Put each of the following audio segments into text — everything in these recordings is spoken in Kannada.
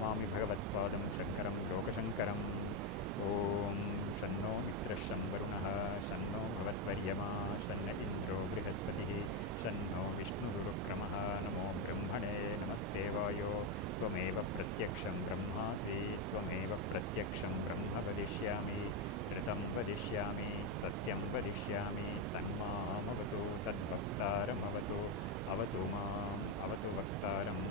नमामि भगवत्पादं शङ्करं लोकशङ्करम्। ॐ शन्नो मित्रः शं वरुणः शन्नो भवत्पर्यमा शन्न इन्द्रो बृहस्पतिः शन्नो विष्णुरुक्रमः। नमो ब्रह्मणे नमस्ते वायो त्वमेव प्रत्यक्षं ब्रह्मासि त्वमेव प्रत्यक्षं ब्रह्म वदिष्यामि ऋतं वदिष्यामि सत्यं वदिष्यामि तन्मामवतु तद्वक्तारमवतु अवतु माम् अवतु वक्तारम्।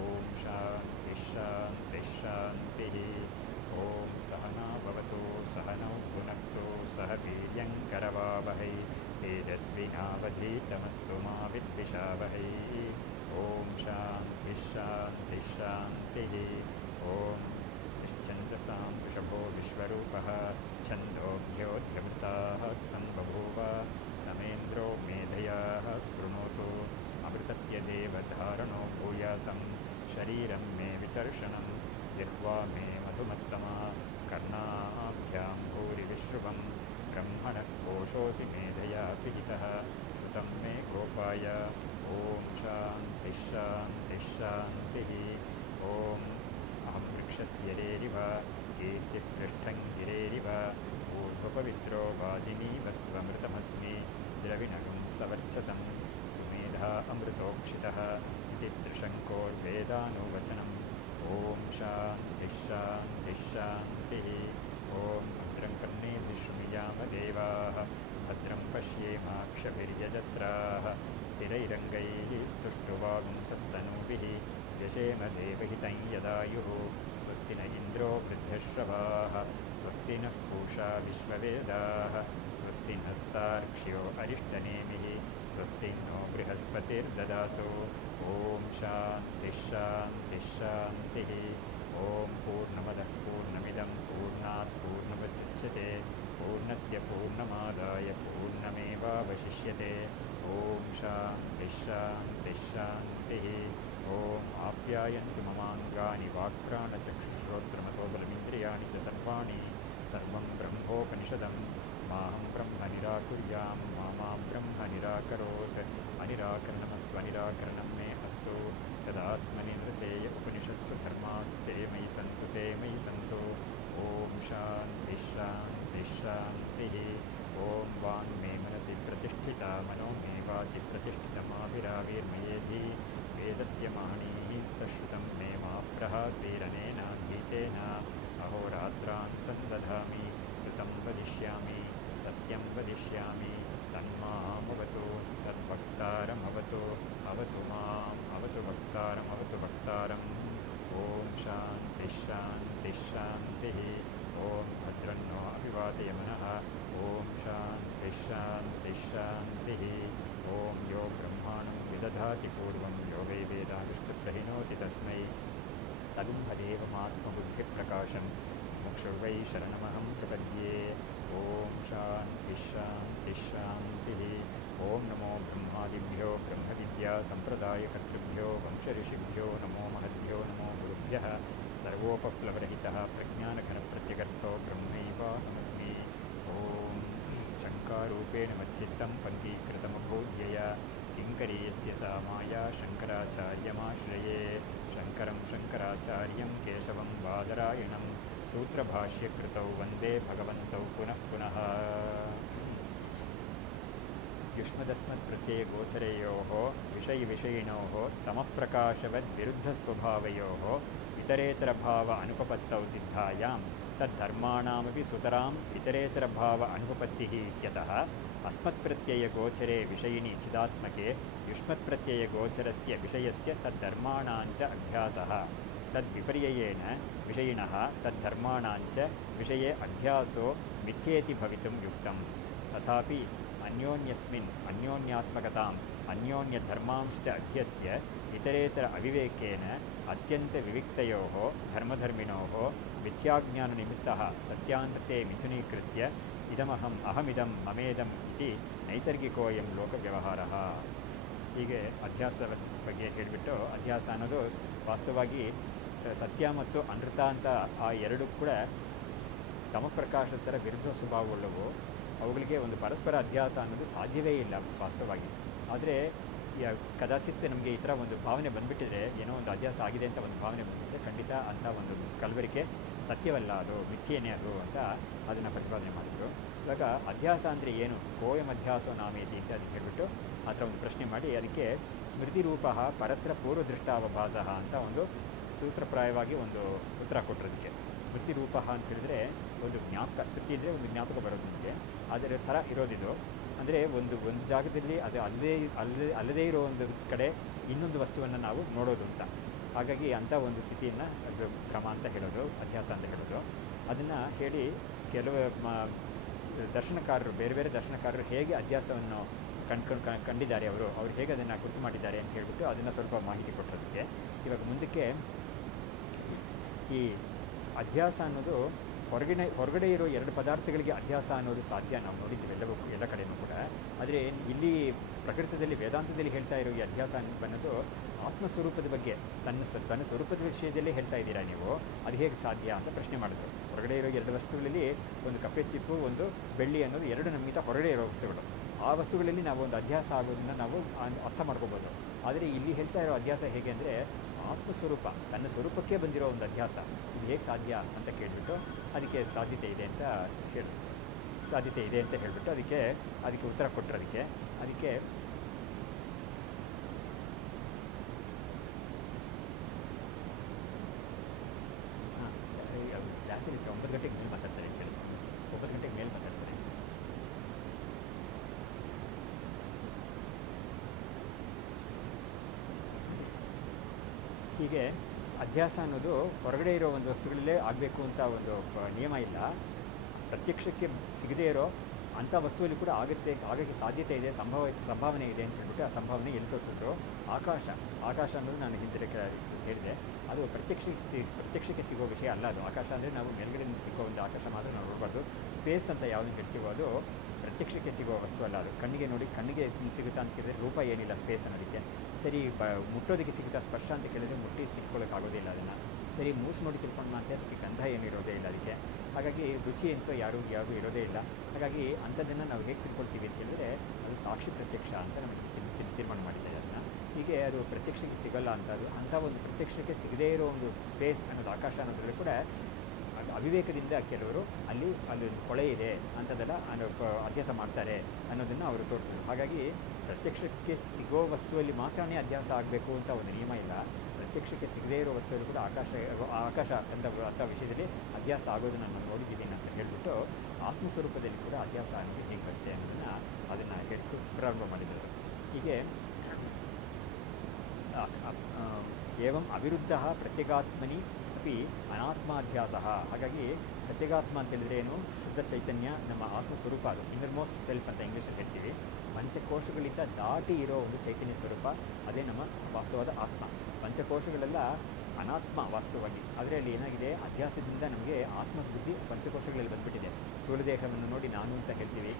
ॐ शान्तिः शान्तिः शान्तिः। ॐ सहना भवतु सहनौ भुनक्तु सह वीर्यङ्करवावहै तेजस्विनावधीतमस्तु मा विद्विषावहै। ॐ शान्तिः शान्तिः शान्तिः। ॐ निश्चन्द्रसां वृषभो विश्वरूपः छन्दोभ्योऽध्यवृताः सम्बभूव समेन्द्रो मेधयाः स्पृणोतु अमृतस्य देवधारणो भूयासं शरीरं मे विचर्षणं जिह्वा मे मधुमत्तमा कर्णाभ्यां भूरिविश्रुवं ब्रह्मणः कोशोऽसि मेधया पीडितः श्रुतं मे गोपाय। ॐ शान्तिः शान्तिः शान्तिः। ॐ अहं वृक्षस्य रेरिव कीर्तिः पृष्ठं गिरेरिव ऊर्ध्वपवित्रो वाजिनीवस्वमृतमस्मि द्रविणगुं सवर्चसं सुमेधा अमृतोक्षितः इति त्रिशङ्कोर्वेदानुवचनम्। ॐ शान्तिः शान्तिः शान्तिः। ॐ भद्रं कर्णेभिः शृणुयामदेवाः भद्रं पश्येमाक्षभिर्यजत्राः स्थिरैरङ्गैः स्तुष्टुवागुंसस्तनूभिः व्यशेम देवहितं यदायुः स्वस्ति न इन्द्रो वृद्धश्रवाः स्वस्ति नः पूषा विश्ववेदाः स्वस्ति नस्तार्क्ष्यो अरिष्टनेमिः स्वस्ति नो बृहस्पतिर्ददातु। ॐ शान्तिः शान्तिः शान्तिः। ॐ पूर्णमदः पूर्णमिदं पूर्णात् पूर्णमुदच्यते पूर्णस्य पूर्णमादाय पूर्णमेवावशिष्यते। ॐ शान्तिः शान्तिः शान्तिः। ॐ आप्यायन्तु ममाङ्गानि वाक्प्राणचक्षुश्रोत्रमतो बलमिन्द्रियाणि च सर्वाणि सर्वं ब्रह्मोपनिषदं माहं ब्रह्म निराकुर्यां मां ब्रह्म निराकरोत् अनिराकरणमस्तु अनिराकरणं मे अस्तु तदात्मनि नृतेय उपनिषत्सु धर्मास्ते मयि सन्तु ते मयि सन्तु। ॐ शान्तिः शान्तिः शान्तिः। ॐ वाङ् मे मनसि प्रतिष्ठिता मनो मे वाचि प्रतिष्ठितमाभिराविर्मयेधि वेदस्य महनीः स्तश्रुतं मे मा प्रहासेरनेन गीतेन अहोरात्रान् सन्दधामि ऋतं वदिष्यामि सत्यं वदिष्यामि तन्मामवतु तद्वक्तारमवतु अवतु माम् अवतु वक्तारमवतु वक्तारम्। ॐ शान्तिः शान्तिः शान्तिः। ॐ भद्रं नो अभिवादयमनः। ॐ शान्तिः शान्तिः शान्तिः। ॐ यो ब्रह्माणं विदधाति पूर्वं यो वै वेदांश्च प्रहिणोति तस्मै तगुम्भदेवमात्मबुद्धिप्रकाशं मुक्षुर्वै शरणमहं प्रपद्ये। ॐ शान्तिः शान्तिः शान्तिः। ॐ नमो ब्रह्मादिभ्यो ब्रह्मविद्यासम्प्रदायकर्तृभ्यो वंशऋषिभ्यो नमो महद्भ्यो नमो गुरुभ्यः सर्वोपप्लवरहितः प्रज्ञानघनप्रत्यगर्थो ब्रह्मैवाहमस्मि। ॐ शङ्कारूपेण मच्चित्तं पङ्कीकृतमभूद्यया किङ्करीयस्य सा माया शङ्कराचार्यमाश्रये शङ्करं शङ्कराचार्यं केशवं बादरायणं सूत्रभाष्यकृतौ वन्दे भगवन्तौ पुनः पुनः। युष्मदस्मत्प्रत्ययगोचरयोः विषयविषयिणोः तमःप्रकाशवद्विरुद्धस्वभावयोः इतरेतरभाव अनुपपत्तौ सिद्धायां तद्धर्माणामपि सुतराम् इतरेतरभाव अनुपपत्तिः इत्यतः अस्मत्प्रत्ययगोचरे विषयिणि चिदात्मके युष्मत्प्रत्ययगोचरस्य विषयस्य तद्धर्माणाञ्च अभ्यासः तद्विपर्ययेन विषयिणः तद्धर्माणाञ्च विषये अभ्यासो मिथ्येति भवितुं युक्तम्। तथापि अन्योन्यस्मिन् अन्योन्यात्मकताम् अन्योन्यधर्मांश्च अध्यस्य इतरेतर अविवेकेन अत्यन्तविविक्तयोः धर्मधर्मिणोः मिथ्याज्ञाननिमित्तः सत्यान्ते मिथुनीकृत्य ಇದಮಹಂ ಅಹಮಿದಂ ಮಮೇದಂ ಇತಿ ನೈಸರ್ಗಿಕೋಯಂ ಲೋಕವ್ಯವಹಾರಃ. ಹೀಗೆ ಅಧ್ಯಾಸದ ಬಗ್ಗೆ ಹೇಳಿಬಿಟ್ಟು ಅಧ್ಯಾಸ ಅನ್ನೋದು ವಾಸ್ತವವಾಗಿ ಸತ್ಯ ಮತ್ತು ಅನೃತ ಅಂತ ಆ ಎರಡೂ ಕೂಡ ತಮಪ್ರಕಾಶದ ಥರ ವಿರುದ್ಧ ಸ್ವಭಾವವುಳ್ಳವು. ಅವುಗಳಿಗೆ ಒಂದು ಪರಸ್ಪರ ಅಧ್ಯಾಸ ಅನ್ನೋದು ಸಾಧ್ಯವೇ ಇಲ್ಲ ವಾಸ್ತವವಾಗಿ. ಆದರೆ ಕದಾಚಿತ್ ನಮಗೆ ಈ ಥರ ಒಂದು ಭಾವನೆ ಬಂದುಬಿಟ್ಟಿದ್ರೆ, ಏನೋ ಒಂದು ಅಧ್ಯಾಸ ಆಗಿದೆ ಅಂತ ಒಂದು ಭಾವನೆ ಬಂದುಬಿಟ್ರೆ ಖಂಡಿತ ಅಂಥ ಒಂದು ಕಲಬೆರಕೆ ಸತ್ಯವಲ್ಲ, ಅದು ಮಿಥ್ಯೇನೇ ಅದು ಅಂತ ಅದನ್ನು ಪ್ರತಿಪಾದನೆ ಮಾಡಿದರು. ಇವಾಗ ಅಧ್ಯಾಸ ಅಂದರೆ ಏನು, ಕೋಯಂ ಅಧ್ಯಾಸೋ ನಾಮೇತಿ ಅಂತ ಅದಕ್ಕೆ ಹೇಳಿಬಿಟ್ಟು ಆ ಥರ ಒಂದು ಪ್ರಶ್ನೆ ಮಾಡಿ ಅದಕ್ಕೆ ಸ್ಮೃತಿ ರೂಪ ಪರತ್ರ ಪೂರ್ವದೃಷ್ಟಾವಭಾಸ ಅಂತ ಒಂದು ಸೂತ್ರಪ್ರಾಯವಾಗಿ ಒಂದು ಉತ್ತರ ಕೊಟ್ಟಿರೋದಕ್ಕೆ. ಸ್ಮೃತಿ ರೂಪ ಅಂತ ಹೇಳಿದ್ರೆ ಒಂದು ಜ್ಞಾಪಕ, ಸ್ಮೃತಿ ಅಂದರೆ ಒಂದು ಜ್ಞಾಪಕ ಬರೋದು ನಿಮಗೆ, ಅದರ ಥರ ಇರೋದಿದು. ಅಂದರೆ ಒಂದು ಜಾಗದಲ್ಲಿ ಅದು ಅಲ್ಲದೇ ಇರೋ ಒಂದು ಕಡೆ ಇನ್ನೊಂದು ವಸ್ತುವನ್ನು ನಾವು ನೋಡೋದು ಅಂತ. ಹಾಗಾಗಿ ಅಂಥ ಒಂದು ಸ್ಥಿತಿಯನ್ನು ಅದು ಕ್ರಮ ಅಂತ ಹೇಳೋದು, ಅಧ್ಯಾಸ ಅಂತ ಹೇಳೋದು. ಅದನ್ನು ಹೇಳಿ ಕೆಲವು ದರ್ಶನಕಾರರು, ಬೇರೆ ಬೇರೆ ದರ್ಶನಕಾರರು ಹೇಗೆ ಅಧ್ಯಾಸವನ್ನು ಕಂಡಿದ್ದಾರೆ, ಅವರು ಹೇಗೆ ಅದನ್ನು ಗುರುತು ಮಾಡಿದ್ದಾರೆ ಅಂತ ಹೇಳಿಬಿಟ್ಟು ಅದನ್ನು ಸ್ವಲ್ಪ ಮಾಹಿತಿ ಕೊಟ್ಟಿರೋದಕ್ಕೆ. ಇವಾಗ ಮುಂದಕ್ಕೆ ಈ ಅಧ್ಯಾಸ ಅನ್ನೋದು ಹೊರಗಡೆ ಇರೋ ಎರಡು ಪದಾರ್ಥಗಳಿಗೆ ಅಧ್ಯಾಸ ಅನ್ನೋದು ಸಾಧ್ಯ, ನಾವು ನೋಡಿದ್ದೀವಿ ಎಲ್ಲ ಕಡೆಯೂ ಕೂಡ. ಆದರೆ ಇಲ್ಲಿ ಪ್ರಕೃತದಲ್ಲಿ ವೇದಾಂತದಲ್ಲಿ ಹೇಳ್ತಾ ಇರೋ ಈ ಅಧ್ಯಾಸ ಅನ್ನೋದು ಆತ್ಮಸ್ವರೂಪದ ಬಗ್ಗೆ, ತನ್ನ ಸ್ವರೂಪದ ವಿಷಯದಲ್ಲೇ ಹೇಳ್ತಾ ಇದ್ದೀರಾ ನೀವು, ಅದು ಹೇಗೆ ಸಾಧ್ಯ ಅಂತ ಪ್ರಶ್ನೆ ಮಾಡಿದ್ರು. ಹೊರಗಡೆ ಇರೋ ಎರಡು ವಸ್ತುಗಳಲ್ಲಿ ಒಂದು ಕಪ್ಪೆ ಚಿಪ್ಪು, ಒಂದು ಬೆಳ್ಳಿ ಅನ್ನೋದು ಎರಡು ನಮಗಿಂತ ಹೊರಗಡೆ ಇರೋ ವಸ್ತುಗಳು. ಆ ವಸ್ತುಗಳಲ್ಲಿ ನಾವು ಒಂದು ಅಧ್ಯಾಸ ಆಗೋದನ್ನು ನಾವು ಅರ್ಥ ಮಾಡ್ಕೋಬೋದು. ಆದರೆ ಇಲ್ಲಿ ಹೇಳ್ತಾ ಇರೋ ಅಧ್ಯಾಸ ಹೇಗೆ ಅಂದರೆ ಆತ್ಮಸ್ವರೂಪ, ತನ್ನ ಸ್ವರೂಪಕ್ಕೆ ಬಂದಿರೋ ಒಂದು ಅಧ್ಯಾಸ, ಇದು ಹೇಗೆ ಸಾಧ್ಯ ಅಂತ ಕೇಳಿಬಿಟ್ಟು ಅದಕ್ಕೆ ಸಾಧ್ಯತೆ ಇದೆ ಅಂತ ಹೇಳಿಬಿಟ್ಟು ಅದಕ್ಕೆ ಉತ್ತರ ಕೊಟ್ಟರು. ಅದಕ್ಕೆ ಕ್ಲಾಸಲ್ಲಿ 9 ಗಂಟೆಗೆ ಮೇಲೆ ಮಾತಾಡ್ತಾರೆ ಅಂತ ಹೇಳಿ, 9 ಗಂಟೆಗೆ ಮೇಲೆ ಮಾತಾಡ್ತಾರೆ. ಹೀಗೆ ಅಧ್ಯಾಸ ಅನ್ನೋದು ಹೊರಗಡೆ ಇರೋ ಒಂದು ವಸ್ತುಗಳಲ್ಲೇ ಆಗಬೇಕು ಅಂತ ಒಂದು ನಿಯಮ ಇಲ್ಲ. ಪ್ರತ್ಯಕ್ಷಕ್ಕೆ ಸಿಗದೇ ಇರೋ ಅಂಥ ವಸ್ತುವಲ್ಲಿ ಕೂಡ ಆಗಕ್ಕೆ ಸಾಧ್ಯತೆ ಇದೆ, ಸಂಭಾವನೆ ಇದೆ ಅಂತ ಹೇಳ್ಬಿಟ್ಟು ಆ ಸಂಭಾವನೆ ಎಲ್ಲಿ ತೋರಿಸಿದ್ರು. ಆಕಾಶ ಅನ್ನೋದು ನಾನು ಹಿಂದೆ ಹೇಳಿದೆ, ಅದು ಪ್ರತ್ಯಕ್ಷಕ್ಕೆ ಸಿಗೋ ವಿಷಯ ಅಲ್ಲ. ಅದು ಆಕಾಶ ಅಂದರೆ ನಾವು ಮೇಲ್ಗಡೆಯಿಂದ ಸಿಗೋ ಒಂದು ಆಕಾಶ ಮಾತ್ರ ನಾವು ನೋಡಬಾರ್ದು. ಸ್ಪೇಸ್ ಅಂತ ಯಾವುದನ್ನು ಹೇಳ್ತೀವೋ ಅದು ಪ್ರತ್ಯಕ್ಷಕ್ಕೆ ಸಿಗೋ ವಸ್ತು ಅಲ್ಲ. ಅದು ಕಣ್ಣಿಗೆ ಸಿಗುತ್ತಾ ಅಂತ ಕೇಳಿದ್ರೆ ರೂಪ ಏನಿಲ್ಲ ಸ್ಪೇಸ್ ಅನ್ನೋದಕ್ಕೆ. ಸರಿ ಮುಟ್ಟೋದಕ್ಕೆ ಸಿಗುತ್ತಾ ಸ್ಪರ್ಶ ಅಂತ ಕೇಳಿದ್ರೆ ಮುಟ್ಟಿ ತಿಳ್ಕೊಳ್ಳೋಕ್ಕಾಗೋದಿಲ್ಲ ಅದನ್ನು. ಸರಿ ಮೂಸು ನೋಡಿ ತಿಳ್ಕೊಂಡು ಮಾತ್ರ ಅದಕ್ಕೆ ಗಂಧ ಏನು ಇರೋದೇ ಇಲ್ಲ ಅದಕ್ಕೆ. ಹಾಗಾಗಿ ರುಚಿ ಅಂತೂ ಯಾರಿಗೂ ಇರೋದೇ ಇಲ್ಲ. ಹಾಗಾಗಿ ಅಂಥದ್ದನ್ನು ನಾವು ಹೇಗೆ ತಿಳ್ಕೊಳ್ತೀವಿ ಅಂತ ಹೇಳಿದ್ರೆ ಅದು ಸಾಕ್ಷಿ ಪ್ರತ್ಯಕ್ಷ ಅಂತ ನಮಗೆ ತೀರ್ಮಾನ ಮಾಡಿದ್ದಾರೆ ಅದನ್ನು. ಹೀಗೆ ಅದು ಪ್ರತ್ಯಕ್ಷಕ್ಕೆ ಸಿಗಲ್ಲ ಅಂತದ್ದು. ಅಂಥ ಒಂದು ಪ್ರತ್ಯಕ್ಷಕ್ಕೆ ಸಿಗದೇ ಇರೋ ಒಂದು ಸ್ಪೇಸ್ ಅನ್ನೋದು, ಆಕಾಶ ಅನ್ನೋದ್ರಲ್ಲಿ ಕೂಡ ಅವಿವೇಕದಿಂದ ಕೆಲವರು ಅಲ್ಲಿ ಒಂದು ಕೊಳೆ ಇದೆ ಅಂಥದ್ದೆಲ್ಲ ಅಧ್ಯಾಸ ಮಾಡ್ತಾರೆ ಅನ್ನೋದನ್ನು ಅವರು ತೋರಿಸಿದ್ರು. ಹಾಗಾಗಿ ಪ್ರತ್ಯಕ್ಷಕ್ಕೆ ಸಿಗೋ ವಸ್ತುವಲ್ಲಿ ಮಾತ್ರನೇ ಅಧ್ಯಾಸ ಆಗಬೇಕು ಅಂತ ಒಂದು ನಿಯಮ ಇಲ್ಲ. ಪ್ರತ್ಯಕ್ಷಕ್ಕೆ ಸಿಗದೇ ಇರೋ ವಸ್ತುವಲ್ಲಿ ಕೂಡ ಆಕಾಶ ಅಂಥ ವಿಷಯದಲ್ಲಿ ಅಧ್ಯಾಸ ಆಗೋದನ್ನು ನಾನು ನೋಡಿದ್ದೀನಿ ಅಂತ ಹೇಳಿಬಿಟ್ಟು ಆತ್ಮಸ್ವರೂಪದಲ್ಲಿ ಕೂಡ ಅಧ್ಯಾಸ ಅನ್ನೋದು ಹೇಗೆ ಬರುತ್ತೆ ಅದನ್ನು ಹೇಳಿ ಪ್ರಾರಂಭ ಮಾಡಿದರು. ಹೀಗೆ ಏವಂ ಅವಿರುದ್ಧ ಪ್ರತ್ಯೇಗಾತ್ಮನಿ ಅಪಿ ಅನಾತ್ಮಾಧ್ಯಾಸ. ಹಾಗಾಗಿ ಪ್ರತ್ಯೇಗಾತ್ಮ ಅಂತ ಹೇಳಿದ್ರೆ ಏನು, ಶುದ್ಧ ಚೈತನ್ಯ, ನಮ್ಮ ಆತ್ಮಸ್ವರೂಪ, ಅದು ಇನ್ನರ್ ಮೋಸ್ಟ್ ಸೆಲ್ಫ್ ಅಂತ ಇಂಗ್ಲೀಷಲ್ಲಿ ಹೇಳ್ತೀವಿ. ಪಂಚಕೋಶಗಳಿಂದ ದಾಟಿ ಇರೋ ಒಂದು ಚೈತನ್ಯ ಸ್ವರೂಪ, ಅದೇ ನಮ್ಮ ವಾಸ್ತವವಾದ ಆತ್ಮ. ಪಂಚಕೋಶಗಳೆಲ್ಲ ಅನಾತ್ಮ ವಾಸ್ತವವಾಗಿ. ಆದರೆ ಅಲ್ಲಿ ಏನಾಗಿದೆ, ಅಧ್ಯಾಸದಿಂದ ನಮಗೆ ಆತ್ಮಬುದ್ಧಿ ಪಂಚಕೋಶಗಳಲ್ಲಿ ಬಂದುಬಿಟ್ಟಿದೆ. ಸ್ಥೂಲ ದೇಹವನ್ನು ನೋಡಿ ನಾನು ಅಂತ ಹೇಳ್ತೀವಿ,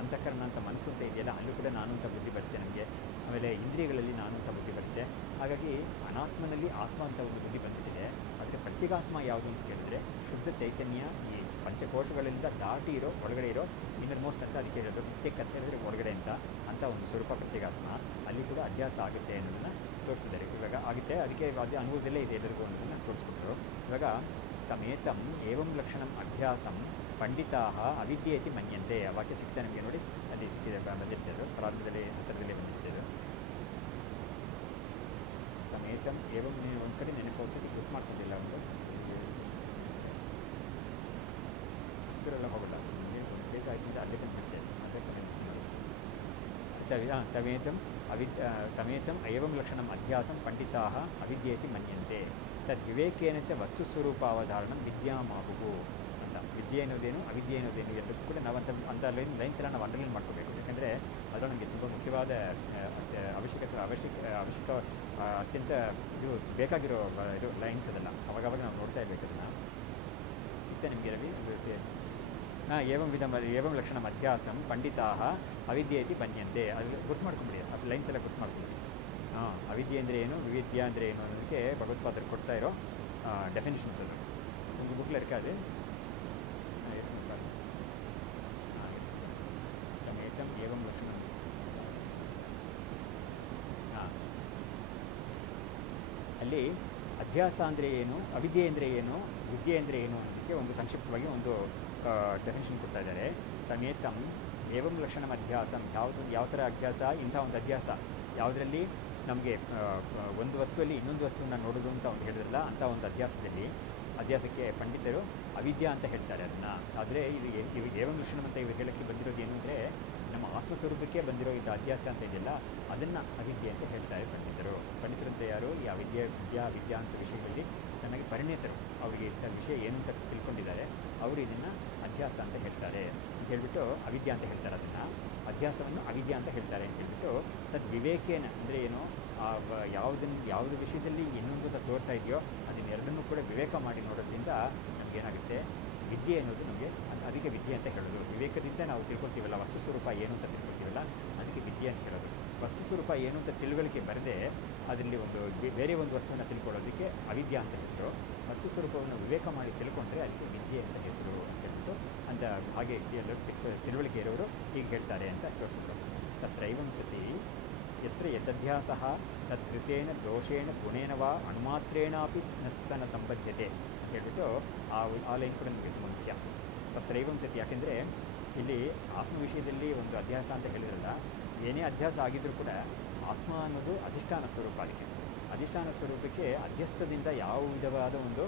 ಅಂತಃಕರಣ ಅಂತ ಮನಸ್ಸು ಅಂತ ಇದೆಯಲ್ಲ, ಅಲ್ಲೂ ಕೂಡ ನಾನು ಅಂತ ಬುದ್ಧಿ ಬರುತ್ತೆ ನಮಗೆ. ಆಮೇಲೆ ಇಂದ್ರಿಯಗಳಲ್ಲಿ ನಾನು ಅಂತ ಬುದ್ಧಿ ಬರುತ್ತೆ. ಹಾಗಾಗಿ ಅನಾತ್ಮನಲ್ಲಿ ಆತ್ಮ ಅಂತ ಒಂದು ಬುದ್ಧಿ ಬಂದುಬಿಟ್ಟಿದೆ. ಆದರೆ ಪ್ರತ್ಯೇಗಾತ್ಮ ಯಾವುದು ಅಂತ ಕೇಳಿದ್ರೆ ಶುದ್ಧ ಚೈತನ್ಯ, ಈ ಪಂಚಕೋಶಗಳಿಂದ ದಾಟಿ ಇರೋ ಒಳಗಡೆ ಇರೋ ಇನ್ನರ್ ಮೋಸ್ಟ್ ಅಂತ ಅದಕ್ಕೆ ಹೇಳೋದು. ಪ್ರತ್ಯೇಕ ಅಂತ ಹೇಳಿದ್ರೆ ಒಳಗಡೆ ಅಂತ ಒಂದು ಸ್ವರೂಪ ಪ್ರತ್ಯೇಗಾತ್ಮ. ಅಲ್ಲಿ ಕೂಡ ಅಧ್ಯಾಸ ಆಗುತ್ತೆ ಅನ್ನೋದನ್ನು ತೋರಿಸಿದ್ದಾರೆ. ಇವಾಗ ಆಗುತ್ತೆ, ಅದಕ್ಕೆ ಅದು ಅನುಭವದಲ್ಲೇ ಇದೆ ಎಲ್ಲರಿಗೂ ಅನ್ನೋದನ್ನು ತೋರಿಸ್ಬಿಟ್ರು. ಇವಾಗ ತಮೇತಂ ಏವಂ ಲಕ್ಷಣಂ ಅಧ್ಯಾಸಂ ಪಂಡಿತಾ ಅವಿದ್ಯೇತಿ ಮನ್ಯಂತೆ. ಆ ವಾಕ್ಯ ಸಿಗ್ತಾ ನಿಮಗೆ ನೋಡಿ, ಅಲ್ಲಿ ಸಿಕ್ಕಿದೆ, ಬಂದಿರ್ತೇವೆ ಪ್ರಾರಂಭದಲ್ಲಿ ಹತ್ತಿರದಲ್ಲೇ ಬಂದಿರ್ತೇವೆ. ತಮೇತಂ ಏವಂ, ನೀವು ಒಂದು ಕಡೆ ನೆನಪು ಔಷಧಿ ಗುರ್ತು ಮಾಡ್ಕೊಂಡಿಲ್ಲ, ಒಂದು ಇದರೆಲ್ಲ ಹೋಗಲ್ಲ, ಒಂದು ಪೇಜ್ ಆಯ್ತಿಂದ ಅಲ್ಲೇ ಬಂದುಬಿಡ್ತೇವೆ. ಅದಕ್ಕೆ ತಮೇತಂ ಏವಂ ಲಕ್ಷಣಂ ಅಧ್ಯಾಸಂ ಪಂಡಿತಾ ಅವಿದ್ಯೇತಿ ಮನ್ಯಂತೆ ತದ್ವಿವೇಕೇನ ಚ ವಸ್ತುಸ್ವರೂಪಾವಧಾರಣಂ ವಿದ್ಯಾಮಾಹುವು ಅಂತ. ವಿದ್ಯೆ ಅನ್ನೋದೇನು, ಅವಿದ್ಯೆ ಅನ್ನೋದೇನು ಎಲ್ಲದಕ್ಕೂ ಕೂಡ ನಾವು ಅಂಥ ಲೈನ್ಸ್ ಎಲ್ಲ ನಾವು ಅಂಡರ್ಲೈನ್ ಮಾಡ್ಕೋಬೇಕು. ಯಾಕೆಂದರೆ ಅದರಲ್ಲಿ ನಮಗೆ ತುಂಬ ಮುಖ್ಯವಾದ ಅವಶ್ಯಕ ಅತ್ಯಂತ ಇದು ಬೇಕಾಗಿರೋ ಇದು ಲೈನ್ಸ್ ಅದೆಲ್ಲ. ಅವಾಗವಾಗ ನಾವು ನೋಡ್ತಾ ಇರಬೇಕು. ಅದನ್ನು ಸಿಗ್ತಾ ನಿಮಗೆ ರವಿ ಏವಂ ಲಕ್ಷಣಂ ಅಧ್ಯಾಸಂ ಪಂಡಿತಾ ಅವಿದ್ಯೇತಿ ಮನ್ಯಂತೆ. ಅದು ಗುರ್ತು ಮಾಡ್ಕೊಂಬಿಡಿ, ಅದು ಲೈನ್ಸ್ ಎಲ್ಲ ಗುರ್ತು ಮಾಡ್ಕೊಂಬಿಡಿ. ಅವಿದ್ಯೆ ಅಂದರೆ ಏನು, ವಿವಿದ್ಯಾ ಅಂದರೆ ಏನು ಅನ್ನೋದಕ್ಕೆ ಭಗವತ್ಪಾದರು ಕೊಡ್ತಾ ಇರೋ ಡೆಫಿನಿಷನ್ಸ್. ಅದು ಒಂದು ಬುಕ್ಕಿல் இருக்காது. ಸಮೇತಂ ಏವಂ ಲಕ್ಷಣಂ ಅಲ್ಲಿ ಅಧ್ಯಾಸ ಅಂದರೆ ಏನು, ಅವಿದ್ಯೆ ಅಂದರೆ ಏನು, ವಿದ್ಯೆ ಅಂದರೆ ಏನು ಅನ್ನೋದಕ್ಕೆ ಒಂದು ಸಂಕ್ಷಿಪ್ತವಾಗಿ ಒಂದು ಡೆಫಿನೇಷನ್ ಕೊಡ್ತಾ ಇದ್ದಾರೆ. ತಮೇತಂ ಏವಂ ಲಕ್ಷಣಂ ಅಧ್ಯಾಸಂ, ಯಾವ ಥರ ಅಧ್ಯಾಸ, ಇಂಥ ಒಂದು ಅಧ್ಯಾಸ ಯಾವುದರಲ್ಲಿ ನಮಗೆ ಒಂದು ವಸ್ತುವಲ್ಲಿ ಇನ್ನೊಂದು ವಸ್ತುವನ್ನು ನೋಡೋದು ಅಂತ ಒಂದು ಹೇಳಿದ್ರಲ್ಲ, ಅಂಥ ಒಂದು ಅಧ್ಯಾಸಕ್ಕೆ ಪಂಡಿತರು ಅವಿದ್ಯಾ ಅಂತ ಹೇಳ್ತಾರೆ ಅದನ್ನು. ಆದರೆ ಇದು ಏವಂ ಲಕ್ಷಣಂ ಅಂತ ಇವರು ಹೇಳೋಕ್ಕೆ ಬಂದಿರೋದು ಏನು ಅಂದರೆ, ನಮ್ಮ ಆತ್ಮಸ್ವರೂಪಕ್ಕೆ ಬಂದಿರೋ ಇದು ಅಧ್ಯಾಸ ಅಂತ ಇದೆಯಲ್ಲ, ಅದನ್ನು ಅವಿದ್ಯೆ ಅಂತ ಹೇಳ್ತಾರೆ ಪಂಡಿತರು. ಅಂತ ಯಾರು ಈ ವಿದ್ಯಾ ಅಂತ ವಿಷಯಗಳಲ್ಲಿ ಚೆನ್ನಾಗಿ ಪರಿಣಿತರು, ಅವರಿಗೆ ಇಂಥ ವಿಷಯ ಏನು ಅಂತ ತಿಳ್ಕೊಂಡಿದ್ದಾರೆ, ಅವರು ಇದನ್ನು ಅಧ್ಯಾಸ ಅಂತ ಹೇಳ್ತಾರೆ ಅಂತ ಹೇಳ್ಬಿಟ್ಟು ಅವಿದ್ಯಾ ಅಂತ ಹೇಳ್ತಾರೆ. ಅದನ್ನು ಅಧ್ಯಾಸವನ್ನು ಅವಿದ್ಯಾ ಅಂತ ಹೇಳ್ತಾರೆ ಅಂತ ಹೇಳ್ಬಿಟ್ಟು, ತದ್ ವಿವೇಕೇನ ಅಂದರೆ ಏನು, ಯಾವುದು ವಿಷಯದಲ್ಲಿ ಇನ್ನೊಂದು ತೋರ್ತಾ ಇದೆಯೋ ಅದನ್ನೆರಡನ್ನೂ ಕೂಡ ವಿವೇಕ ಮಾಡಿ ನೋಡೋದ್ರಿಂದ ನಮಗೇನಾಗುತ್ತೆ, ವಿದ್ಯೆ ಅನ್ನೋದು ನಮಗೆ, ಅದಕ್ಕೆ ವಿದ್ಯೆ ಅಂತ ಹೇಳೋದು. ವಿವೇಕದಿಂದ ನಾವು ತಿಳ್ಕೊಳ್ತೀವಲ್ಲ ವಸ್ತು ಸ್ವರೂಪ ಏನು ಅಂತ ತಿಳ್ಕೊಳ್ತೀವಲ್ಲ, ಅದಕ್ಕೆ ವಿದ್ಯೆ ಅಂತ ಹೇಳೋದು. ವಸ್ತು ಸ್ವರೂಪ ಏನು ಅಂತ ತಿಳುವಳಿಕೆ ಬರದೆ ಅದರಲ್ಲಿ ಬೇರೆ ಒಂದು ವಸ್ತುವನ್ನು ತಿಳ್ಕೊಳ್ಳೋದಕ್ಕೆ ಅವಿದ್ಯಾ ಅಂತ ಹೆಸರು. ವಸ್ತು ಸ್ವರೂಪವನ್ನು ವಿವೇಕ ಮಾಡಿ ತಿಳ್ಕೊಂಡ್ರೆ ಅದಕ್ಕೆ ವಿದ್ಯೆ ಅಂತ ಹೆಸರು ಅಂತ ಹೇಳ್ಬಿಟ್ಟು ಅಂತ ಹಾಗೆ ತಿಳುವಳಿಕೆ ಇರೋರು ಹೀಗೆ ಹೇಳ್ತಾರೆ ಅಂತ ತೋರಿಸಿದ್ರು. ತತ್ರೈವಂ ಸತಿ ಯತ್ರ ಯದಧ್ಯಾಸ ತತ್ ಕೃತೇನ ದೋಷೇಣ ಗುಣೇನ ವಾ ಅಣುಮಾತ್ರೇಣಾಪಿ ನ ಸಂಬದ್ಧತೆ ಅಂತ ಹೇಳ್ಬಿಟ್ಟು ಆ ಲೈನ್ ಕೂಡ ನಮಗೆ ತುಂಬ ಮುಖ್ಯ. ತತ್ರೈವಂ ಸತಿ, ಯಾಕೆಂದರೆ ಇಲ್ಲಿ ಆತ್ಮ ವಿಷಯದಲ್ಲಿ ಒಂದು ಅಧ್ಯಾಸ ಅಂತ ಹೇಳಿದ್ರಲ್ಲ, ಏನೇ ಅಧ್ಯಾಸ ಆಗಿದ್ರೂ ಕೂಡ ಆತ್ಮ ಅನ್ನೋದು ಅಧಿಷ್ಠಾನ ಸ್ವರೂಪ. ಅದಕ್ಕೆ ಅಧಿಷ್ಠಾನ ಸ್ವರೂಪಕ್ಕೆ ಅಧ್ಯಸ್ಥದಿಂದ ಯಾವ ವಿಧವಾದ ಒಂದು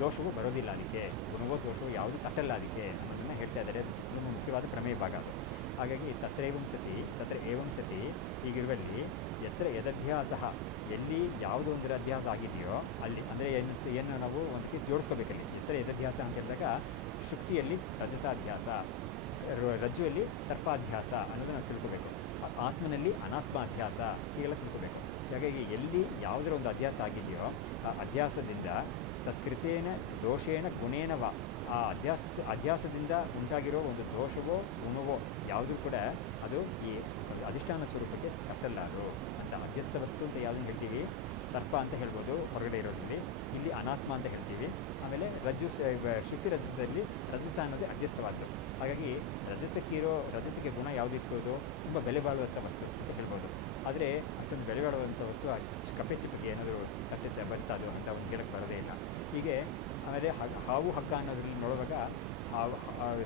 ದೋಷವೂ ಬರೋದಿಲ್ಲ, ಅದಕ್ಕೆ ಗುಣವೋ ದೋಷವೋ ಯಾವುದು ತಟ್ಟಲ್ಲ ಅದಕ್ಕೆ ಅನ್ನೋದನ್ನು ಹೇಳ್ತಾ ಇದ್ದಾರೆ. ತುಂಬ ಮುಖ್ಯವಾದ ಪ್ರಮೇಯ ಭಾಗ. ಹಾಗಾಗಿ ತತ್ರ ಏವಂ ಸತಿ ಹೀಗಿರುವಲ್ಲಿ ಯತ್ರ ಯದಧ್ಯಾಸ, ಎಲ್ಲಿ ಯಾವುದೋ ಒಂದರ ಅಧ್ಯಾಸ ಆಗಿದೆಯೋ ಅಲ್ಲಿ, ಅಂದರೆ ಏನು ನಾವು ಒಂದಕ್ಕೆ ಜೋಡಿಸ್ಕೋಬೇಕಲ್ಲಿ. ಯತ್ರ ಯದಧ್ಯಾಸ ಅಂತ ಹೇಳಿದಾಗ ಶುಕ್ತಿಯಲ್ಲಿ ರಜತಾಧ್ಯಾಸ, ರಜ್ಜುವಲ್ಲಿ ಸರ್ಪಾಧ್ಯಾಸ ಅನ್ನೋದನ್ನು ನಾವು ತಿಳ್ಕೋಬೇಕು. ಆತ್ಮನಲ್ಲಿ ಅನಾತ್ಮಾಧ್ಯಾಸ ಹೀಗೆಲ್ಲ ತಿಳ್ಕೋಬೇಕು. ಹಾಗಾಗಿ ಎಲ್ಲಿ ಯಾವುದರ ಒಂದು ಅಧ್ಯಾಸ ಆಗಿದೆಯೋ ಆ ಅಧ್ಯಾಸದಿಂದ ತತ್ಕೃತೇನ ದೋಷೇಣ ಗುಣೇನವ, ಆ ಅಧ್ಯಾಸದಿಂದ ಉಂಟಾಗಿರೋ ಒಂದು ದೋಷವೋ ಗುಣವೋ ಯಾವುದೂ ಕೂಡ ಅದು ಈ ಅಧಿಷ್ಠಾನ ಸ್ವರೂಪಕ್ಕೆ ತಟ್ಟಲಾರು ಅಂತ. ಅಧ್ಯಸ್ಥ ವಸ್ತು ಅಂತ ಯಾವುದನ್ನು ಹೇಳ್ತೀವಿ, ಸರ್ಪ ಅಂತ ಹೇಳ್ಬೋದು ಹೊರಗಡೆ ಇರೋದ್ರಲ್ಲಿ, ಇಲ್ಲಿ ಅನಾತ್ಮ ಅಂತ ಹೇಳ್ತೀವಿ. ಆಮೇಲೆ ಶುಕ್ತಿ ರಜತದಲ್ಲಿ ರಜತ ಅನ್ನೋದೇ ಅಧ್ಯಸ್ಥವಾದ್ದು. ಹಾಗಾಗಿ ರಜತಕ್ಕೆ ಗುಣ ಯಾವುದಿರ್ಬೋದು, ತುಂಬ ಬೆಲೆ ಬಾಳುವಂಥ ವಸ್ತು ಅಂತ ಹೇಳ್ಬೋದು. ಆದರೆ ಅಷ್ಟೊಂದು ಬೆಲೆ ಬಾಳುವಂಥ ವಸ್ತು ಕಪ್ಪೆ ಚಿಪ್ಪಿಗೆ ಏನಾದರೂ ತಟ್ಟೆ ಬರ್ತದೋ ಅಂತ ಒಂದು ಗಿಡಕ್ಕೆ ಬರೋದೇ ಇಲ್ಲ. ಹೀಗೆ ಆಮೇಲೆ ಹಾವು ಹಗ್ಗ ಅನ್ನೋದ್ರಲ್ಲಿ ನೋಡುವಾಗ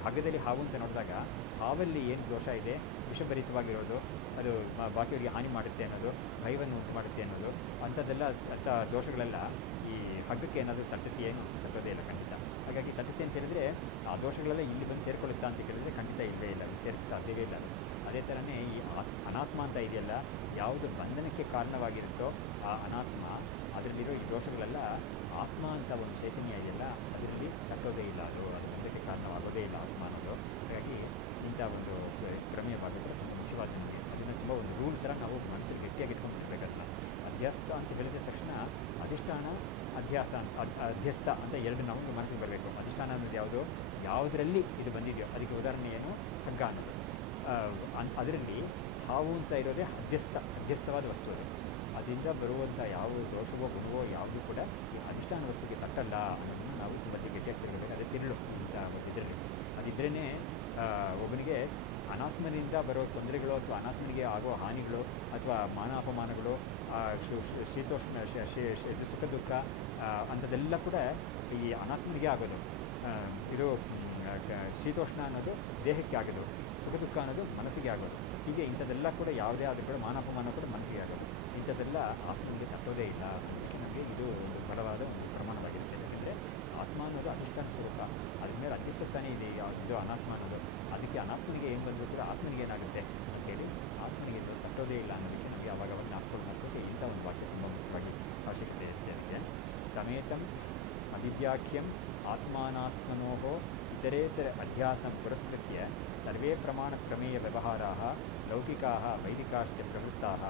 ಹಗ್ಗದಲ್ಲಿ ಹಾವು ಅಂತ ನೋಡಿದಾಗ ಹಾವಲ್ಲಿ ಏನು ದೋಷ ಇದೆ, ವಿಷಭರಿತವಾಗಿರೋದು, ಅದು ಬಾಕಿಯವರಿಗೆ ಹಾನಿ ಮಾಡುತ್ತೆ ಅನ್ನೋದು, ಭಯವನ್ನು ಉಂಟು ಮಾಡುತ್ತೆ ಅನ್ನೋದು, ಅಂಥದ್ದೆಲ್ಲ ದೋಷಗಳೆಲ್ಲ ಈ ಹಗ್ಗಕ್ಕೆ ಏನಾದರೂ ಏನು ತಟ್ಟೋದೇ ಇಲ್ಲ ಖಂಡಿತ. ಹಾಗಾಗಿ ತಟ್ಟುತ್ತೆ ಅಂತ ಹೇಳಿದರೆ ಆ ದೋಷಗಳೆಲ್ಲ ಇಲ್ಲಿ ಬಂದು ಸೇರಿಕೊಳ್ಳುತ್ತಾ ಅಂತ ಕೇಳಿದರೆ ಖಂಡಿತ ಇಲ್ಲವೇ ಇಲ್ಲ, ಅದು ಸೇರಕ್ಕೆ ಸಾಧ್ಯವೇ ಇಲ್ಲ. ಅದೇ ಥರನೇ ಈ ಅನಾತ್ಮ ಅಂತ ಇದೆಯಲ್ಲ, ಯಾವುದು ಬಂಧನಕ್ಕೆ ಕಾರಣವಾಗಿರುತ್ತೋ ಆ ಅನಾತ್ಮ, ಅದರಲ್ಲಿರೋ ಈ ದೋಷಗಳೆಲ್ಲ ಆತ್ಮ ಅಂತ ಒಂದು ಚೈತನ್ಯ ಇದೆಯಲ್ಲ ಅದರಲ್ಲಿ ತಟ್ಟೋದೇ ಇಲ್ಲ, ಅದು ಬಂಧಕ್ಕೆ ಕಾರಣವಾಗೋದೇ ಇಲ್ಲ ಆತ್ಮ ಅನ್ನೋದು. ಹಾಗಾಗಿ ಇಂಥ ಒಂದು ಪ್ರಮೇಯವಾಗುತ್ತೆ ತುಂಬ ಮುಖ್ಯವಾದ ನಮಗೆ. ಅದನ್ನು ತುಂಬ ಒಂದು ರೂಲ್ ಥರ ನಾವು ಮನಸ್ಸಲ್ಲಿ ಗಟ್ಟಿಯಾಗಿ ಇಟ್ಕೊಂಡ್ಬಿಡ್ಬೇಕು. ಅದನ್ನು ಅಧ್ಯಸ್ಥ ಅಂತ ಹೇಳಿದ ತಕ್ಷಣ ಅಧಿಷ್ಠಾನ ಅಧ್ಯಸ್ಥ ಅಂತ ಎರಡು ನಾವು ಮನಸ್ಸಿಗೆ ಬರಬೇಕು. ಅಧಿಷ್ಠಾನ ಅನ್ನೋದು ಯಾವುದರಲ್ಲಿ ಇದು ಬಂದಿದೆಯೋ ಅದಕ್ಕೆ ಉದಾಹರಣೆ ಏನು, ಹಗ್ಗ ಅನ್ನೋದು. ಅದರಲ್ಲಿ ಹಾವು ಅಂತ ಇರೋದೇ ಅಧ್ಯಸ್ಥವಾದ ವಸ್ತು. ಅದು ಅದರಿಂದ ಬರುವಂಥ ಯಾವ ದೋಷವೋ ಗುಣವೋ ಯಾವುದೂ ಕೂಡ ಈ ಅಧಿಷ್ಠಾನ ವಸ್ತುಗೆ ತಟ್ಟಲ್ಲ ಅನ್ನೋದನ್ನು ನಾವು ತುಂಬ ಗಟ್ಟಿಯಾಗಿ ತಿಳ್ಕೋಬೇಕು. ಅದೇ ತಿರುಳು ಇಂಥ ಇದರಲ್ಲಿ ಅದಿದ್ರೇ ಒಬ್ಬನಿಗೆ ಅನಾತ್ಮನಿಂದ ಬರೋ ತೊಂದರೆಗಳು ಅಥವಾ ಅನಾತ್ಮನಿಗೆ ಆಗೋ ಹಾನಿಗಳು ಅಥವಾ ಮಾನ ಅಪಮಾನಗಳು, ಶೀತೋಷ್ಣ ಸುಖ ದುಃಖ ಅಂಥದ್ದೆಲ್ಲ ಕೂಡ ಈ ಅನಾತ್ಮನಿಗೆ ಆಗೋದು. ಇದು ಶೀತೋಷ್ಣ ಅನ್ನೋದು ದೇಹಕ್ಕೆ ಆಗೋದು, ಸುಖ ದುಃಖ ಅನ್ನೋದು ಮನಸ್ಸಿಗೆ ಆಗೋದು. ಹೀಗೆ ಇಂಥದ್ದೆಲ್ಲ ಕೂಡ ಯಾವುದೇ ಆದರೂ ಕೂಡ ಮಾನ ಅಪಮಾನ ಕೂಡ ಮನಸ್ಸಿಗೆ ಆಗೋದು. ಇಂಥದ್ದೆಲ್ಲ ಆತ್ಮನಿಗೆ ತಟ್ಟೋದೇ ಇಲ್ಲ. ಅದಕ್ಕೆ ನಮಗೆ ಇದು ಒಂದು ಬಲವಾದ ಒಂದು ಪ್ರಮಾಣವಾಗಿರುತ್ತೆ. ಯಾಕೆಂದರೆ ಆತ್ಮ ಅನ್ನೋದು ಅಧಿಷ್ಠಾನ ಸ್ವರೂಪ, ಅದ್ರ ಮೇಲೆ ಅಧ್ಯಸ್ಥತಾನೇ ಇದೆ ಇದು ಅನಾತ್ಮ ಅನ್ನೋದು. ಅದಕ್ಕೆ ಅನಾತ್ಮನಿಗೆ ಏನು ಬಂದರೂ ಕೂಡ ಆತ್ಮನಿಗೆ ಏನಾಗುತ್ತೆ ಅಂಥೇಳಿ ಆತ್ಮನಿಗೆ ತಟ್ಟೋದೇ ಇಲ್ಲ ಅನ್ನೋದಕ್ಕೆ ನಮಗೆ ಆವಾಗ ಒಂದು ನಾಲ್ಕು ಇಂಥ ಒಂದು ವಾಕ್ಯ ತುಂಬ ಮುಖ್ಯವಾಗಿ ಅವಶ್ಯಕತೆ ಇರುತ್ತೆ. ಅದಕ್ಕೆ ತಮೇತಂ ಅವಿದ್ಯಾಖ್ಯಂ ಆತ್ಮಾನಾತ್ಮನೋ ಇತರೇತರ ಅಧ್ಯಾಸಂ ಪುರಸ್ಕೃತ್ಯ ಸರ್ವೇ ಪ್ರಮಾಣಪ್ರಮೇಯ ವ್ಯವಹಾರಾः ಲೌಕಿಕಾः ವೈದಿಕಾಶ್ಚ ಪ್ರವೃತ್ತಾः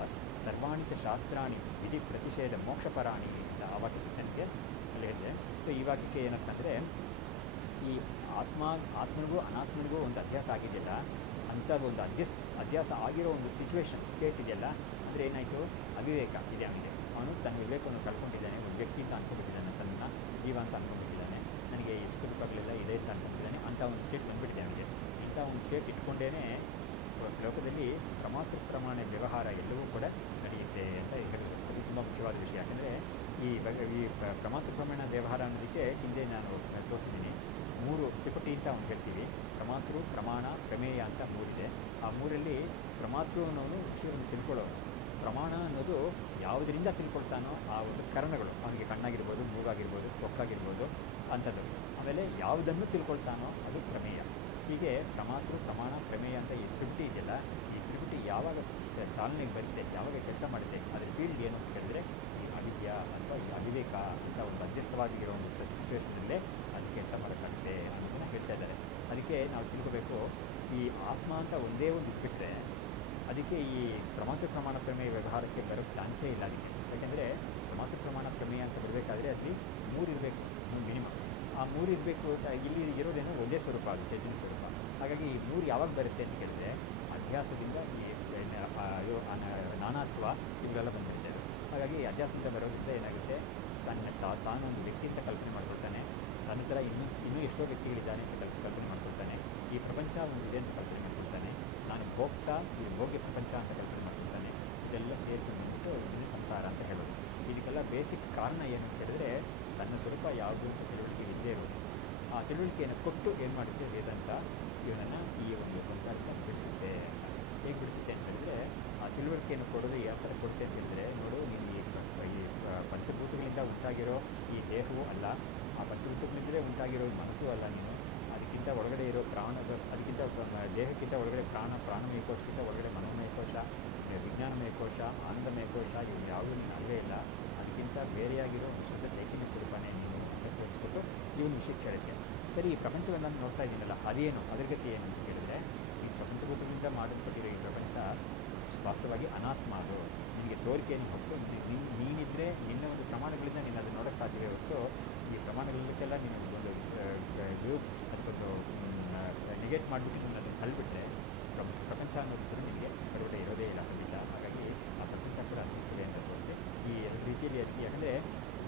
ಸರ್ವಾಣಿ ಚ ಶಾಸ್ತ್ರಾಣಿ ವಿಧಿ ಪ್ರತಿಷೇಧ ಮೋಕ್ಷಪರಾಣಿ ಅಂತ ಆ ವಾಕ್ಯ ಸಿಕ್ಕಂತೆ ಅಲ್ಲಿ ಹೇಳಿದೆ. ಸೊ ಈ ವಾಕ್ಯಕ್ಕೆ ಏನಂತಂದರೆ, ಈ ಆತ್ಮನಿಗೂ ಅನಾತ್ಮನಿಗೂ ಒಂದು ಅಧ್ಯಾಸ ಆಗಿದೆಯಲ್ಲ, ಅಂಥ ಒಂದು ಅಧ್ಯಾಸ ಆಗಿರೋ ಒಂದು ಸ್ಟೇಟ್ ಇದೆಯಲ್ಲ, ಅಂದರೆ ಏನಾಯಿತು, ಅವಿವೇಕ ಇದೆ ಅವನಿಗೆ. ಅವನು ತನ್ನ ವಿವೇಕವನ್ನು ಕಳ್ಕೊಂಡಿದ್ದಾನೆ, ಒಂದು ವ್ಯಕ್ತಿ ಅಂತ ಅಂದ್ಕೊಂಡಿದ್ದಾನೆ, ತನ್ನ ಜೀವ ಅಂತ ಅಂದ್ಕೊಂಡಿದ್ದಾನೆ, ನನಗೆ ಈ ಸುಖ ದುಃಖಗಳೆಲ್ಲ ಇದೆ ಅಂತ ಅಂದ್ಕೊಂಡಿದ್ದಾನೆ. ಅಂಥ ಒಂದು ಸ್ಟೇಟ್ ಬಂದುಬಿಟ್ಟಿದೆ ಅವನಿಗೆ. ಇಂಥ ಒಂದು ಸ್ಟೇಟ್ ಇಟ್ಕೊಂಡೇ ಲೋಕದಲ್ಲಿ ಪ್ರಮಾಣ ವ್ಯವಹಾರ ಎಲ್ಲವೂ ಕೂಡ ನಡೆಯುತ್ತೆ ಅಂತ ಹೇಳಿದ್ರು. ಅದು ತುಂಬ ತುಂಬ ಮುಖ್ಯವಾದ ವಿಷಯ. ಯಾಕೆಂದರೆ ಈ ಪ್ರಮಾತೃ ಪ್ರಮಾಣ ವ್ಯವಹಾರ ಅನ್ನೋದಕ್ಕೆ ಹಿಂದೆ ನಾನು ತೋರಿಸಿದ್ದೀನಿ. 3 ತ್ರಿಪುಟಿ ಅಂತ ಒಂದು ಹೇಳ್ತೀವಿ. ಪ್ರಮಾತೃ, ಪ್ರಮಾಣ, ಪ್ರಮೇಯ ಅಂತ 3 ಇದೆ. ಆ 3ರಲ್ಲಿ ಪ್ರಮಾತೃ ಅನ್ನೋನು ವಿಷಯವನ್ನು ತಿಳ್ಕೊಳ್ಳೋನು. ಪ್ರಮಾಣ ಅನ್ನೋದು ಯಾವುದರಿಂದ ತಿಳ್ಕೊಳ್ತಾನೋ ಆ ಒಂದು ಕರಣಗಳು, ಅವನಿಗೆ ಕಣ್ಣಾಗಿರ್ಬೋದು, ಮೂಗಾಗಿರ್ಬೋದು, ತೊಕ್ಕಾಗಿರ್ಬೋದು ಅಂಥದ್ದು. ಆಮೇಲೆ ಯಾವುದನ್ನು ತಿಳ್ಕೊಳ್ತಾನೋ ಅದು ಪ್ರಮೇಯ. ಹೀಗೆ ಪ್ರಮಾತೃ, ಪ್ರಮಾಣ, ಪ್ರಮೇಯ ಅಂತ ಈ ತ್ರಿಪುಟಿ ಇದೆಯಲ್ಲ, ಈ ತ್ರಿಪುಟಿ ಯಾವಾಗ ಚಾಲನೆಗೆ ಬರುತ್ತೆ, ಯಾವಾಗ ಕೆಲಸ ಮಾಡುತ್ತೆ, ಅದರ ಫೀಲ್ಡ್ ಏನು ಅಂತ ಕೇಳಿದ್ರೆ ಈ ಅವಿದ್ಯ ಅಥವಾ ಈ ಅವಿವೇಕ ಅಂತ ಒಂದು ಅಡ್ಜಸ್ಟವಾಗಿರೋ ಒಂದು ಸಿಚುವೇಷನಲ್ಲೇ ಅದು ಕೆಲಸ ಮಾಡೋಕ್ಕಾಗುತ್ತೆ ಅನ್ನೋದನ್ನು ಹೇಳ್ತಾ ಇದ್ದಾರೆ. ಅದಕ್ಕೆ ನಾವು ತಿಳ್ಕೋಬೇಕು, ಈ ಆತ್ಮ ಅಂತ ಒಂದೇ ಒಂದು ಬಿಟ್ಟರೆ ಅದಕ್ಕೆ ಈ ಪ್ರಮಾತೃ ಪ್ರಮಾಣ ಪ್ರಮೇಯ ವ್ಯವಹಾರಕ್ಕೆ ಬರೋ ಚಾನ್ಸೇ ಇಲ್ಲ ಅದಕ್ಕೆ. ಯಾಕೆಂದರೆ ಪ್ರಮಾತೃ ಪ್ರಮಾಣ ಪ್ರಮೇಯ ಅಂತ ಬರಬೇಕಾದ್ರೆ ಅಲ್ಲಿ 3 ಇರಬೇಕು ಮಿನಿಮಮ್. ಆ 3 ಇರಬೇಕು. ಇಲ್ಲಿ ಇರೋದೇನೋ ಒಂದೇ ಸ್ವರೂಪ, ಅದು ಚೈತನ್ಯ ಸ್ವರೂಪ. ಹಾಗಾಗಿ ಈ 3 ಯಾವಾಗ ಬರುತ್ತೆ ಅಂತ ಕೇಳಿದ್ರೆ ಅಧ್ಯಾಸದಿಂದ ಈ ನಾನಾತ್ವ ಇವೆಲ್ಲ ಬಂದಿರ್ತೇವೆ. ಹಾಗಾಗಿ ಅಧ್ಯಾಸದಿಂದ ಬರೋದ್ರಿಂದ ಏನಾಗುತ್ತೆ, ತಾನೊಂದು ವ್ಯಕ್ತಿ ಅಂತ ಕಲ್ಪನೆ ಮಾಡ್ಕೊಳ್ತಾನೆ. ತನ್ನ ಥರ ಇನ್ನೂ ಎಷ್ಟೋ ವ್ಯಕ್ತಿಗಳಿದ್ದಾನೆ ಅಂತ ಕಲ್ಪನೆ ಮಾಡ್ಕೊಳ್ತಾನೆ. ಈ ಪ್ರಪಂಚ ಒಂದು ಇದೆ ಅಂತ ಕಲ್ಪನೆ ಮಾಡ್ಕೊಳ್ತಾನೆ. ನಾನು ಭೋಕ್ತ, ಈ ಭೋಗ್ಯ ಪ್ರಪಂಚ ಅಂತ ಕಲ್ಪನೆ ಮಾಡ್ಕೊಳ್ತಾನೆ. ಇದೆಲ್ಲ ಸೇರ್ಕೊಂಡ್ಬಿಟ್ಟು ಇದನ್ನೇ ಸಂಸಾರ ಅಂತ ಹೇಳೋದು. ಇದಕ್ಕೆಲ್ಲ ಬೇಸಿಕ್ ಕಾರಣ ಏನು ಅಂತ ಹೇಳಿದ್ರೆ ತನ್ನ ಸ್ವರೂಪ ಯಾವುದು ಅಂತ ತಿಳುವಳಿಕೆ ಇದ್ದೇ ಇರೋದು. ಆ ತಿಳುವಳಿಕೆಯನ್ನು ಕೊಟ್ಟು ಏನು ಮಾಡುತ್ತೆ ವೇದಾಂತ, ಇವನನ್ನು ಈ ಒಂದು ಸಂಸಾರಕ್ಕೆ ಬಿಡಿಸುತ್ತೆ ಅಂತ. ಹೇಗೆ ಬಿಡಿಸುತ್ತೆ ಅಂತ ಹೇಳಿದ್ರೆ ಆ ತಿಳುವಳಿಕೆಯನ್ನು ಕೊಡೋದು ಯಾವ ಥರ ಕೊಡುತ್ತೆ ಅಂತ ಹೇಳಿದ್ರೆ, ನೋಡು, ನೀನು ಈ ಪಂಚಭೂತಗಳಿಂದ ಉಂಟಾಗಿರೋ ಈ ದೇಹವೂ ಅಲ್ಲ, ಆ ಪಂಚಭೂತಗಳಿಂದಲೇ ಉಂಟಾಗಿರೋ ಮನಸ್ಸೂ ಅಲ್ಲ ನೀನು. ಅದಕ್ಕಿಂತ ಒಳಗಡೆ ಇರೋ ಅದಕ್ಕಿಂತ ದೇಹಕ್ಕಿಂತ ಒಳಗಡೆ ಪ್ರಾಣಮಯ ಕೋಶಕ್ಕಿಂತ ಒಳಗಡೆ ಮನೋಮಯ ಕೋಶ, ವಿಜ್ಞಾನಮಯ ಕೋಶ, ಆನಂದಮಯ ಕೋಶ, ಇವು ಯಾವುದೂ ನೀನು ಅಲ್ಲೇ ಇಲ್ಲ. ಅದಕ್ಕಿಂತ ಬೇರೆಯಾಗಿರೋ ಶುದ್ಧ ಚೈತನ್ಯ ಸ್ವರೂಪನೇ ನೀನು ಅಂತ ತೋರಿಸ್ಬಿಟ್ಟು ಈ ಒಂದು ವಿಷಯಕ್ಕೆ ಹೇಳುತ್ತೆ. ಸರಿ, ಈ ಪ್ರಪಂಚವನ್ನು ನೋಡ್ತಾ ಇದ್ದೀನಲ್ಲ, ಅದೇನು, ಅದರ ಗತಿ ಏನು ಅಂತ ಕೇಳಿದ್ರೆ, ಈ ಪ್ರಪಂಚಭೂತಗಳಿಂದ ಮಾಡಲ್ಪಟ್ಟಿರೋ ಈ ಪ್ರಪಂಚ ವಾಸ್ತವವಾಗಿ ಅನಾತ್ಮ. ಅದು ನಿನಗೆ ತೋರಿಕೆಯನ್ನು ಹೊತ್ತು ನೀನಿದ್ರೆ ನಿನ್ನ ಒಂದು ಪ್ರಮಾಣಗಳಿಂದ ನೀನು ಅದನ್ನು ನೋಡೋಕ್ಕೆ ಸಾಧ್ಯವೇ ಹೊತ್ತು ಈ ಪ್ರಮಾಣಗಳಕ್ಕೆಲ್ಲ ನೀನು ಒಂದು ಅದಕ್ಕೊಂದು ನೆಗೆಟ್ ಮಾಡಿಬಿಟ್ಟು ನೀನು ಅದನ್ನು ತಳ್ಳಿಬಿಟ್ರೆ ಪ್ರಪಂಚ ಅನ್ನೋದು ನಿಮಗೆ ಹೊರಗಡೆ ಇರೋದೇ ಇಲ್ಲ, ಖಂಡಿತ. ಹಾಗಾಗಿ ಆ ಪ್ರಪಂಚ ಕೂಡ ಅಂತಿಸ್ತದೆ ಅಂತ ತೋರಿಸಿ ಈ ಎರಡು ರೀತಿಯಲ್ಲಿ ಯಾಕಂದರೆ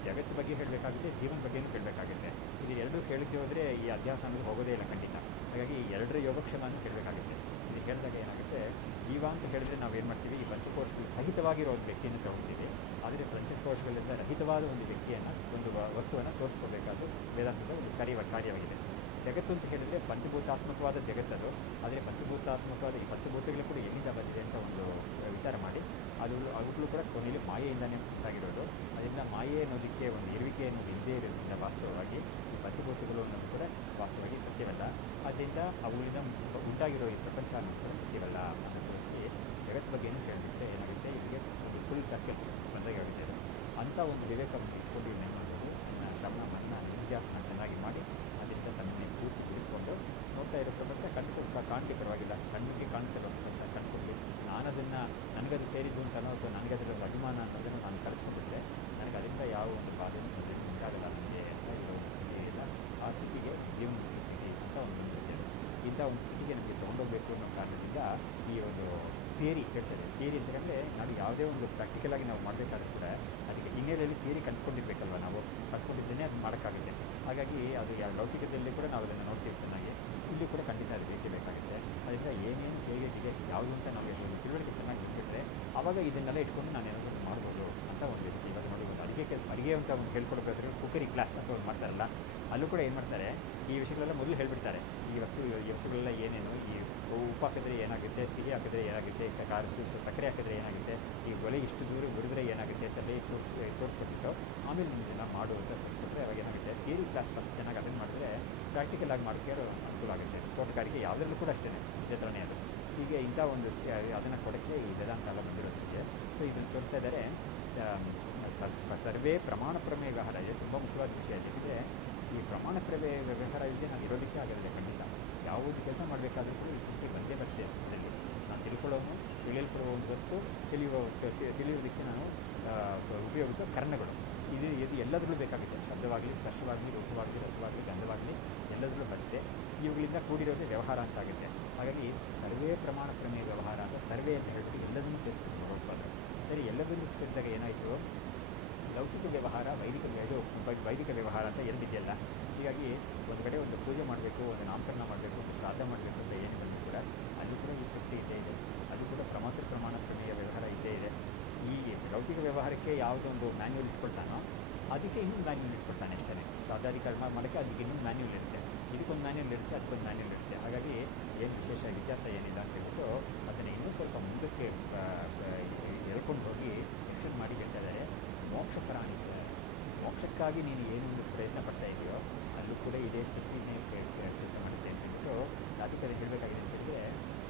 ಜಗತ್ತು ಬಗ್ಗೆ ಹೇಳಬೇಕಾಗುತ್ತೆ, ಜೀವನ ಬಗ್ಗೆನೂ ಹೇಳಬೇಕಾಗುತ್ತೆ. ಇದು ಎರಡೂ ಹೇಳಿದ್ದೆ ಹೋದರೆ ಈ ಅಧ್ಯಾಸ ಅನ್ನೋದು ಹೋಗೋದೇ ಇಲ್ಲ ಖಂಡಿತ. ಹಾಗಾಗಿ ಎರಡರ ಯೋಗಕ್ಷೇಮವನ್ನು ಹೇಳಬೇಕಾಗುತ್ತೆ. ಇದು ಹೇಳಿದಾಗ ಏನಾಗುತ್ತೆ, ಜೀವ ಅಂತ ಹೇಳಿದ್ರೆ ನಾವೇನು ಮಾಡ್ತೀವಿ, ಈ ಪಂಚಕೋಶಗಳು ಸಹಿತವಾಗಿರೋ ಒಂದು ವ್ಯಕ್ತಿಯನ್ನು ತಗೊಳ್ತೀವಿ. ಆದರೆ ಪಂಚಕೋಶಗಳಿಂದ ರಹಿತವಾದ ಒಂದು ವ್ಯಕ್ತಿಯನ್ನು, ಒಂದು ವಸ್ತುವನ್ನು ತೋರಿಸ್ಕೋಬೇಕಾದ್ದು ವೇದಾಂತದ ಒಂದು ಕಾರ್ಯವಾಗಿದೆ. ಜಗತ್ತು ಅಂತ ಹೇಳಿದರೆ ಪಂಚಭೂತಾತ್ಮಕವಾದ ಜಗತ್ತದು. ಆದರೆ ಪಂಚಭೂತಾತ್ಮಕವಾದ ಈ ಪಂಚಭೂತಗಳು ಕೂಡ ಎಲ್ಲಿಂದ ಬಂದಿದೆ ಅಂತ ಒಂದು ವಿಚಾರ ಮಾಡಿ ಅವುಗಳು ಕೂಡ ಕೊನೆಯಲ್ಲಿ ಮಾಯೆಯಿಂದಲೇ ಉಂಟಾಗಿರೋದು. ಅದರಿಂದ ಮಾಯೆ ಅನ್ನೋದಕ್ಕೆ ಒಂದು ಇರುವಿಕೆ ಅನ್ನೋದು ಇಲ್ಲದೇ ಇರೋದ್ರಿಂದ ವಾಸ್ತವವಾಗಿ ಈ ಪಂಚಭೂತಗಳು ಅನ್ನೋದು ಕೂಡ ವಾಸ್ತವವಾಗಿ ಸತ್ಯವಲ್ಲ. ಆದ್ದರಿಂದ ಅವುಗಳಿಂದ ಉಂಟಾಗಿರೋ ಈ ಪ್ರಪಂಚ ಅನ್ನೋದು ಕೂಡ ಸತ್ಯವಲ್ಲ ಅನ್ನೋ ತೋರಿಸಿ ಜಗತ್ತು ಬಗ್ಗೆ ಏನು ಕೇಳಿಬಿಟ್ರೆ ಏನಾಗುತ್ತೆ, ಇಲ್ಲಿಗೆ ಒಂದು ಫುಲ್ ಸರ್ಕಲ್ ಬಂದಾಗ ಆಗುತ್ತೆ. ಅಂಥ ಒಂದು ವಿವೇಕವನ್ನು ಇಟ್ಕೊಂಡು ಏನು ಮಾಡೋದು, ಶ್ರವಣ ಮನ್ನ ನಿತ್ಯಾಸನ ಚೆನ್ನಾಗಿ ಮಾಡಿ ಅದರಿಂದ ತನ್ನನ್ನೇ ಪೂರ್ತಿ ಬಿಡಿಸ್ಕೊಂಡು ನೋಡ್ತಾ ಇರೋ ಪ್ರಪಂಚ ಕಾಣಲಿಕ್ಕೆ ಪರವಾಗಿಲ್ಲ, ಕಣ್ಣಿಗೆ ಕಾಣ್ತಿರೋ ಪ್ರಪಂಚ ಕಂಡುಕೊಂಡು ನಾನದನ್ನು ನನಗದು ಸೇರಿದ್ದು ಅಂತ ಅನ್ನೋ ಅಥವಾ ನನಗದರೊಂದು ಅಭಿಮಾನ ಅನ್ನೋದನ್ನು ನಾನು ಕಳಿಸ್ಕೊಂಡಿದ್ರೆ ನನಗೆ ಅದರಿಂದ ಯಾವ ಒಂದು ಬಾಧೆಯೂ ಉಂಟಾಗಲ್ಲ ನನಗೆ ಅಂತ ಇರೋ ಒಂದು ಸ್ಥಿತಿ ಇಲ್ಲ. ಆ ಸ್ಥಿತಿಗೆ ಜೀವನಮುಕ್ತಿ ಸ್ಥಿತಿ ಅಂತ ಒಂದು ಬಂದಿರುತ್ತೆ. ಇಂಥ ಒಂದು ಸ್ಥಿತಿಗೆ ನಮಗೆ ತೊಗೊಂಡೋಗ್ಬೇಕು ಅನ್ನೋ ಕಾರಣದಿಂದ ಈ ಒಂದು ಥಿಯರಿ ಹೇಳ್ತಾರೆ. ಥಿಯರಿ ಅಂತಂದರೆ ನಾವು ಯಾವುದೇ ಒಂದು ಪ್ರಾಕ್ಟಿಕಲಾಗಿ ನಾವು ಮಾಡಬೇಕಾದ್ರೂ ಕೂಡ ಅದಕ್ಕೆ ಹಿನ್ನೆಲೆಯಲ್ಲಿ ಥಿಯರಿ ಕಲ್ತ್ಕೊಂಡಿರ್ಬೇಕಲ್ವ, ನಾವು ಕಲ್ತ್ಕೊಂಡಿದ್ದೇನೆ ಅದು ಮಾಡೋಕ್ಕಾಗುತ್ತೆ. ಹಾಗಾಗಿ ಅದು ಲೌಕಿಕದಲ್ಲಿ ಕೂಡ ನಾವು ಅದನ್ನು ನೋಡ್ತೀವಿ ಚೆನ್ನಾಗಿ, ಇಲ್ಲಿ ಕೂಡ ಖಂಡಿತ ಅದು ಬೇಕೇ ಬೇಕಾಗುತ್ತೆ. ಅದರಿಂದ ಏನೇನು ಹೇಗೆ ಯಾವುದು ಅಂತ ನಾವು ಒಂದು ತಿಳುವಳಿಕೆ ಚೆನ್ನಾಗಿ ಬಿಟ್ಬಿಟ್ರೆ ಆವಾಗ ಇದನ್ನೆಲ್ಲ ಇಟ್ಕೊಂಡು ನಾನು ಏನಾದರೂ ಮಾಡ್ಬೋದು ಅಂತ ಒಂದು ವ್ಯಕ್ತಿ ಇವಾಗ ನೋಡಿ ಒಂದು ಅಡುಗೆ ಅಂತ ಒಂದು ಹೇಳ್ಕೊಡ್ಬೇಕಾದ್ರೆ ಕುಕ್ಕರಿ ಕ್ಲಾಸ್ ಅಂತ ಒಂದು ಮಾಡ್ತಾರಲ್ಲ, ಅಲ್ಲೂ ಕೂಡ ಏನು ಮಾಡ್ತಾರೆ, ಈ ವಿಷಯಗಳೆಲ್ಲ ಮೊದಲು ಹೇಳ್ಬಿಡ್ತಾರೆ. ಈ ವಸ್ತುಗಳೆಲ್ಲ ಏನೇನು, ಈ ಉಪ್ಪು ಹಾಕಿದ್ರೆ ಏನಾಗುತ್ತೆ, ಸಿಹಿ ಹಾಕಿದ್ರೆ ಏನಾಗುತ್ತೆ, ಸಕ್ಕರೆ ಹಾಕಿದ್ರೆ ಏನಾಗುತ್ತೆ, ಈ ಒಲೆ ಇಷ್ಟು ದೂರ ಬಿಡಿದ್ರೆ ಏನಾಗುತ್ತೆ ಅಂತಲೇ ತೋರಿಸ್ಕೊಟ್ಟಿತ್ತು. ಆಮೇಲೆ ನೀವು ಇದನ್ನು ಮಾಡು ಅಂತ ತೋರಿಸ್ಕೊಟ್ರೆ ಅವಾಗ ಏನಾಗುತ್ತೆ, ಥಿಯರಿ ಕ್ಲಾಸ್ ಫಸ್ಟ್ ಚೆನ್ನಾಗಿ ಅದನ್ನು ಮಾಡಿದ್ರೆ ಪ್ರಾಕ್ಟಿಕಲ್ ಆಗಿ ಮಾಡೋಕ್ಕೆ ಅನುಕೂಲ ಆಗುತ್ತೆ. ತೋಟಗಾರಿಕೆ ಯಾವುದರಲ್ಲೂ ಕೂಡ ಅಷ್ಟೇ, ಇದೇ ಥರನೇ ಅದು. ಹೀಗೆ ಇಂಥ ಒಂದು ಅದನ್ನು ಕೊಡೋಕ್ಕೆ ಈ ವೇದಾಂತ ಎಲ್ಲ ಬಂದಿರೋದಕ್ಕೆ. ಸೊ ಇದನ್ನು ತೋರಿಸ್ತಾ ಇದ್ದಾರೆ. ಸರ್ವೇ ಪ್ರಮಾಣ ಪ್ರಮೇಯ ವ್ಯವಹಾರ ಇದೆ, ತುಂಬ ಮುಖ್ಯವಾದ ವಿಷಯ. ಯಾಕೆಂದರೆ ಈ ಪ್ರಮಾಣ ಪ್ರಮೇಯ ವ್ಯವಹಾರ ಇದೆ, ನಾವು ಇರೋದಕ್ಕೆ ಆಗೋದಿಲ್ಲ ಖಂಡಿತ. ಯಾವುದು ಕೆಲಸ ಮಾಡಬೇಕಾದ್ರೂ ಕೂಡ ಈ ಸ್ಥಿತಿ ಬಂದೇ ಬರುತ್ತೆ. ಅದರಲ್ಲಿ ನಾನು ತಿಳಿಯಲ್ಪಡುವ ಒಂದು ವಸ್ತು ತಿಳಿಯೋದಕ್ಕೆ ನಾನು ಉಪಯೋಗಿಸೋ ಕರ್ಣಗಳು ಇದು ಎಲ್ಲದರಲ್ಲೂ ಬೇಕಾಗುತ್ತೆ. ಶಬ್ದವಾಗಲಿ, ಸ್ಪರ್ಶವಾಗಲಿ, ರೂಪವಾಗಲಿ, ರಸವಾಗಲಿ, ಗಂಧವಾಗಲಿ ಎಲ್ಲದರಲ್ಲೂ ಬರುತ್ತೆ. ಇವುಗಳಿಂದ ಕೂಡಿರೋದೇ ವ್ಯವಹಾರ ಅಂತ ಆಗುತ್ತೆ. ಹಾಗಾಗಿ ಸರ್ವೇ ಪ್ರಮಾಣ ಪ್ರಮೇಯ ವ್ಯವಹಾರ ಅಂತ ಸರ್ವೇ ಅಂತ ಹೇಳ್ಬಿಟ್ಟು ಎಲ್ಲದನ್ನೂ ಸೇರಿಸ್ಬಿಟ್ಟು ಹೋಗ್ಬಾರ್ದು. ಸರಿ, ಎಲ್ಲದನ್ನೂ ಸೇರಿಸಿದಾಗ ಏನಾಯಿತು, ಲೌಕಿಕ ವ್ಯವಹಾರ, ವೈದಿಕ ವ್ಯವಹಾರ ಅಂತ ಎರಡಿದೆಯಲ್ಲ. ಹೀಗಾಗಿ ಒಂದು ಕಡೆ ಒಂದು ಪೂಜೆ ಮಾಡಬೇಕು, ಒಂದು ನಾಮಕರಣ ಮಾಡಬೇಕು, ಒಂದು ಶ್ರಾದ್ದ ಮಾಡಬೇಕು ಅಂತ ಏನು ಬಂದರೂ ಕೂಡ ಅಲ್ಲಿ ಕೂಡ ಈ ತೃಪ್ತಿ ಇದ್ದೇ ಇದೆ. ಅದು ಕೂಡ ಪ್ರಮಾತೃ ಪ್ರಮಾಣ ಪ್ರಮೇಯ ವ್ಯವಹಾರ ಇದ್ದೇ ಇದೆ. ಈ ಲೌಕಿಕ ವ್ಯವಹಾರಕ್ಕೆ ಯಾವುದೊಂದು ಮ್ಯಾನ್ಯುವಲ್ ಇಟ್ಕೊಳ್ತಾನೋ ಅದಕ್ಕೆ ಇನ್ನೊಂದು ಮ್ಯಾನ್ಯುವಲ್ ಇಟ್ಕೊಳ್ತಾನೆ ಅಷ್ಟೇ. ಸಾಧಾರೀಕರಣ ಮಾಡೋಕ್ಕೆ ಅದಕ್ಕೆ ಇನ್ನೊಂದು ಮ್ಯಾನ್ಯುವಲ್ ಇರುತ್ತೆ, ಇದಕ್ಕೊಂದು ಮ್ಯಾನ್ಯುವಲ್ ಇರುತ್ತೆ, ಅದಕ್ಕೊಂದು ಮ್ಯಾನ್ಯುವಲ್ ಇರುತ್ತೆ. ಹಾಗಾಗಿ ಏನು ವಿಶೇಷ ವ್ಯತ್ಯಾಸ ಏನಿಲ್ಲ ಅಂತ ಹೇಳ್ಬಿಟ್ಟು ಅದನ್ನು ಇನ್ನೂ ಸ್ವಲ್ಪ ಮುಂದಕ್ಕೆ ಎಳ್ಕೊಂಡು ಹೋಗಿ ಎಕ್ಸ್ಟೆಂಡ್ ಮಾಡಿ ಹೇಳ್ತಾ ಇದ್ದಾರೆ. ಮೋಕ್ಷ ಪ್ರಾಣಿಸ, ಮೋಕ್ಷಕ್ಕಾಗಿ ನೀನು ಏನೊಂದು ಪ್ರಯತ್ನ ಪಡ್ತಾ ಇದೆಯೋ ಅಲ್ಲೂ ಕೂಡ ಇದೇ ಪ್ರತಿನೇ ಕೆಲಸ ಮಾಡುತ್ತೆ ಅಂತ ಹೇಳ್ಬಿಟ್ಟು ಅದಕ್ಕೆ ಹೇಳಬೇಕಾಗಿದೆ ಅಂತ ಹೇಳಿದ್ರೆ,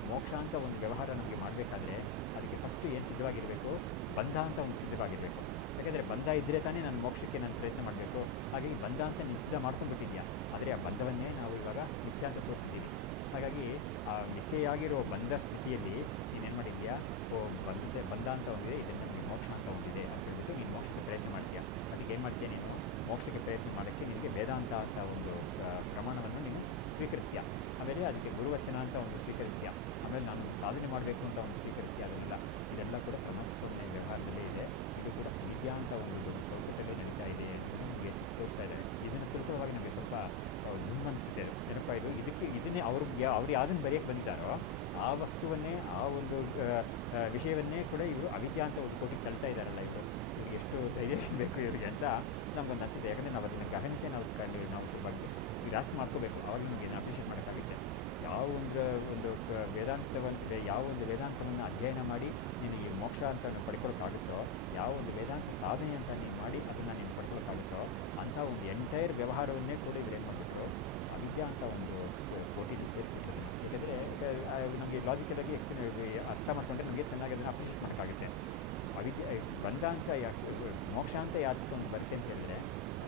ಮೋಕ್ಷ ಅಂತ ಒಂದು ವ್ಯವಹಾರ ನಮಗೆ ಮಾಡಬೇಕಾದ್ರೆ ಅದಕ್ಕೆ ಫಸ್ಟು ಏನು ಸಿದ್ಧವಾಗಿರಬೇಕು, ಬಂಧ ಅಂತ ಒಂದು ಸಿದ್ಧವಾಗಿರಬೇಕು. ಯಾಕೆಂದರೆ ಬಂಧ ಇದ್ದರೆ ತಾನೇ ನಾನು ಮೋಕ್ಷಕ್ಕೆ ನಾನು ಪ್ರಯತ್ನ ಮಾಡಬೇಕು. ಹಾಗಾಗಿ ಬಂಧ ಅಂತ ನೀನು ಸಿದ್ಧ ಮಾಡ್ಕೊಂಡ್ಬಿಟ್ಟಿದ್ಯಾ, ಆದರೆ ಆ ಬಂಧವನ್ನೇ ನಾವು ಇವಾಗ ಮಿಥ್ಯೆ ಅಂತ ತೋರಿಸ್ತೀವಿ. ಹಾಗಾಗಿ ಆ ಮಿಥ್ಯೆಯಾಗಿರೋ ಬಂಧ ಸ್ಥಿತಿಯಲ್ಲಿ ನೀನೇನು ಮಾಡಿದ್ಯಾ, ಬಂಧ ಅಂತ ಒಂದಿದೆ, ಇದನ್ನು ನಿಮಗೆ ಮೋಕ್ಷ ಅಂತ ಒಂದಿದೆ ಅಂತ ಹೇಳ್ಬಿಟ್ಟು ನೀನು ಮೋಕ್ಷಕ್ಕೆ ಪ್ರಯತ್ನ ಮಾಡ್ತೀಯಾ. ಅದಕ್ಕೆ ಏನು ಮಾಡ್ತೀಯ ನೀನು, ಮೋಕ್ಷಕ್ಕೆ ಪ್ರಯತ್ನ ಮಾಡೋಕ್ಕೆ ನಿನಗೆ ವೇದಾಂತ ಅಂತ ಒಂದು ಪ್ರಮಾಣವನ್ನು ನೀನು ಸ್ವೀಕರಿಸ್ತೀಯ. ಆಮೇಲೆ ಅದಕ್ಕೆ ಗುರುವಚನ ಅಂತ ಒಂದು ಸ್ವೀಕರಿಸ್ತೀಯ. ಆಮೇಲೆ ನಾನು ಸಾಧನೆ ಮಾಡಬೇಕು ಅಂತ ಒಂದು ಸ್ವೀಕರಿಸ್ತೀಯ. ಅದೆಲ್ಲ ಇದೆಲ್ಲ ಕೂಡ ಪ್ರಮಾಣಸ್ಪರ್ಧೆ ವ್ಯವಹಾರದಲ್ಲೇ ಇದೆ. ಇದು ಕೂಡ ವಿದ್ಯಾ ಅಂತ ಒಂದು ಸೌಕರ್ಯದಲ್ಲೇ ನಡೀತಾ ಇದೆ ಅಂತ ನಮಗೆ ತೋರಿಸ್ತಾ ಇದ್ದಾರೆ. ಇದನ್ನು ತಿಳ್ಕೊಳ್ಳುವಾಗ ನಮಗೆ ಸ್ವಲ್ಪ ಝುಮ್ ಅನಿಸುತ್ತೆ. ಏನಪ್ಪ ಇದು, ಇದನ್ನೇ ಅವ್ರು ಯಾವುದನ್ನು ಬರೆಯೋಕ್ಕೆ ಬಂದಿದ್ದಾರೋ ಆ ವಸ್ತುವನ್ನೇ, ಆ ಒಂದು ವಿಷಯವನ್ನೇ ಕೂಡ ಇವರು ಅವಿದ್ಯಾ ಅಂತ ಒಂದು ಕೋಟಿಗೆ ತಳ್ತಾ ಇದ್ದಾರಲ್ಲ, ಇದು ಇವ್ರಿಗೆ ಎಷ್ಟು ಧೈರ್ಯ ಬೇಕು ಇವರಿಗೆ ಅಂತ ನಮಗೊಂದು ಅನಿಸುತ್ತೆ. ಯಾಕಂದರೆ ನಾವು ಅದನ್ನು ಗಹನತೆ ನಾವು ಸ್ವಲ್ಪ ಗ್ರಾಸ್ ಮಾಡ್ಕೋಬೇಕು, ಅವಾಗ ನಮಗೆ ಏನು ಅಪ್ರಿಷಿಯೇಟ್ ಮಾಡೋಕ್ಕಾಗುತ್ತೆ. ಯಾವ ಒಂದು ವೇದಾಂತವಂತೆ, ಯಾವ ಒಂದು ವೇದಾಂತವನ್ನು ಅಧ್ಯಯನ ಮಾಡಿ ನೀನು ಈ ಮೋಕ್ಷ ಅಂತ ಪಡ್ಕೊಳ್ಳೋಕ್ಕಾಗುತ್ತೋ, ಯಾವ ಒಂದು ವೇದಾಂತ ಸಾಧನೆ ಅಂತ ನೀನು ಮಾಡಿ ಅದನ್ನು ನೀನು ಪಡ್ಕೊಳ್ಳೋಕ್ಕಾಗುತ್ತೋ ಅಂಥ ಒಂದು ಎಂಟೈರ್ ವ್ಯವಹಾರವನ್ನೇ ಕೂಡ ಇವರು ಏನು ಮಾಡಿಬಿಟ್ರು, ಅವಿದ್ಯಾ ಅಂತ ಒಂದು ಕೋಟಿಗೆ ಸೇರಿಸ್ಬಿಟ್ಟು. ಯಾಕೆಂದರೆ ನಮಗೆ ಲಾಜಿಕಲಾಗಿ ಅರ್ಥ ಮಾಡ್ಕೊಂಡ್ರೆ ನಮಗೆ ಚೆನ್ನಾಗಿ ಅದನ್ನು ಅಪ್ರಿಷಿಯೇಟ್ ಮಾಡೋಕ್ಕಾಗುತ್ತೆ. ಬಂಧ ಅಂತ ಮೋಕ್ಷ ಅಂತ ಯಾತಕ್ಕೆ ಒಂದು ಬರುತ್ತೆ ಅಂತ ಹೇಳಿದ್ರೆ,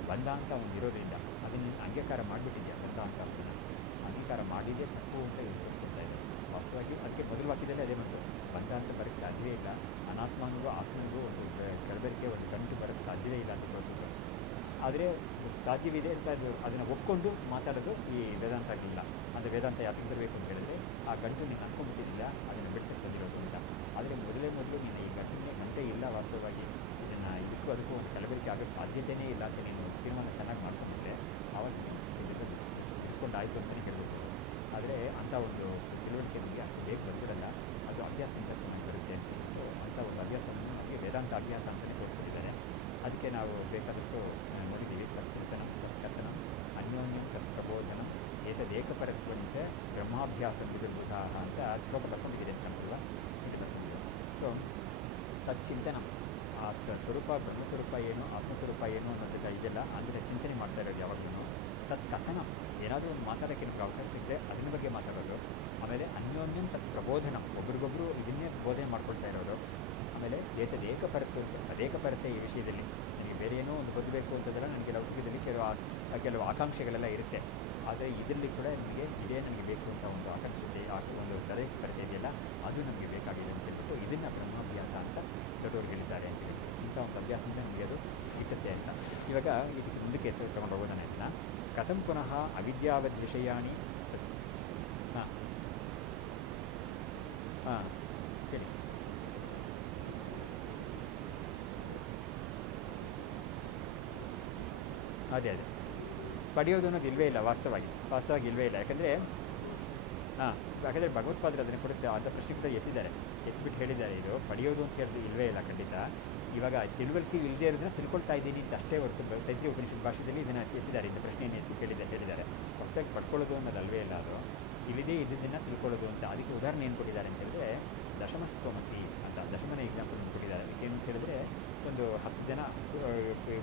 ಬಂಧ ಅಂತ ಒಂದು ಇರೋದ್ರಿಂದ ಅದನ್ನು ಅಂಗೀಕಾರ ಮಾಡಿಬಿಟ್ಟಿದ್ಯಾ. ಬಂಧ ಅಂತ ಅಂಗೀಕಾರ ಮಾಡಿದ್ದೇ ತಪ್ಪು ಅಂತ ಇವರು ತೋರಿಸ್ಕೊಳ್ತಾ ಇದ್ದಾರೆ. ವಾಸ್ತವವಾಗಿ ಅದಕ್ಕೆ ಮೊದಲು ವಾಕ್ಯದಲ್ಲಿ ಅದೇ ಬಂತು, ಬಂಧ ಅಂತ ಬರೋಕ್ಕೆ ಸಾಧ್ಯವೇ ಇಲ್ಲ, ಅನಾತ್ಮನಿಗೂ ಆತ್ಮನಿಗೂ ಒಂದು ಕಲಬೆರಕೆ, ಒಂದು ಗಂಟು ಬರೋಕ್ಕೆ ಸಾಧ್ಯವೇ ಇಲ್ಲ ಅಂತ ತೋರಿಸಿದ್ರು. ಆದರೆ ಸಾಧ್ಯವಿದೆ ಅಂತ ಅದನ್ನು ಒಪ್ಕೊಂಡು ಮಾತಾಡೋದು ಈ ವೇದಾಂತ ಆಗಲಿಲ್ಲ. ಅಂದರೆ ವೇದಾಂತ ಯಾಕೆ ಬರಬೇಕು ಅಂತ ಹೇಳಿದ್ರೆ, ಆ ಗಂಟು ನೀನು ಅಂದ್ಕೊಂಡ್ಬಿಟ್ಟಿದ್ದಿಲ್ಲ, ಅದನ್ನು ಬಿಡಿಸಕ್ಕೆ ಬಂದಿರೋದು ಅಂತ. ಆದರೆ ಮೊದಲು ನೀನು ಈ ಗಂಟೆ ಇಲ್ಲ, ವಾಸ್ತವವಾಗಿ ಇದಕ್ಕೂ ಅದಕ್ಕೂ ಒಂದು ಕಲಬೆರಕೆ ಆಗೋಕ್ಕೆ ಸಾಧ್ಯತೆಯೇ ಇಲ್ಲ ಅಂತ ನೀನು ತೀರ್ಮಾನ ಚೆನ್ನಾಗಿ ಮಾಡ್ಕೊಂಡ್ಬಿಟ್ರೆ ಆವಾಗ ಬಿಡಿಸ್ಕೊಂಡು ಆಯಿತು ಅಂತಲೇ ಹೇಳಬೇಕು. ಆದರೆ ಅಂಥ ಒಂದು ತಿಳುವಳಿಕೆ ನಮಗೆ ಅಷ್ಟು ಬೇಗ ಬಂದಿರಲ್ಲ, ಅದು ಅಭ್ಯಾಸದಿಂದ ಚೆನ್ನಾಗಿ ಬರುತ್ತೆ ಅಂತ ಹೇಳ್ಬಿಟ್ಟು ಅಂಥ ಒಂದು ಅಭ್ಯಾಸವನ್ನು ನಮಗೆ ವೇದಾಂತ ಅಭ್ಯಾಸ ಅಂತಲೇ ತೋರಿಸ್ಕೊಟ್ಟಿದ್ದಾರೆ. ಅದಕ್ಕೆ ನಾವು ಬೇಕಾದಷ್ಟು ನೋಡಿದ್ದೀವಿ. ತತ್ಸಂತನ ಕಥನ ಅನ್ಯೋನ್ಯಂ ತತ್ಪ್ರಬೋಧನ ಏತದೇಕಪರತ್ವಂಚ ಬ್ರಹ್ಮಾಭ್ಯಾಸ ವಿದುರ್ಬುಧ ಅಂತ ಶ್ಲೋಕ ಬರ್ಕೊಂಡಿದೆ ನಮ್ಮಲ್ವ, ಇದು ಬರ್ಕೊಂಡಿದೆ. ಸೊ ತತ್ಚಿಂತನ, ಆ ಸ್ವರೂಪ, ಬ್ರಹ್ಮಸ್ವರೂಪ ಏನು, ಆತ್ಮಸ್ವರೂಪ ಏನು ಅನ್ನೋದಕ್ಕೆ ಇದೆಲ್ಲ ಅಂದರೆ ಚಿಂತನೆ ಮಾಡ್ತಾ ಇರೋದು ಯಾವಾಗಲೂ. ತತ್ ಕಥನ, ಏನಾದರೂ ಒಂದು ಮಾತಾಡೋಕ್ಕೆ ನಿಮ್ಗೆ ಅವಕಾಶ ಸಿಕ್ಕರೆ ಅದನ್ನ ಬಗ್ಗೆ ಮಾತಾಡೋದು. ಆಮೇಲೆ ಅನ್ಯೋನ್ಯಂ ತತ್ ಪ್ರಬೋಧನ, ಒಬ್ರಿಗೊಬ್ಬರು ಇದನ್ನೇ ಬೋಧನೆ ಮಾಡ್ಕೊಳ್ತಾ ಇರೋದು. ಆಮೇಲೆ ಏಕಪರತ್ವ, ತದೇಕಪರತೆ ಈ ವಿಷಯದಲ್ಲಿ ನನಗೆ ಬೇರೆ ಏನೋ ಒಂದು ಓದಬೇಕು ಅಂತಂದರೆ ನನಗೆ ಲೌಕಿಕದಲ್ಲಿ ಕೆಲವು ಆಕಾಂಕ್ಷೆಗಳೆಲ್ಲ ಇರುತ್ತೆ. ಆದರೆ ಇದರಲ್ಲಿ ಕೂಡ ನನಗೆ ಬೇಕು ಅಂತ ಒಂದು ಆಕಾಂಕ್ಷತೆ, ಒಂದು ತದೇಕಪರತೆ ಇದೆಯಲ್ಲ, ಅದು ನಮಗೆ ಬೇಕಾಗಿದೆ ಅಂತ ಹೇಳ್ಬಿಟ್ಟು ಇದನ್ನು ಬ್ರಹ್ಮಾಭ್ಯಾಸ ಅಂತ ದೊಡ್ಡವರು ಹೇಳಿದ್ದಾರೆ ಅಂತ ಹೇಳಿ. ಇಂಥ ಒಂದು ಅಭ್ಯಾಸದಿಂದ ನಮಗೆ ಅದು ಸಿಕ್ಕುತ್ತೆ ಅಂತ. ಇವಾಗ ಇದಕ್ಕೆ ಮುಂದಕ್ಕೆ ತೊಗೊಂಡು ಹೋಗೋಣ ಇದನ್ನು. ಕಥಂ ಪುನಃ ಅವಿದ್ಯಾವದ್ ವಿಷಯಾಣಿ. ಹಾಂ ಹೇಳಿ. ಅದೇ ಪಡೆಯೋದು ಅನ್ನೋದು ಇಲ್ಲವೇ ಇಲ್ಲ, ವಾಸ್ತವವಾಗಿ ಇಲ್ಲವೇ ಇಲ್ಲ. ಯಾಕಂದರೆ ಭಗವತ್ಪಾದರು ಅದನ್ನು ಕೂಡ ಅಂಥ ಪ್ರಶ್ನೆ ಕೂಡ ಎತ್ತಿಬಿಟ್ಟು ಹೇಳಿದ್ದಾರೆ, ಇದು ಪಡೆಯೋದು ಅಂತ ಹೇಳಿದ್ರೆ ಇಲ್ಲವೇ ಇಲ್ಲ ಖಂಡಿತ. ಇವಾಗ ತಿಳುವಳಿಕೆ ಇಲ್ಲದೇ ಇರೋದನ್ನ ತಿಳ್ಕೊಳ್ತಾ ಇದ್ದೀನಿ ಅಂತ ಅಷ್ಟೇ ಹೊರತು ತೈತ್ರಿಯ ಉಪನಿಷತ್ ಭಾಷೆಯಲ್ಲಿ ಇದನ್ನು ಎತ್ತಿದ್ದಾರೆ, ಇಂಥ ಪ್ರಶ್ನೆಯನ್ನು ಹೇಳಿದ್ದಾರೆ. ಹೊಸದಾಗಿ ಪಡ್ಕೊಳ್ಳೋದು ಅನ್ನೋದು ಅಲ್ವೇ ಇಲ್ಲ, ಅದು ತಿಳಿದೇ ಇದ್ದದನ್ನು ತಿಳ್ಕೊಳ್ಳೋದು ಅಂತ. ಅದಕ್ಕೆ ಉದಾಹರಣೆ ಏನು ಕೊಟ್ಟಿದ್ದಾರೆ ಅಂತ ಹೇಳಿದ್ರೆ, ದಶಮಸ್ತೋಮಸಿ ಅಂತ ದಶಮನ ಎಕ್ಸಾಂಪಲ್ ಕೊಟ್ಟಿದ್ದಾರೆ. ಏನು ಅಂತ ಹೇಳಿದ್ರೆ, ಒಂದು 10 ಜನ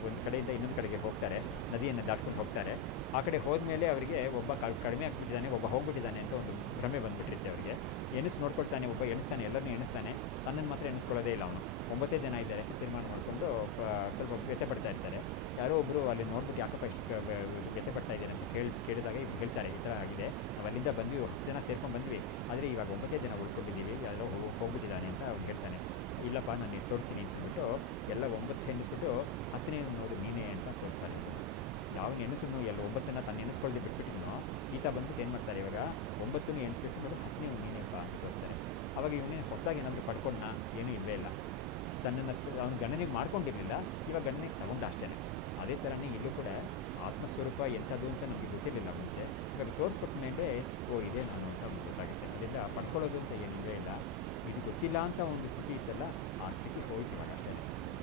ಒಂದು ಕಡೆಯಿಂದ ಇನ್ನೊಂದು ಕಡೆಗೆ ಹೋಗ್ತಾರೆ, ನದಿಯನ್ನು ದಾಟ್ಕೊಂಡು ಹೋಗ್ತಾರೆ. ಆ ಕಡೆ ಹೋದ್ಮೇಲೆ ಅವರಿಗೆ ಒಬ್ಬ ಕಡಿಮೆ ಆಗ್ಬಿಟ್ಟಿದ್ದಾನೆ, ಒಬ್ಬ ಹೋಗ್ಬಿಟ್ಟಿದ್ದಾನೆ ಅಂತ ಒಂದು ಭ್ರಮೆ ಬಂದುಬಿಟ್ಟಿರುತ್ತೆ ಅವರಿಗೆ. ಎಣಿಸ್ತಾನೆ, ಒಬ್ಬ ಎಣಿಸ್ತಾನೆ, ಎಲ್ಲರನ್ನೂ ಎಣಿಸ್ತಾನೆ, ತನ್ನನ್ನು ಮಾತ್ರ ಎಣಿಸ್ಕೊಳ್ಳೋದೇ ಇಲ್ಲ ಅವನು. 9 ಜನ ಇದ್ದಾರೆ ತೀರ್ಮಾನ ಮಾಡಿಕೊಂಡು ಸ್ವಲ್ಪ ವ್ಯಥೆ ಪಡ್ತಾ ಇರ್ತಾರೆ. ಯಾರೋ ಒಬ್ಬರು ಅಲ್ಲಿ ನೋಡ್ಬಿಟ್ಟು ಯಾಕಪ್ಪ ಇಷ್ಟು ವ್ಯಥೆ ಪಡ್ತಾ ಇದ್ದಾರೆ ಅಂತ ಕೇಳಿದಾಗ ಹೇಳ್ತಾರೆ, ಈ ಥರ ಆಗಿದೆ, ನಾವು ಅಲ್ಲಿಂದ ಬಂದ್ವಿ, 10 ಜನ ಸೇರ್ಕೊಂಡು ಬಂದ್ವಿ, ಆದರೆ ಇವಾಗ 9 ಜನ ಉಳ್ಕೊಂಡಿದ್ದೀವಿ, ಯಾರೋ ಹೋಗ್ಬಿಟ್ಟಿದ್ದಾನೆ ಅಂತ ಅವ್ರು ಹೇಳ್ತಾನೆ. ಇಲ್ಲಪ್ಪ ನಾನು ನೀನು ತೋರಿಸ್ತೀನಿ ಅಂತ ಹೇಳ್ಬಿಟ್ಟು ಎಲ್ಲ 9 ಎಣಿಸ್ಬಿಟ್ಟು 10ನೇ ನೋಡು ನೀನೇ ಅಂತ ತೋರಿಸ್ತಾರೆ. ಯಾವ ಎಣಿಸು ಎಲ್ಲ 9ನ್ನು ತಾನು ಎಣಿಸ್ಕೊಳ್ಳದೆ ಬಿಟ್ಬಿಟ್ಟಿನೋ ಈತ ಬಂದ್ಬಿಟ್ಟು ಏನು ಮಾಡ್ತಾರೆ, ಇವಾಗ 9ನ್ನು ಎಣಿಸ್ಬಿಟ್ಟು 10ನೇ ನೀನೇಪ್ಪ ಅಂತ ತೋರಿಸ್ತಾರೆ. ಅವಾಗ ಇವನೇನು ಹೊಸದಾಗಿ ಏನಾದರೂ ಪಡ್ಕೊಂಡ, ಏನೂ ಇಲ್ಲವೇ ಇಲ್ಲ, ತನ್ನನ್ನು ಅವ್ನು ಗಣನೆಗೆ ಮಾಡ್ಕೊಂಡಿರಲಿಲ್ಲ, ಇವಾಗ ಗಣನೆಗೆ ತಗೊಂಡ ಅಷ್ಟೇ. ಅದೇ ಥರನೇ ಇಲ್ಲೂ ಕೂಡ ಆತ್ಮಸ್ವರೂಪ ಎಂಥದ್ದು ಅಂತ ನಮಗೆ ಗೊತ್ತಿರಲಿಲ್ಲ ಮುಂಚೆ, ಇವಾಗ ತೋರಿಸ್ಕೊಟ್ಟ ಮೇಲೆ ಇದೇ ನಾನು ಅಂತ ಗೊತ್ತಾಗುತ್ತೆ. ಅದರಿಂದ ಪಡ್ಕೊಳ್ಳೋದು ಅಂತ ಏನಿಲ್ಲವೇ ಇಲ್ಲ. ಇದು ಗೊತ್ತಿಲ್ಲ ಅಂತ ಒಂದು ಸ್ಥಿತಿ ಇತ್ತಲ್ಲ, ಆ ಸ್ಥಿತಿ ಹೋಯ್ತು ಇವಾಗ ಅಷ್ಟೇ.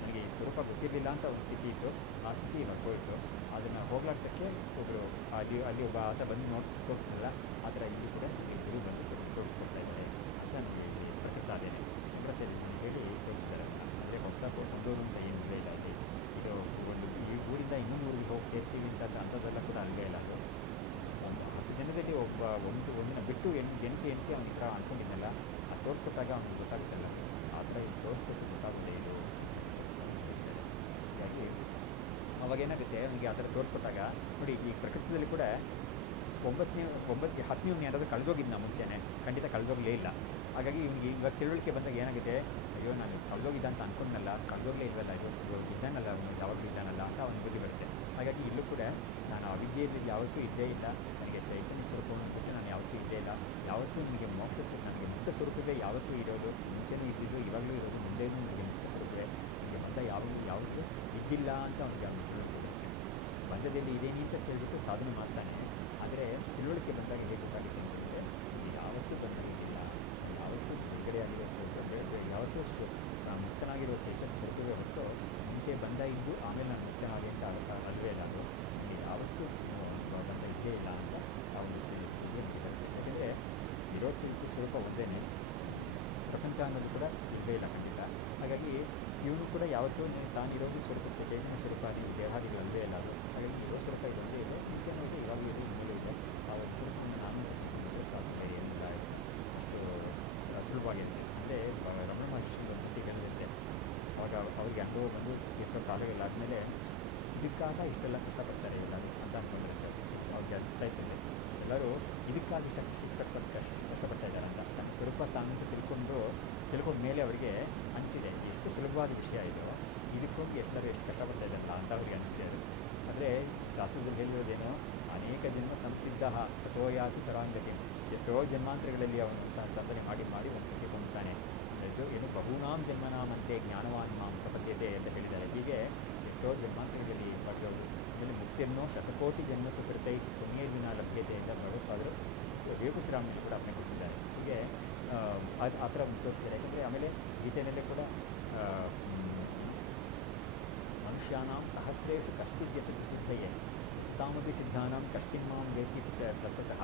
ನನಗೆ ಈ ಸ್ವರೂಪ ಗೊತ್ತಿರಲಿಲ್ಲ ಅಂತ ಒಂದು ಸ್ಥಿತಿ ಇತ್ತು, ಆ ಸ್ಥಿತಿ ಇವಾಗ ಹೋಯಿತು. ಅದನ್ನು ಹೋಗ್ಲಾಡ್ಸೋಕ್ಕೆ ಒಬ್ಬರು ಅಲ್ಲಿ ಒಬ್ಬ ಆತ ಬಂದು ತೋರಿಸಿದ್ರಲ್ಲ, ಆ ಥರ ಇಲ್ಲಿ ಕೂಡ ಈ ಗುರು ಬಂದು ತೋರಿಸ್ಕೊಡ್ತಾ ಇದ್ದಾರೆ ಅಂತ ನನಗೆ ಇಲ್ಲಿ ಪ್ರಕೃತಾದೇನೆ ಬ್ರಹ್ಮಚರ್ಯ ಹೇಳಿ ತೋರಿಸಿದ್ದಾರೆ. ಅಂದರೆ ಹೊಸದಾಗಿ ಒಂದೂರು ಅಂತ ಏನು ಇಲ್ಲ ಅಲ್ಲಿ. ಇದು ಒಂದು ಈ ಊರಿಂದ ಇನ್ನೊಂದು ಊರಿಗೆ ಹೋಗಿ ಸೇರ್ತೀವಿ ಅಂತ ಅಂಥದ್ದೆಲ್ಲ ಕೂಡ ಅಲ್ಲೇ ಇಲ್ಲ. ಅದು ಒಂದು 10 ಜನದಲ್ಲಿ ಒಂದಿನ ಬಿಟ್ಟು ಎಣಿಸಿ ಅವ್ನು ಈ ಥರ ಅಂದ್ಕೊಂಡಿದ್ದಲ್ಲ, ಅದು ತೋರಿಸ್ಕೊಟ್ಟಾಗ ಅವ್ನಿಗೆ ಗೊತ್ತಾಗುತ್ತಲ್ಲ, ಆ ಥರ ಇದು ತೋರಿಸ್ಕೊಟ್ಟು ಗೊತ್ತಾಗುತ್ತೆ ಇದು. ಹೀಗಾಗಿ ಅವಾಗೇನಾಗುತ್ತೆ, ಅವನಿಗೆ ಆ ಥರ ತೋರಿಸ್ಕೊಟ್ಟಾಗ ನೋಡಿ, ಈ ಪ್ರಕೃತದಲ್ಲಿ ಕೂಡ 10ನೇ ಏನಾದರೂ ಕಳೆದೋಗಿದ್ದು ಮುಂಚೆನೇ, ಖಂಡಿತ ಕಳೆದೋಗಲೇ ಇಲ್ಲ. ಹಾಗಾಗಿ ಇವನಿಗೆ ಇವಾಗ ತಿಳುವಳಿಕೆ ಬಂದಾಗ ಏನಾಗುತ್ತೆ, ಅಯ್ಯೋ ನಾನು ಕಳೆದೋಗಿದ್ದ ಅಂತ ಅಂದ್ಕೊಂಡಲ್ಲ, ಕಳೆದೋಗಲೇ ಇಲ್ವಲ್ಲ, ಇದ್ದಾನಲ್ಲ ಅವನು, ಯಾವಾಗಲೂ ಇದ್ದಾನಲ್ಲ ಅಂತ ಅವನಿಗೆ ಬುದ್ಧಿ ಬರುತ್ತೆ. ಹಾಗಾಗಿ ಇಲ್ಲೂ ಕೂಡ ನಾನು ಅವಿದ್ಯೆಯಲ್ಲಿ ಯಾವತ್ತೂ ಇದ್ದೇ ಇಲ್ಲ, ನನಗೆ ಚೈತನ್ಯ ಸ್ವರೂಪವನ್ನು ಕೊಟ್ಟು ನಾನು ಯಾವತ್ತೂ ಇದ್ದೇ ಇಲ್ಲ, ಯಾವತ್ತೂ ನನಗೆ ಮೋಕ್ಷ ಸ್ವರೂಪ, ನನಗೆ ಮುಕ್ತ ಸ್ವರೂಪವೇ ಯಾವತ್ತೂ ಇರೋದು, ಮುಂಚೆನೂ ಇದ್ದಿದ್ದು, ಇವಾಗಲೂ ಇರೋದು, ಮುಂದೆನೂ ನನಗೆ ಮುಕ್ತ ಸ್ವರೂಪವೇ, ನನಗೆ ಬಂದ ಯಾವತ್ತೂ ಇದ್ದಿಲ್ಲ ಅಂತ ಅವನಿಗೆ ತಿಳುವಳಿಕೆ ಬರುತ್ತೆ. ಬಂಧದಲ್ಲಿ ಇದೇನಿ ಅಂತ ಹೇಳ್ಬಿಟ್ಟು ಸಾಧನೆ ಮಾಡ್ತಾನೆ. ಆದರೆ ತಿಳುವಳಿಕೆ ಬಂದಾಗ ಹೇಗೆ ಗೊತ್ತಾಗುತ್ತೆ ಅಂತಂದರೆ, ಇದು ಯಾವತ್ತೂ ಬಂದಿಲ್ಲ, ಯಾವತ್ತೂ ಬಿಡುಗಡೆ ಆಗಿರೋ ಸ್ವರೂಪ, ಯಾವತ್ತೂ ಮುಕ್ತನಾಗಿರೋ ಚೈತನ್ಯ ಸ್ವರೂಪವೇ ಹೊರತು ಮುಂಚೆ ಬಂದ ಇದ್ದು ಆಮೇಲೆ ನಾನು ಮುಕ್ತನಾಗಿ ಅಂತ ಅಲ್ವೇ ಇಲ್ಲ. ಅದು ನನಗೆ ಯಾವತ್ತೂ ಬಂದ ಇದ್ದೇ ಇಲ್ಲ ಅಂತ ಆ ಒಂದು ಬರುತ್ತೆ. ಯಾಕೆಂದರೆ ಇರೋ ಸ್ವರೂಪ ಒಂದೇ, ಪ್ರಪಂಚ ಅನ್ನೋದು ಕೂಡ ಇಲ್ಲವೇ ಇಲ್ಲ ಖಂಡಿತ. ಹಾಗಾಗಿ ಇವನು ಕೂಡ ಯಾವತ್ತೂ ತಾನಿರೋದು ಸ್ವರೂಪ ಚೈತನ್ಯ ಸ್ವರೂಪ, ನೀವು ದೇಹಾದಿಗಳು ಅಲ್ಲವೇ ಇಲ್ಲ. ಅದು ಹಾಗಾಗಿ ಇರೋ ಸ್ವರೂಪ ಇದೊಂದೇ ಇದೆ, ಮುಂಚೆ ಅನ್ನೋದು ಇವಾಗಲೂ ಇದೆ, ಇನ್ಮೇಲೂ ಇದೆ. ಆ ಒಂದು ಸ್ವರೂಪವನ್ನು ನಾನು ಸಾಧ್ಯ ಏನಿಲ್ಲ, ಅಷ್ಟು ಸುಲಭವಾಗಿರುತ್ತೆ. ಅಂದರೆ ರಮಣ ಮಹರ್ಷಿ ಒಂದು ಸತಿ ಹೇಳಿರುತ್ತೆ, ಅವಾಗ ಅವ್ರಿಗೆ ಅನುಭವ ಬಂದು ಎಷ್ಟೋ ಕಾಲಗಳಾದಮೇಲೆ ಇದಕ್ಕಾಗ ಇಷ್ಟೆಲ್ಲ ಕಷ್ಟಪಡ್ತಾರೆ ಎಲ್ಲರೂ ಅಂತ ಅಂದ್ಕೊಂಡಿರುತ್ತೆ. ಅವ್ರಿಗೆ ಅನಿಸ್ತಾ ಇರ್ತದೆ ಎಲ್ಲರೂ ಇದಕ್ಕಾಗಿ ಕಷ್ಟಪಡ್ತಾ ಇದ್ದಾರೆ ಅಂತ. ತನ್ನ ಸ್ವರೂಪ ತಾನಂತ ತಿಳ್ಕೊಂಡ ಮೇಲೆ ಅವರಿಗೆ ಅನಿಸಿದೆ, ಎಷ್ಟು ಸುಲಭವಾದ ವಿಷಯ ಇದು, ಇದಕ್ಕೋಗಿ ಎಷ್ಟು ಕಷ್ಟಪಡ್ತಾ ಇದ್ದಾರಲ್ಲ ಅಂತ ಅವ್ರಿಗೆ ಅನಿಸಿದೆ. ಅದು ಅಂದರೆ ಶಾಸ್ತ್ರದಲ್ಲಿ ಹೇಳಿರೋದೇನೋ, ಅನೇಕ ಜನ್ಮ ಸಂಸಿದ್ಧ ತಥೋಯಾತಿ ತರಾಂಗತಿ, ಎಷ್ಟೋ ಜನ್ಮಾಂತರಗಳಲ್ಲಿ ಅವನು ಸಾಧನೆ ಮಾಡಿ ಒಂದು ಸತಿ ಹೊಂದ್ತಾನೆ. ಇದು ಏನು ಬಹೂನಾಂ ಜನ್ಮನಾಮಂತೆ ಜ್ಞಾನವಾನ್ ಮಾಂ ಪ್ರಪದ್ಯತೆ ಅಂತ ಹೇಳಿದ್ದಾರೆ. ಹೀಗೆ ಎಷ್ಟೋ ಜನ್ಮಾಂತರಗಳಲ್ಲಿ ಪಡೆದವರು. ಆಮೇಲೆ ಮುಕ್ತಿಯನ್ನು ಶತಕೋಟಿ ಜನ್ಮ ಸುಕೃತೈ ಕೊನೆಯ ದಿನ ಲಭ್ಯತೆ ಅಂತ ಭಗವತ್ಪಾದರು ವೇಕುಚರಾಮನಲ್ಲಿ ಕೂಡ ಅಪ್ಪಣೆ ಕೊಡಿಸಿದ್ದಾರೆ. ಹೀಗೆ ಆ ಥರ ತೋರಿಸಿದ್ದಾರೆ. ಯಾಕಂದರೆ ಆಮೇಲೆ ಗೀತೆಯಲ್ಲೇ ಕೂಡ ಮನುಷ್ಯಾನಾಂ ಸಹಸ್ರೇಷು ಕಶ್ಚಿದ್ಯತತಿ ಸಿದ್ಧಯೇ ತಾಮಪಿ ಸಿದ್ಧಾನಾಂ ಕಶ್ಚಿನ್ಮಾಂ ವೇತಿ ತತ್ವತಃ.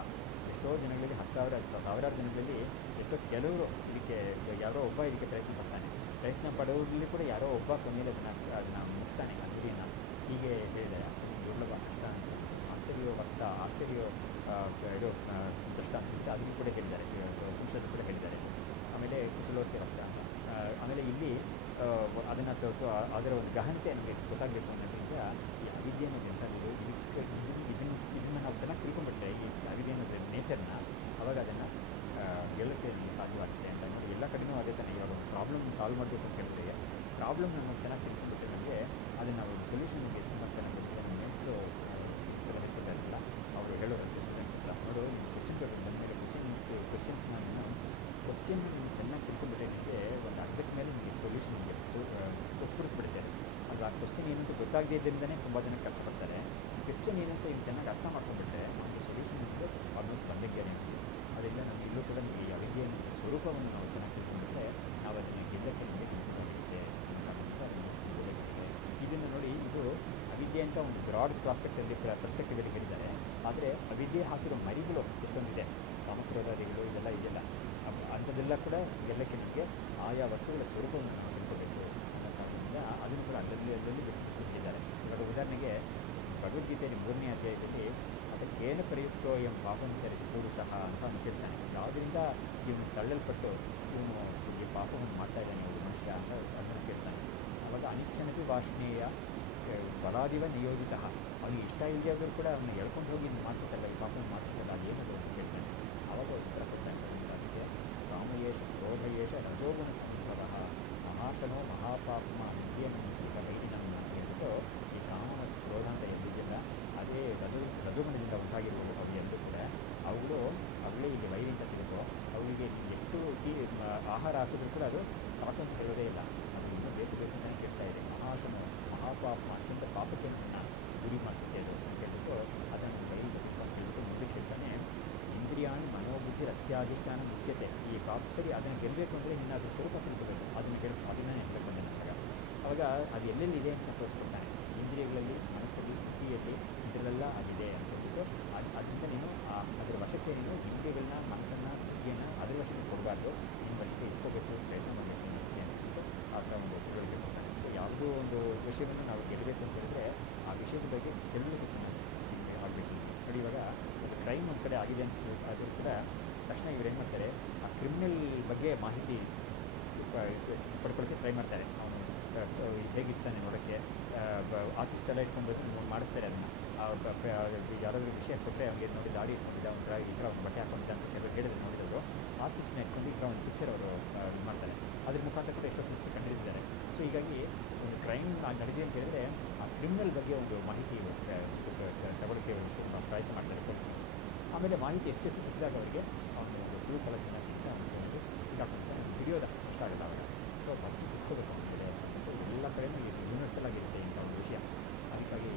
ಎಷ್ಟೋ ಜನಗಳಲ್ಲಿ 10,000 ಸಾವಿರಾರು ಜನಗಳಲ್ಲಿ ಎಷ್ಟೋ ಕೆಲವರು ಇದಕ್ಕೆ ಯಾರೋ ಒಬ್ಬ ಇದಕ್ಕೆ ಪ್ರಯತ್ನ ಪಡ್ತಾನೆ. ಪ್ರಯತ್ನ ಪಡೋದ್ರಲ್ಲಿ ಕೂಡ ಯಾರೋ ಒಬ್ಬ ಕೊನೆಯಲ್ಲಿ ಅದನ್ನು ಮುಗಿಸ್ತಾನೆ ಆ ಗುರಿಯನ್ನು. ಹೀಗೆ ಹೇಳಿದ್ದಾರೆ. ದುರ್ಲಭ ಅಂತ ಆಶ್ಚರ್ಯ ಇದು ದೃಷ್ಟಾಂತ ಅದನ್ನು ಕೂಡ ಹೇಳಿದ್ದಾರೆ, ಪುರುಷರು ಕೂಡ ಹೇಳಿದ್ದಾರೆ. ಆಮೇಲೆ ಕುಶಲೋಸ್ಯ ರಕ್ತ ಅಂತ. ಆಮೇಲೆ ಇಲ್ಲಿ ಅದನ್ನು ಅದರ ಒಂದು ಗಹನತೆ ನಮಗೆ ಗೊತ್ತಾಗಬೇಕು ಅನ್ನೋದ್ರಿಂದ ಈ ಅವಿದ್ಯೆ ಅನ್ನೋದು ಎಂಥದ್ದು, ಇದನ್ನು ನಾವು ಚೆನ್ನಾಗಿ ತಿಳ್ಕೊಂಡ್ಬಿಟ್ರೆ ಈ ಅವಿದ್ಯೆ ಅನ್ನೋದ್ರ ನೇಚರ್ನ, ಅವಾಗ ಅದನ್ನು ಗೆಲ್ಲಕ್ಕೆ ನಮಗೆ ಸಾಧ್ಯವಾಗುತ್ತೆ ಅಂತ. ನೋಡಿ, ಎಲ್ಲ ಕಡೆಯೂ ಅದೇ ತಾನೇ. ಇವಾಗ ಒಂದು ಪ್ರಾಬ್ಲಮ್ ಸಾಲ್ವ್ ಮಾಡಬೇಕು ಅಂತ ಹೇಳಿದ್ರೆ, ಪ್ರಾಬ್ಲಮ್ ನಮಗೆ ಚೆನ್ನಾಗಿ ತಿಳ್ಕೊಂಡ್ಬಿಟ್ಟೆ ನಮಗೆ ಅದನ್ನು ಒಂದು ಸೊಲ್ಯೂಷನ್ ನಮಗೆ ತುಂಬ ಚೆನ್ನಾಗಿ ಬರುತ್ತೆ. ನಮ್ಮ ಮೆಂಟ್ಲು ಸಲಹೆ ಕೊಟ್ಟಿರಲಿಲ್ಲ ಅವರು ಹೇಳೋರಂತೆ ಸ್ಟೂಡೆಂಟ್ಸ್ ಹತ್ರ, ನೋಡು ಕ್ವಶನ್ ಪೇಪರ್ ಬಂದಮೇಲೆ ಕ್ವಶನ್ಸ್ ನಾನು ಚೆನ್ನಾಗಿ ತಿಳ್ಕೊಂಡ್ಬಿಟ್ಟೆ, ನಿಮಗೆ ಒಂದು ಅರ್ಧಕ್ಕೆ ಮೇಲೆ ನಿಮಗೆ ಸೊಲ್ಯೂಷನ್ ನಿಮಗೆ ತೋರಿಸ್ಬಿಡುತ್ತೆ. ಅದು ಆ ಕ್ವಶನ್ ಏನಂತ ಗೊತ್ತಾಗದೇ ಇದ್ದರಿಂದನೇ ತುಂಬ ಜನ ಕಷ್ಟಪಡ್ತಾರೆ. ಕ್ವಶನ್ ಏನಂತ ಈಗ ಚೆನ್ನಾಗಿ ಅರ್ಥ ಮಾಡ್ಕೊಂಡ್ಬಿಟ್ರೆ ನಮಗೆ ಸೊಲ್ಯೂಷನ್ ನಿಮಗೆ ಆಲ್ಮೋಸ್ಟ್ ಬಂದಂಗೆ ನಿಮಗೆ. ಅದರಿಂದ ನಮಗೆ ಇಲ್ಲೂ ಕೂಡ ಈ ಅವಿದ್ಯೆಯ ಸ್ವರೂಪವನ್ನು ನಾವು ಚೆನ್ನಾಗಿ ತಿಳ್ಕೊಂಡ್ಬಿಟ್ರೆ ನಾವು ಅದನ್ನು ಗೆಲ್ಲಕ್ಕೆ ನಮಗೆ ತಿಳ್ಕೊಂಡಿರುತ್ತೆ ಅಂತ ಇದನ್ನು ನೋಡಿ. ಇದು ಅವಿದ್ಯೆ ಅಂತ ಒಂದು ಬ್ರಾಡ್ ಪರ್ಸ್ಪೆಕ್ಟಿವಲ್ಲಿ ಹೇಳಿದ್ದಾರೆ. ಆದರೆ ಅವಿದ್ಯೆ ಹಾಕಿರೋ ಮರಿಗಳು ಎಷ್ಟೊಂದಿದೆ, ಕಾಮಕ್ರೋಧಾದಿಗಳು ಇದೆಲ್ಲ ಇದೆಯಲ್ಲ, ಅಂಥದ್ದೆಲ್ಲ ಕೂಡ ಗೆಲ್ಲಕ್ಕೆ ನಮಗೆ ಆಯಾ ವಸ್ತುಗಳ ಸ್ವರೂಪವನ್ನು ನಾವು ತಿಳ್ಕೋಬೇಕು ಅನ್ನೋದ್ರಿಂದ ಅದನ್ನು ಕೂಡ ಅದರಲ್ಲಿ ಬಿಸಿದ್ದಾರೆ. ಇವಾಗ ಉದಾಹರಣೆಗೆ ಭಗವದ್ಗೀತೆಯಲ್ಲಿ 3ನೇ ಅಧ್ಯಾಯದಲ್ಲಿ ಅದಕ್ಕೇನ ಪ್ರಯುಕ್ತೋ ಎಂ ಪಾಪಂಚರಿಸಿ ಪುರುಷಃ ಅಂತ ಅವನು ಕೇಳ್ತಾನೆ. ಯಾವುದರಿಂದ ಇವನು ತಳ್ಳಲ್ಪಟ್ಟು ಇವನು ಈ ಪಾಪವನ್ನು ಮಾಡ್ತಾ ಇದ್ದಾನೆ ಒಬ್ಬ ಮನುಷ್ಯ ಅಂತ ಅದನ್ನು ಕೇಳ್ತಾನೆ. ಆವಾಗ ಅನಿಚ್ಛನಪಿ ವಾರ್ಷ್ಣೇಯ ಬಲಾದಿವ ನಿಯೋಜಿತ, ಅವನಿಗೆ ಇಷ್ಟ ಇಲ್ಲದೆ ಆದರೂ ಕೂಡ ಅವನ್ನ ಎಳ್ಕೊಂಡು ಹೋಗಿ ಮಾಡಿಸುತ್ತಲ್ಲ, ಈ ಪಾಪವನ್ನು ಮಾಡಿಸುತ್ತಲ್ಲ, ಅದೇನದು ಅಂತ ಕೇಳ್ತಾನೆ. ಆವಾಗ ಉತ್ತರ ಕೊಡ್ತಾನೆ. ಅದಕ್ಕೆ ಕಾಮಯೇಶ ಕ್ರೋಧಯೇಶ ರಜೋಗುಣ ಸಂಭವ ಮಹಾಶನೋ ಮಹಾಪಾಪಮ ವಿದ್ಯೆನಂತ ವೈದಿನಂ ಅಂತ ಹೇಳ್ಬಿಟ್ಟು ಈ ಕಾಮ ಮತ್ತು ಕ್ರೋಧ ಅಂತ ಎಲ್ಲಿದೆಯಲ್ಲ ಅದೇ ರಜೋಗುಣದಿಂದ ಉಂಟಾಗಿರ್ಬೋದು. ಅವು ಎಲ್ಲೂ ಕೂಡ ಅವುಗಳೇ ಇಲ್ಲಿ ವೈರಿ ಅಂತ ತಿಳ್ಕೊ, ಅವಳಿಗೆ ಎಷ್ಟು ಆಹಾರ ಹಾಕಿದ್ರು ಕೂಡ ಅದು ಸಾಕು ಅಂತ ಹೇಳೋದೇ ಇಲ್ಲ, ಅದು ಇನ್ನೂ ಬೇಕು ಅಂತಲೇ ಕೇಳ್ತಾ ಇದೆ. ಮಹಾಶನೋ ಮಹಾಪಾಪ ಅತ್ಯಂತ ಪಾಪಕ್ಕೆ ಗುರಿ ಮಾಡಿಸುತ್ತೆ ಅದು ಅಂತ ಹೇಳ್ಬಿಟ್ಟು ಅದನ್ನು ವೈರಿ ಅಂತ ಹೇಳ್ಬಿಟ್ಟು ಮುಂದೆ ಕೇಳ್ತಾನೆ. ಇಂದ್ರಿಯಾಣಿ ಮನೋಬುದ್ಧಿ ರಸ್ಯ ಮಿಥ್ಯಾಧಿಷ್ಠಾನ ಮುಚ್ಯತೆ. ಈ ಸರಿ ಅದನ್ನು ಗೆಲ್ಲಬೇಕು ಅಂದರೆ ಇನ್ನು ಅದು ಸ್ವಲ್ಪ ತಿಳ್ಕೋಬೇಕು, ಅದನ್ನು ನೆನಪಬೇಕು ಅಂತ ಅವಾಗ ಅದು ಎಲ್ಲೆಲ್ಲಿದೆ ಅಂತ ತೋರಿಸ್ಕೊಡ್ತಾನೆ. ಇಂದ್ರಿಯಗಳಲ್ಲಿ, ಮನಸ್ಸಲ್ಲಿ, ಬುದ್ಧಿಯಲ್ಲಿ, ಇದರಲ್ಲೆಲ್ಲ ಅದಿದೆ ಅಂತ ಹೇಳ್ಬಿಟ್ಟು ಅದರಿಂದ ನೀನು ಅದರ ವಶಕ್ಕೆ ನೀನು ಇಂದ್ರಿಯಗಳನ್ನ, ಮನಸ್ಸನ್ನು, ಬುದ್ಧಿಯನ್ನು ಅದರ ವಶಕ್ಕೆ ಕೊಡಬಾರ್ದು, ನಿನ್ನ ವಶಕ್ಕೆ ಇಟ್ಕೋಬೇಕು, ಪ್ರಯತ್ನ ಮಾಡಬೇಕು ಅಂತ ಹೇಳ್ಬಿಟ್ಟು ಆ ಥರ ಒಂದು ತಿಳುವಳಿಕೆ ಕೊಡ್ತಾನೆ. ಸೊ ಯಾವುದೋ ಒಂದು ವಿಷಯವನ್ನು ನಾವು ಗೆಲ್ಲಬೇಕು ಅಂತ ಹೇಳಿದ್ರೆ ಆ ವಿಷಯದ ಬಗ್ಗೆ ತಿಳುವಳಿಕೆ ಆಗಬೇಕು. ನೋಡಿ, ಇವಾಗ ಒಂದು ಕ್ರೈಮ್ ಒಂದು ಕಡೆ ಆಗಿದೆ ಅಂತ ಆದರೂ ಕೂಡ ತಕ್ಷಣ ಇವ್ರು ಏನು ಮಾಡ್ತಾರೆ, ಆ ಕ್ರಿಮಿನಲ್ ಬಗ್ಗೆ ಮಾಹಿತಿ ಪಡ್ಕೊಳ್ಳೋಕ್ಕೆ ಟ್ರೈ ಮಾಡ್ತಾರೆ. ಅವನು ಹೇಗಿರ್ತಾನೆ ನೋಡೋಕ್ಕೆ, ಆರ್ಟಿಸ್ಟೆಲ್ಲ ಇಟ್ಕೊಂಡು ಮಾಡಿಸ್ತಾರೆ ಅದನ್ನು. ಯಾರಾದರೂ ವಿಷಯ ಕೊಟ್ಟರೆ ಅವ್ನಿಗೆ ನೋಡಿ ದಾಡಿ ಇಟ್ಕೊಂಡಿದ್ದ, ಒಂಥರ ಈ ಥರ ಒಂದು ಬಟ್ಟೆ ಹಾಕೊಂಡಿದ್ದ ಅಂತ ಕೆಲವರು ಹೇಳಿದ್ರೆ ನೋಡಿದ್ರು, ಆರ್ಟಿಸ್ಟ್ನ ಇಟ್ಕೊಂಡು ಈ ಥರ ಒಂದು ಪಿಕ್ಚರ್ ಅವರು ಇದು ಮಾಡ್ತಾರೆ. ಅದ್ರ ಮುಖಾಂತರ ಕೂಡ ಎಷ್ಟೋ ಸಂಸ್ಥೆ ಕಂಡಿದ್ದಾರೆ. ಸೊ ಹೀಗಾಗಿ ಒಂದು ಕ್ರೈಮ್ ನಡೆದಿದೆ ಅಂತ ಹೇಳಿದ್ರೆ ಆ ಕ್ರಿಮಿನಲ್ ಬಗ್ಗೆ ಒಂದು ಮಾಹಿತಿ ತಗೊಳ್ಳೋಕ್ಕೆ ಪ್ರಯತ್ನ ಮಾಡ್ತಾರೆ ಪೊಲೀಸರು. ಆಮೇಲೆ ಮಾಹಿತಿ ಹೆಚ್ಚು ಸಿಕ್ಕಿದಾಗ ಅವರಿಗೆ ಅವನು ಒಂದು ಕ್ಲೂಸ್ ಎಲ್ಲ ಚೆನ್ನಾಗಿ ಸಿಗ್ತಾ ಒಂದು ಸಿಕ್ಕಾಕೊಂಡ್ರೆ ಹಿಡಿಯೋದು ಕಷ್ಟ ಆಗುತ್ತೆ ಅವಾಗ. ಸೊ ಫಸ್ಟ್ ತಿಳ್ಕೋಬೇಕು ಅವನಿಗೆ, ಎಲ್ಲ ಕಡೆಯೂ ಯೂನಿವರ್ಸಲ್ ಆಗಿರುತ್ತೆ ಇಂಥ ಒಂದು ವಿಷಯ. ಅದಕ್ಕಾಗಿ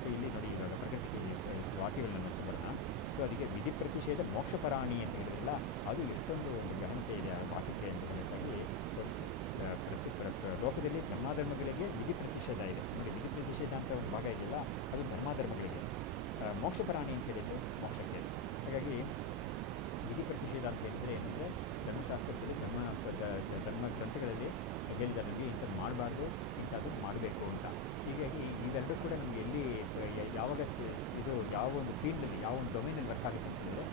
ಸೊ ಇಲ್ಲಿ ನೋಡಿ, ಇವಾಗ ಪ್ರಗತಿ ವಾಕ್ಯಗಳನ್ನ ನೋಡ್ಕೊಳ್ಳೋಣ. ಸೊ ಅದಕ್ಕೆ ವಿಧಿ ಪ್ರತಿಷೇಧ ಮೋಕ್ಷಪರಾಣಿ ಅಂತ ಹೇಳಿದ್ರಲ್ಲ, ಅದು ಎಷ್ಟೊಂದು ಒಂದು ಗಮನತೆ ಇದೆ ಆ ವಾಕ್ಯಕ್ಕೆ ಅಂತ ಹೇಳಿ ಲೋಕದಲ್ಲಿ ಧರ್ಮಾಧರ್ಮಗಳಿಗೆ ವಿಧಿ ಪ್ರತಿಷೇಧ ಇದೆ. ನೋಡಿ, ವಿಧಿ ಪ್ರತಿಷೇಧ ಅಂತ ಒಂದು ಭಾಗ ಇದೆಯಲ್ಲ, ಅದು ಧರ್ಮಾಧರ್ಮಗಳಿಗೆ. ಮೋಕ್ಷಪರಾಣಿ ಅಂತ ಹೇಳಿದ್ದು ಮೋಕ್ಷಕ್ಕೆ. ಹಾಗಾಗಿ ವಿಧಿ ಪ್ರತಿಷೇಧ ಅಂತ ಹೇಳಿದರೆ ಏನಂದರೆ, ಧರ್ಮಶಾಸ್ತ್ರದಲ್ಲಿ ಧರ್ಮ ಗ್ರಂಥಗಳಲ್ಲಿ ಹೇಳಿದ್ದಾರೆ ನಮಗೆ ಇಂಥದ್ದು ಮಾಡಬಾರ್ದು, ಇಂಥದ್ದು ಮಾಡಬೇಕು ಅಂತ. ಹೀಗಾಗಿ ಇವೆರಡೂ ಕೂಡ ನಮಗೆ ಎಲ್ಲಿ ಯಾವಾಗ ಇದು ಯಾವ ಒಂದು ಫೀಲ್ಡಲ್ಲಿ, ಯಾವ ಒಂದು ಡೊಮೈನಲ್ಲಿ ವರ್ಕ್ ಆಗುತ್ತೆ ಅಂತಂದರೆ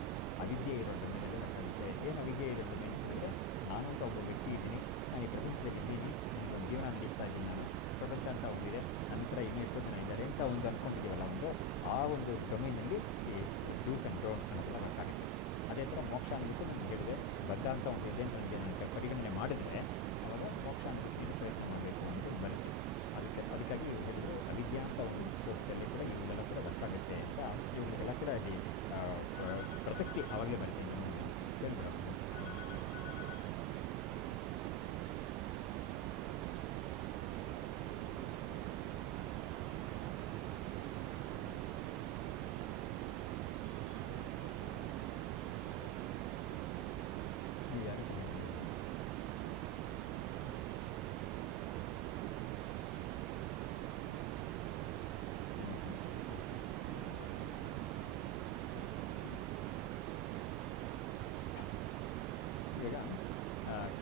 ಅವಿದ್ಯೆ ಇರೋ ಡೊಮೈನಲ್ಲಿ ವರ್ಕ್ ಆಗುತ್ತೆ. ಏನು ಅವಿದ್ಯೆ ಇರೋ ಡೊಮೈನ್ ಅಂತಂದರೆ, ನಾನಂತ ಒಬ್ಬ ವ್ಯಕ್ತಿ ಇದ್ದೀನಿ, ನಾನು ಈ ಪ್ರಪಂಚದಲ್ಲಿ ಇದ್ದೀನಿ, ಒಂದು ಜೀವನ ನಡೆಸ್ತಾ ಇದ್ದೀನಿ, ನಾನು ಪ್ರಪಂಚ ಅಂತ ಒಂದಿದೆ, ನಂತರ ಇನ್ನೂ 20 ಜನ ಇದ್ದಾರೆ ಅಂತ ಒಂದು ಅಂದ್ಕೊಂಡಿದ್ದೀವಲ್ಲ, ಆ ಒಂದು ಡೊಮೈನಲ್ಲಿ ಈ ಡೂಸ್ ಆ್ಯಂಡ್ ಡೋಂಟ್ಸ್ ಅಂತೆಲ್ಲ ವರ್ಕ್ ಆಗುತ್ತೆ. ಅದೇ ಥರ ಮೋಕ್ಷ ಅನ್ನೋದು ನನಗೆ ಹೇಳಿದೆ, ಬದ್ಧ ಅಂತ ಒಂದು ಇದೆ ಅಂತ ನನಗೆ ಪರಿಗಣನೆ ಮಾಡಿದರೆ ಅವಾಗ ಮೋಕ್ಷ ಅನ್ನೋದಕ್ಕೆ ಪ್ರಯತ್ನ ಮಾಡಬೇಕು ಅಂತ ಬರುತ್ತೆ. ಅದಕ್ಕಾಗಿ ಹೇಳಿದ್ರು ಅವಿದ್ಯಾ ಅಂತ ಒಂದು ವಿಷಯದಲ್ಲಿ ಕೂಡ ಇವುಗಳೆಲ್ಲ ಕೂಡ ವರ್ಕ್ ಆಗುತ್ತೆ ಅಂತ, ಇವುಗಳಿಗೆಲ್ಲ ಕೂಡ ಅಲ್ಲಿ ಪ್ರಸಕ್ತಿ ಆವಾಗಲೇ ಬರುತ್ತೆ ಹೇಳ್ಬಿಡೋದು.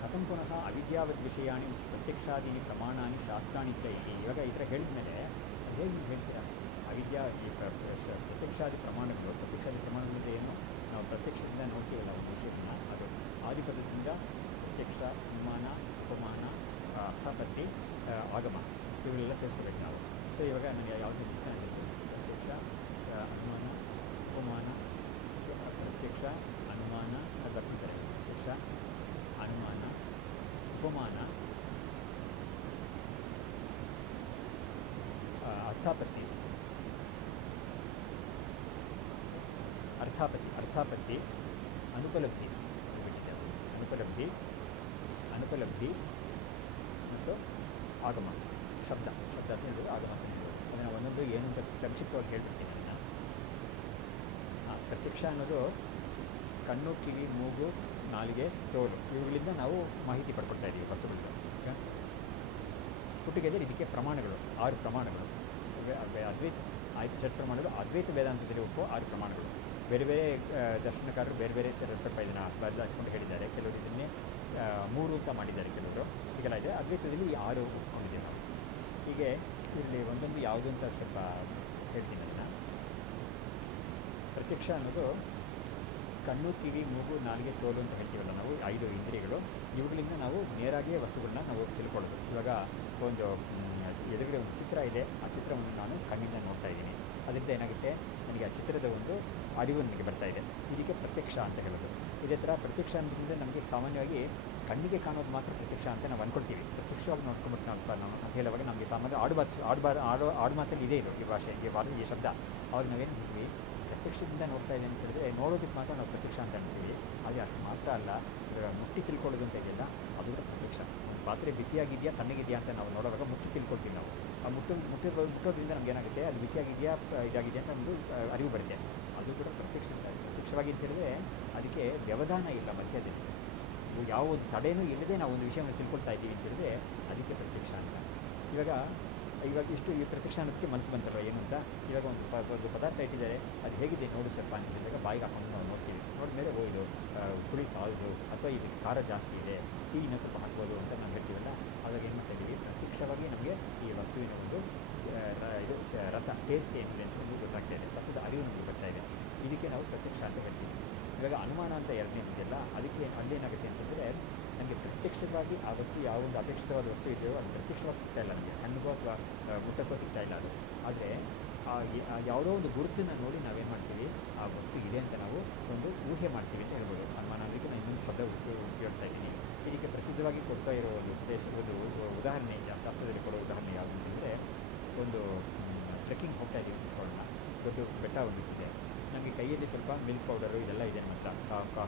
ಕಥಂ ಪುನಃ ಅವಿದ್ಯಾವದ್ ವಿಷಯಾಣಿ ಪ್ರತ್ಯಕ್ಷಾದೀನಿ ಪ್ರಮಾಣಾನಿ ಶಾಸ್ತ್ರಾಣಿ ಚ ಇತಿ. ಇವಾಗ ಈ ಥರ ಹೇಳಿದ ಮೇಲೆ ಹೇಗೆ ನೀವು ಹೇಳ್ತೀರಾ? ಅವಿದ್ಯಾ ಈ ಪ್ರತ್ಯಕ್ಷಾದಿ ಪ್ರಮಾಣಗಳು, ಪ್ರತ್ಯಕ್ಷಾದಿ ಪ್ರಮಾಣಗಳಿಂದ ಏನು ನಾವು ಪ್ರತ್ಯಕ್ಷದಿಂದ ನೋಡ್ತೀವಲ್ಲ ಒಂದು ವಿಷಯವನ್ನು, ಅದು ಆದಿಪದದಿಂದ ಪ್ರತ್ಯಕ್ಷ, ಅನುಮಾನ, ಉಪಮಾನ, ಅರ್ಥಾಪತ್ತಿ, ಆಗಮ, ಇವುಗಳೆಲ್ಲ ಸೇರಿಸ್ಕೋಬೇಕು ನಾವು. ಸೊ ಇವಾಗ ನನಗೆ ಯಾವುದು ಪ್ರತ್ಯಕ್ಷ, ಅನುಮಾನ, ಉಪಮಾನ, ಪ್ರತ್ಯಕ್ಷ, ಅನುಮಾನ, ಅದು ಬರ್ತಿದ್ದಾರೆ. ಪ್ರತ್ಯಕ್ಷ, ಅನುಮಾನ, ಉಪಮಾನ, ಅರ್ಥಾಪತ್ತಿ, ಅನುಪಲಬ್ಧಿ, ಅನುಪಲಬ್ಧಿ ಮತ್ತು ಆಗಮ. ಶಬ್ದ ಅಂತ ಹೇಳಿದ್ರು, ಆಗಮ ಅಂತ ಹೇಳಿದ್ರು. ಅದನ್ನು ಒಂದೊಂದು ಏನು ಅಂತ ಸಂಕ್ಷಿಪ್ತವಾಗಿ ಹೇಳ್ಬಿಡ್ತೀನಿ ಅದನ್ನು. ಪ್ರತ್ಯಕ್ಷ ಅನ್ನೋದು ಕಣ್ಣು, ಕಿವಿ, ಮೂಗು, ನಾಲಿಗೆ, ತೋರು, ಇವುಗಳಿಂದ ನಾವು ಮಾಹಿತಿ ಪಡ್ಕೊಳ್ತಾ ಇದ್ದೀವಿ ವಸ್ತುಗಳಿಂದ. ಹುಟ್ಟಿಗೆದರೆ ಇದಕ್ಕೆ ಪ್ರಮಾಣಗಳು, 6 ಪ್ರಮಾಣಗಳು. ಅದ್ವೈತ ಷಟ್ ಪ್ರಮಾಣಗಳು ಅದ್ವೈತ ವೇದಾಂತದಲ್ಲಿ ಒಪ್ಪೋ 6 ಪ್ರಮಾಣಗಳು. ಬೇರೆ ಬೇರೆ ದರ್ಶನಕಾರರು ಬೇರೆ ಬೇರೆ ಸ್ವಲ್ಪ ಇದನ್ನು ಬದಲಾಯಿಸ್ಕೊಂಡು ಹೇಳಿದ್ದಾರೆ. ಕೆಲವರು ಇದನ್ನೇ 3 ಅಂತ ಮಾಡಿದ್ದಾರೆ, ಕೆಲವರು ಹೀಗೆಲ್ಲ ಇದೆ. ಅದ್ವೈತದಲ್ಲಿ 6 ಒಪ್ಕೊಂಡಿದ್ದೀವಿ ನಾವು. ಹೀಗೆ ಇಲ್ಲಿ ಒಂದೊಂದು ಯಾವುದು ಅಂತ ಸ್ವಲ್ಪ ಹೇಳ್ತೀನಿ ಅದನ್ನು. ಪ್ರತ್ಯಕ್ಷ ಅನ್ನೋದು ಕಣ್ಣು, ಕಿವಿ, ಮೂಗು, ನಾಲಿಗೆ, ತೋಲು ಅಂತ ಹೇಳ್ತೀವಲ್ಲ ನಾವು, 5 ಇಂದ್ರಿಯಗಳು. ಇವುಗಳಿಂದ ನಾವು ನೇರಾಗಿಯೇ ವಸ್ತುಗಳನ್ನ ನಾವು ತಿಳ್ಕೊಳ್ಳೋದು. ಇವಾಗ ಒಂದು ಎದುರುಗಡೆ ಒಂದು ಚಿತ್ರ ಇದೆ, ಆ ಚಿತ್ರವನ್ನು ನಾನು ಕಣ್ಣಿಂದ ನೋಡ್ತಾ ಇದ್ದೀನಿ. ಅದರಿಂದ ಏನಾಗುತ್ತೆ, ನನಗೆ ಆ ಚಿತ್ರದ ಒಂದು ಅರಿವು ನನಗೆ ಬರ್ತಾ ಇದೆ. ಇದಕ್ಕೆ ಪ್ರತ್ಯಕ್ಷ ಅಂತ ಹೇಳೋದು. ಇದೇ ಥರ ಪ್ರತ್ಯಕ್ಷ ಅನ್ನೋದ್ರಿಂದ ನಮಗೆ ಸಾಮಾನ್ಯವಾಗಿ ಕಣ್ಣಿಗೆ ಕಾಣೋದು ಮಾತ್ರ ಪ್ರತ್ಯಕ್ಷ ಅಂತ ನಾವು ಅಂದ್ಕೊಳ್ತೀವಿ. ಪ್ರತ್ಯಕ್ಷವಾಗಿ ನೋಡ್ಕೊಂಡ್ಬಿಟ್ಟು ನಾವು ಅಂತ ಹೇಳುವಾಗ ನಮಗೆ ಸಾಮಾನ್ಯ ಆಡು ಮಾತಲ್ಲಿ ಇದೆ ಇದು, ಈ ಭಾಷೆ, ಈ ಶಬ್ದ. ಅವಾಗ ನಾವೇನು ಹೇಳ್ತೀವಿ, ಪ್ರತ್ಯಕ್ಷದಿಂದ ನೋಡ್ತಾ ಇದೆ ಅಂತ ಹೇಳಿದ್ರೆ ನೋಡೋದಕ್ಕೆ ಮಾತ್ರ ನಾವು ಪ್ರತ್ಯಕ್ಷ ಅಂತ ಅಂತೀವಿ. ಆದರೆ ಅಷ್ಟು ಮಾತ್ರ ಅಲ್ಲ, ಮುಟ್ಟಿ ತಿಳ್ಕೊಳ್ಳೋದು ಅಂತ ಇದೆಯಲ್ಲ, ಅದು ಕೂಡ ಪ್ರತ್ಯಕ್ಷ. ಒಂದು ಪಾತ್ರೆ ಬಿಸಿಯಾಗಿದೆಯಾ ತಣ್ಣಗಿದೆಯಾ ಅಂತ ನಾವು ನೋಡುವಾಗ ಮುಟ್ಟಿ ತಿಳ್ಕೊಳ್ತೀವಿ ನಾವು. ಆ ಮುಟ್ಟೋದ್ರಿಂದ ನಮ್ಗೆ ಏನಾಗುತ್ತೆ, ಅದು ಬಿಸಿಯಾಗಿದೆಯಾ ಇದಾಗಿದೆಯಾ ಅಂತ ಒಂದು ಅರಿವು ಬರುತ್ತೆ. ಅದು ಕೂಡ ಪ್ರತ್ಯಕ್ಷವಾಗಿ ಅಂತ ಹೇಳಿದ್ರೆ ಅದಕ್ಕೆ ವ್ಯವಧಾನ ಇಲ್ಲ ಮಧ್ಯದಲ್ಲಿ. ಯಾವ ಒಂದು ತಡೆನೂ ಇಲ್ಲದೆ ನಾವು ಒಂದು ವಿಷಯವನ್ನು ತಿಳ್ಕೊಳ್ತಾ ಇದ್ದೀವಿ ಅಂತ ಹೇಳಿದ್ರೆ ಅದಕ್ಕೆ ಪ್ರತ್ಯಕ್ಷ ಅಂತ. ಇವಾಗ ಇಷ್ಟು ಈ ಪ್ರತ್ಯಕ್ಷ ಅನ್ನೋದಕ್ಕೆ ಮನಸ್ಸು ಬಂತಲ್ವ ಏನು ಅಂತ. ಇವಾಗ ಒಂದು ಪದಾರ್ಥ ಇಟ್ಟಿದ್ದಾರೆ, ಅದು ಹೇಗಿದೆ ನೋಡು ಸ್ವಲ್ಪ ಅಂತ ಹೇಳಿದಾಗ ಬಾಯಿಗೆ ಹಾಕೊಂಡು ನಾವು ನೋಡ್ತೀವಿ. ನೋಡಿದ್ಮೇಲೆ ಇದು ಹುಳಿ ಸಾಲದು ಅಥವಾ ಇದಕ್ಕೆ ಖಾರ ಜಾಸ್ತಿ ಇದೆ, ಸಿಹಿ ಇನ್ನೂ ಸ್ವಲ್ಪ ಹಾಕ್ಬೋದು ಅಂತ ನಾವು ಹೇಳ್ತೀವಲ್ಲ. ಆವಾಗ ಏನು ಮಾಡ್ತಾ ಇದ್ದೀವಿ, ಪ್ರತ್ಯಕ್ಷವಾಗಿ ನಮಗೆ ಈ ವಸ್ತುವಿನ ಒಂದು ರಸ ಟೇಸ್ಟ್ ಏನಿದೆ ಅಂತ ನಮಗೆ ಗೊತ್ತಾಗ್ತಾ ಇದೆ, ರಸದ ಅರಿವು ನಮಗೆ ಬರ್ತಾ ಇದೆ. ಇದಕ್ಕೆ ನಾವು ಪ್ರತ್ಯಕ್ಷ ಅಂತ ಹೇಳ್ತೀವಿ. ಇವಾಗ ಅನುಮಾನ ಅಂತ ಎರಡನೇದಿದೆಯಲ್ಲ, ಅದಕ್ಕೆ ಅಲ್ಲೇನಾಗುತ್ತೆ ಅಂತಂದರೆ ನನಗೆ ಪ್ರತ್ಯಕ್ಷವಾಗಿ ಆ ವಸ್ತು ಯಾವ ಒಂದು ಅಪೇಕ್ಷಿತವಾದ ವಸ್ತು ಇದೆಯೋ ಅದು ಪ್ರತ್ಯಕ್ಷವಾಗಿ ಸಿಗ್ತಾ ಇಲ್ಲ ನಮಗೆ, ಕಣ್ಣಿಗೋ ಅಥವಾ ಮುಟ್ಟಕ್ಕೋ ಸಿಗ್ತಾ ಇಲ್ಲ ಅದು. ಆದರೆ ಯಾವುದೋ ಒಂದು ಗುರುತನ್ನು ನೋಡಿ ನಾವೇನು ಮಾಡ್ತೀವಿ, ಆ ವಸ್ತು ಇದೆ ಅಂತ ನಾವು ಒಂದು ಊಹೆ ಮಾಡ್ತೀವಿ ಅಂತ ಹೇಳ್ಬೋದು. ಅನುಮಾನ ಅದಕ್ಕೆ ನಾನು ಇನ್ನೊಂದು ಶಬ್ದ ಉಪಯೋಗಿಸ್ತಾ ಇದ್ದೀನಿ. ಇದಕ್ಕೆ ಪ್ರಸಿದ್ಧವಾಗಿ ಕೊಡ್ತಾ ಇರೋ ಒಂದು ಉದಾಹರಣೆ ಇದೆ, ಶಾಸ್ತ್ರದಲ್ಲಿ ಕೊಡೋ ಉದಾಹರಣೆ ಯಾವುದು ಅಂತಂದರೆ, ಒಂದು ಟ್ರೆಕ್ಕಿಂಗ್ ಹೋಗ್ತಾ ಇದ್ದೀವಿ ಅಂದ್ಕೊಳ್ಳೋಣ, ದೊಡ್ಡ ಬೆಟ್ಟ ಒಂದು ಇದೆ, ನಮಗೆ ಕೈಯಲ್ಲಿ ಸ್ವಲ್ಪ ಮಿಲ್ಕ್ ಪೌಡರು ಇದೆಲ್ಲ ಇದೆ ಅಂತ,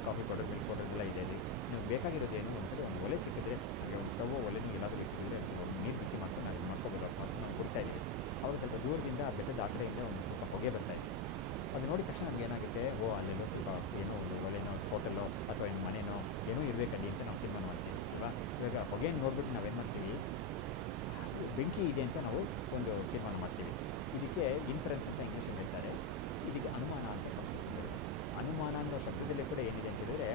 ಕಾಫಿ ಪೌಡರ್ ಮಿಲ್ಕ್ ಪೌಡರ್ ಎಲ್ಲ ಇದೆ. ಅಲ್ಲಿ ನಮ್ಗೆ ಬೇಕಾಗಿರೋದು ಏನು ಅಂದರೆ ಒಂದು ಒಲೆ ಸಿಕ್ಕಿದ್ರೆ, ಒಂದು ಸ್ಟವ್ ಒಲೆನೂ ಎಲ್ಲಾದರೂ ಸಿಕ್ಕಿದ್ರೆ ಒಂದು ನೀರು ಬಿಸಿ ಮಾಡ್ಕೊಂಡು ನಾವು ಮಾಡ್ಕೋಬೋದು. ನಾವು ಕೊಡ್ತಾ ಇದ್ದೀವಿ. ಅವಾಗ ಸ್ವಲ್ಪ ದೂರದಿಂದ ಬೆಟ್ಟದ ಆ ಕಡೆಯಿಂದ ಒಂದು ಸ್ವಲ್ಪ ಹೊಗೆ ಬರ್ತಾ ಇದೆ. ಅದು ನೋಡಿದ ತಕ್ಷಣ ನಮ್ಗೆ ಏನಾಗುತ್ತೆ, ಅಲ್ಲೆಲ್ಲೋ ಸ್ವಲ್ಪ ಏನೋ ಒಂದು ಒಲೆನೋ ಹೋಟೆಲೋ ಅಥವಾ ಏನು ಮನೆಯೋ ಏನೋ ಇರಬೇಕಲ್ಲಿ ಅಂತ ನಾವು ತೀರ್ಮಾನ ಮಾಡ್ತೀವಿ ಅಲ್ವಾ. ಇವಾಗ ಹೊಗೆಯನ್ನು ನೋಡ್ಬಿಟ್ಟು ನಾವೇನು ಮಾಡ್ತೀವಿ, ಬೆಂಕಿ ಇದೆ ಅಂತ ನಾವು ಒಂದು ತೀರ್ಮಾನ ಮಾಡ್ತೀವಿ. ಇದಕ್ಕೆ ಇನ್ಫರೆನ್ಸ್ ಅಂತ ಇಂಗ್ಲೀಷಲ್ಲಿ ಹೇಳ್ತಾರೆ, ಇದಕ್ಕೆ ಅನುಮಾನ ಅಂತ ಸಂಸ್ಕೃತದಲ್ಲಿ. ಅನುಮಾನ ಅನ್ನೋ ಶಬ್ದದಲ್ಲಿ ಕೂಡ ಏನಿದೆ ಅಂತ ಹೇಳಿದರೆ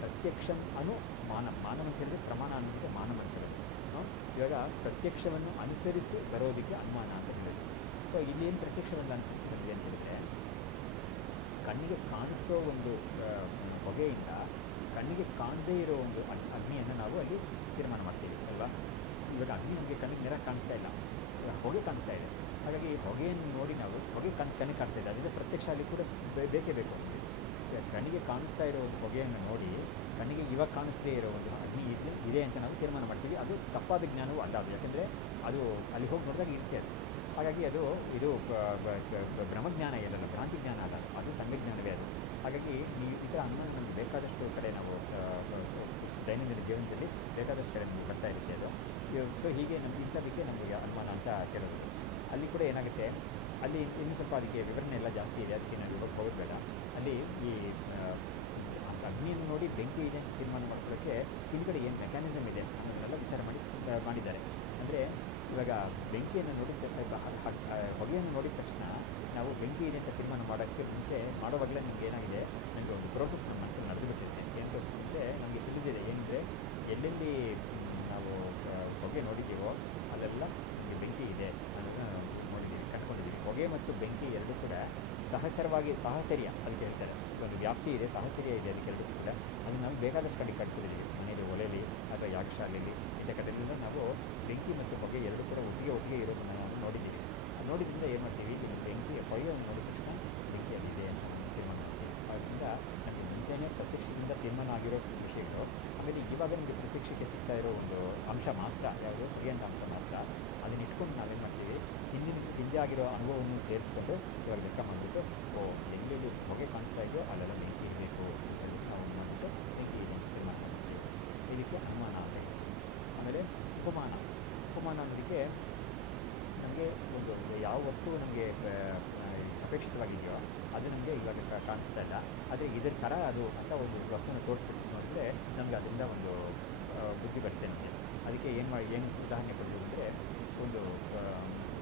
ಪ್ರತ್ಯಕ್ಷಂ ಮಾನ ಅಂತ ಹೇಳಿದ್ರೆ ಪ್ರಮಾಣ ಅನ್ನೋದಕ್ಕೆ ಮಾನ ಮಾಡ್ತಾರೆ. ಇವಾಗ ಪ್ರತ್ಯಕ್ಷವನ್ನು ಅನುಸರಿಸಿ ಬರೋದಕ್ಕೆ ಅನುಮಾನ ಅಂತ ಹೇಳೋದು. ಸೊ ಇಲ್ಲಿ ಏನು ಪ್ರತ್ಯಕ್ಷವನ್ನು ಅನುಸರಿಸಿ ಬಂದಿದೆ ಅಂತ ಹೇಳಿದ್ರೆ, ಕಣ್ಣಿಗೆ ಕಾಣಿಸೋ ಒಂದು ಹೊಗೆಯಿಂದ ಕಣ್ಣಿಗೆ ಕಾಣದೇ ಇರೋ ಒಂದು ಅಗ್ನಿಯನ್ನು ನಾವು ಅಲ್ಲಿ ತೀರ್ಮಾನ ಮಾಡ್ತೀವಿ ಅಲ್ವಾ. ಇವಾಗ ಅಗ್ನಿ ನಮಗೆ ಕಣ್ಣಿಗೆ ನೇರ ಕಾಣಿಸ್ತಾ ಇಲ್ಲ, ಹೊಗೆ ಕಾಣಿಸ್ತಾ ಇದೆ. ಹಾಗಾಗಿ ಹೊಗೆಯನ್ನು ನೋಡಿ ನಾವು ಕಣ್ಣಿಗೆ ಕಾಣಿಸ್ತಾ ಇದೆ, ಅದರಿಂದ ಪ್ರತ್ಯಕ್ಷ ಅಲ್ಲಿ ಕೂಡ ಬೇಕೇ ಬೇಕು. ಕಣ್ಣಿಗೆ ಕಾಣಿಸ್ತಾ ಇರೋ ಒಂದು ಹೊಗೆಯನ್ನು ನೋಡಿ ಕಣ್ಣಿಗೆ ಇವಾಗ ಕಾಣಿಸ್ದೇ ಇರೋ ಒಂದು ಅಗ್ನಿ ಇದೆ ಅಂತ ನಾವು ತೀರ್ಮಾನ ಮಾಡ್ತೀವಿ. ಅದು ತಪ್ಪಾದ ಜ್ಞಾನವೂ ಅಲ್ಲ ಅದು, ಯಾಕೆಂದರೆ ಅದು ಅಲ್ಲಿ ಹೋಗಿ ನೋಡಿದಾಗ ಇರುತ್ತೆ ಅದು. ಹಾಗಾಗಿ ಇದು ಬ್ರಹ್ಮಜ್ಞಾನ ಇರಲ್ಲ, ಭ್ರಾಂತಿ ಜ್ಞಾನ ಅಲ್ಲ, ಅದು ಸಂಘಜ್ಞಾನವೇ ಅದು. ಹಾಗಾಗಿ ಈ ಥರ ಅನುಮಾನ ನಮಗೆ ಬೇಕಾದಷ್ಟು ಕಡೆ ನಾವು ದೈನಂದಿನ ಜೀವನದಲ್ಲಿ ಬೇಕಾದಷ್ಟು ಕಡೆ ನಮಗೆ ಬರ್ತಾ ಇರುತ್ತೆ ಅದು. ಸೊ ಹೀಗೆ ನಮ್ಗೆ ಇಂಥದಕ್ಕೆ ನಮಗೆ ಅನುಮಾನ ಅಂತ ಕೇಳೋದು. ಅಲ್ಲಿ ಕೂಡ ಏನಾಗುತ್ತೆ, ಅಲ್ಲಿ ಇನ್ನೂ ಸ್ವಲ್ಪ ಅದಕ್ಕೆ ವಿವರಣೆ ಎಲ್ಲ ಜಾಸ್ತಿ ಇದೆ, ಅದಕ್ಕೆ ನಾನು ಇವಾಗ ಹೋಗೋದು ಬೇಡ. ಅಲ್ಲಿ ಈ ಅಗ್ನಿಯನ್ನು ನೋಡಿ ಬೆಂಕಿ ಇದೆ ಅಂತ ತೀರ್ಮಾನ ಮಾಡ್ಕೊಳ್ಳೋಕ್ಕೆ ಹಿಂದ್ಗಡೆ ಏನು ಮೆಕ್ಯಾನಿಸಮ್ ಇದೆ ಅನ್ನೋದನ್ನೆಲ್ಲ ವಿಚಾರ ಮಾಡಿದ್ದಾರೆ. ಅಂದರೆ ಇವಾಗ ಬೆಂಕಿಯನ್ನು ಹೊಗೆಯನ್ನು ನೋಡಿದ ತಕ್ಷಣ ನಾವು ಬೆಂಕಿ ಇದೆ ಅಂತ ತೀರ್ಮಾನ ಮಾಡೋಕ್ಕೆ ಮುಂಚೆ ಮಾಡೋವಾಗಲೇ ನಿಮ್ಗೆ ಏನಾಗಿದೆ, ನನಗೆ ಒಂದು ಪ್ರೋಸೆಸ್ ನಮ್ಮ ಮನಸ್ಸಲ್ಲಿ ನಡೆದು ಬಿಟ್ಟಿರುತ್ತೆ. ಏನು ಪ್ರೋಸೆಸ್ ಅಂದರೆ ನಮಗೆ ತಿಳಿದಿದೆ ಏನಂದರೆ, ಎಲ್ಲೆಲ್ಲಿ ನಾವು ಹೊಗೆ ನೋಡಿದ್ದೀವೋ ಅಲ್ಲೆಲ್ಲ ನಮಗೆ ಬೆಂಕಿ ಇದೆ ಅನ್ನೋದನ್ನು ನೋಡಿದ್ದೀವಿ, ಕಂಡುಕೊಂಡಿದ್ದೀವಿ. ಹೊಗೆ ಮತ್ತು ಬೆಂಕಿ ಎರಡೂ ಕೂಡ ಸಾಹಚರ್ಯ ಅದಕ್ಕೆ ಹೇಳ್ತಾರೆ. ಒಂದು ವ್ಯಾಪ್ತಿ ಇದೆ, ಸಾಹಚರ್ಯ ಇದೆ ಅದಕ್ಕೆ ಎರಡೂ ಕೂಡ. ಅದನ್ನು ನಾವು ಬೇಕಾದಷ್ಟು ಕಡೆ ಕಂಡುಕೊಂಡಿದ್ದೀವಿ, ಮನೆಯಲ್ಲಿ ಒಲೆಯಲ್ಲಿ ಅಥವಾ ಯಾಗಶಾಲೆಯಲ್ಲಿ ಇಂಥ ಕಡೆಯಿಂದ ನಾವು ಬೆಂಕಿ ಮತ್ತು ಹೊಗೆ ಎರಡೂ ಕೂಡ ಒಟ್ಟಿಗೆ ಇರೋದನ್ನು ನಾವು ನೋಡಿದ್ದೀವಿ. ನೋಡಿದ್ರಿಂದ ಏನು ಮಾಡ್ತೀವಿ, ಬೆಂಕಿ ಹೊಗೆಯನ್ನು ನೋಡಿದ ತಕ್ಷಣ ಬೆಂಕಿಯಲ್ಲಿದೆ ಅಂತ ನಾವು ತೀರ್ಮಾನ ಮಾಡ್ತೀವಿ. ಆದ್ದರಿಂದ ನಮಗೆ ಮುಂಚೆನೇ ಪ್ರತ್ಯಕ್ಷದಿಂದ ತೀರ್ಮಾನ ಆಗಿರೋ ವಿಷಯಗಳು, ಆಮೇಲೆ ಇವಾಗ ನಮಗೆ ಪ್ರತ್ಯಕ್ಷಕ್ಕೆ ಸಿಗ್ತಾ ಇರೋ ಒಂದು ಅಂಶ ಮಾತ್ರ, ಯಾವುದು ಹೊಗೆ ಅಂತ ಅಂಶ ಮಾತ್ರ, ಅದನ್ನ ಇಟ್ಕೊಂಡು ನಾವೇನು ಮಾಡ್ತೀವಿ, ಹಿಂದೆ ಆಗಿರೋ ಅನುಭವವನ್ನು ಸೇರಿಸ್ಕೊಂಡು ಇವಾಗ ಲೆಕ್ಕ ಮಾಡಿಬಿಟ್ಟು ಎಲ್ಲೆಲ್ಲಿ ಹೊಗೆ ಕಾಣಿಸ್ತಾ ಇದೆಯೋ ಅಲ್ಲೆಲ್ಲ ಬೆಂಕಿ ಇರಬೇಕು ಅಂತ ಹೇಳ್ಬಿಟ್ಟು ನಾವು ಮಾಡಿಬಿಟ್ಟು ಬೆಂಕಿ ಇದೆ ಅಂತ ತೀರ್ಮಾನ ಮಾಡ್ತೀವಿ. ಇದಕ್ಕೆ ಅನುಮಾನ ಅಂತ ಹೇಳ್ತೀವಿ. ಆಮೇಲೆ ಉಪಮಾನ ಅನ್ನೋದಕ್ಕೆ ನಮಗೆ ಒಂದು ಯಾವ ವಸ್ತು ನಮಗೆ ಅಪೇಕ್ಷಿತವಾಗಿದೆಯೋ ಅದು ನಮಗೆ ಇವಾಗ ಕಾಣಿಸ್ತಾ ಇಲ್ಲ, ಆದರೆ ಇದರ ಥರ ಅದು ಅಂತ ಒಂದು ವಸ್ತುವನ್ನು ತೋರಿಸ್ಬಿಟ್ಟು ನೋಡಿದ್ರೆ ನಮಗೆ ಅದರಿಂದ ಒಂದು ಬುದ್ಧಿ ಬರುತ್ತೆ ನಮಗೆ. ಅದಕ್ಕೆ ಏನು ಉದಾಹರಣೆ ಕೊಡೋದು ಅಂದರೆ, ಒಂದು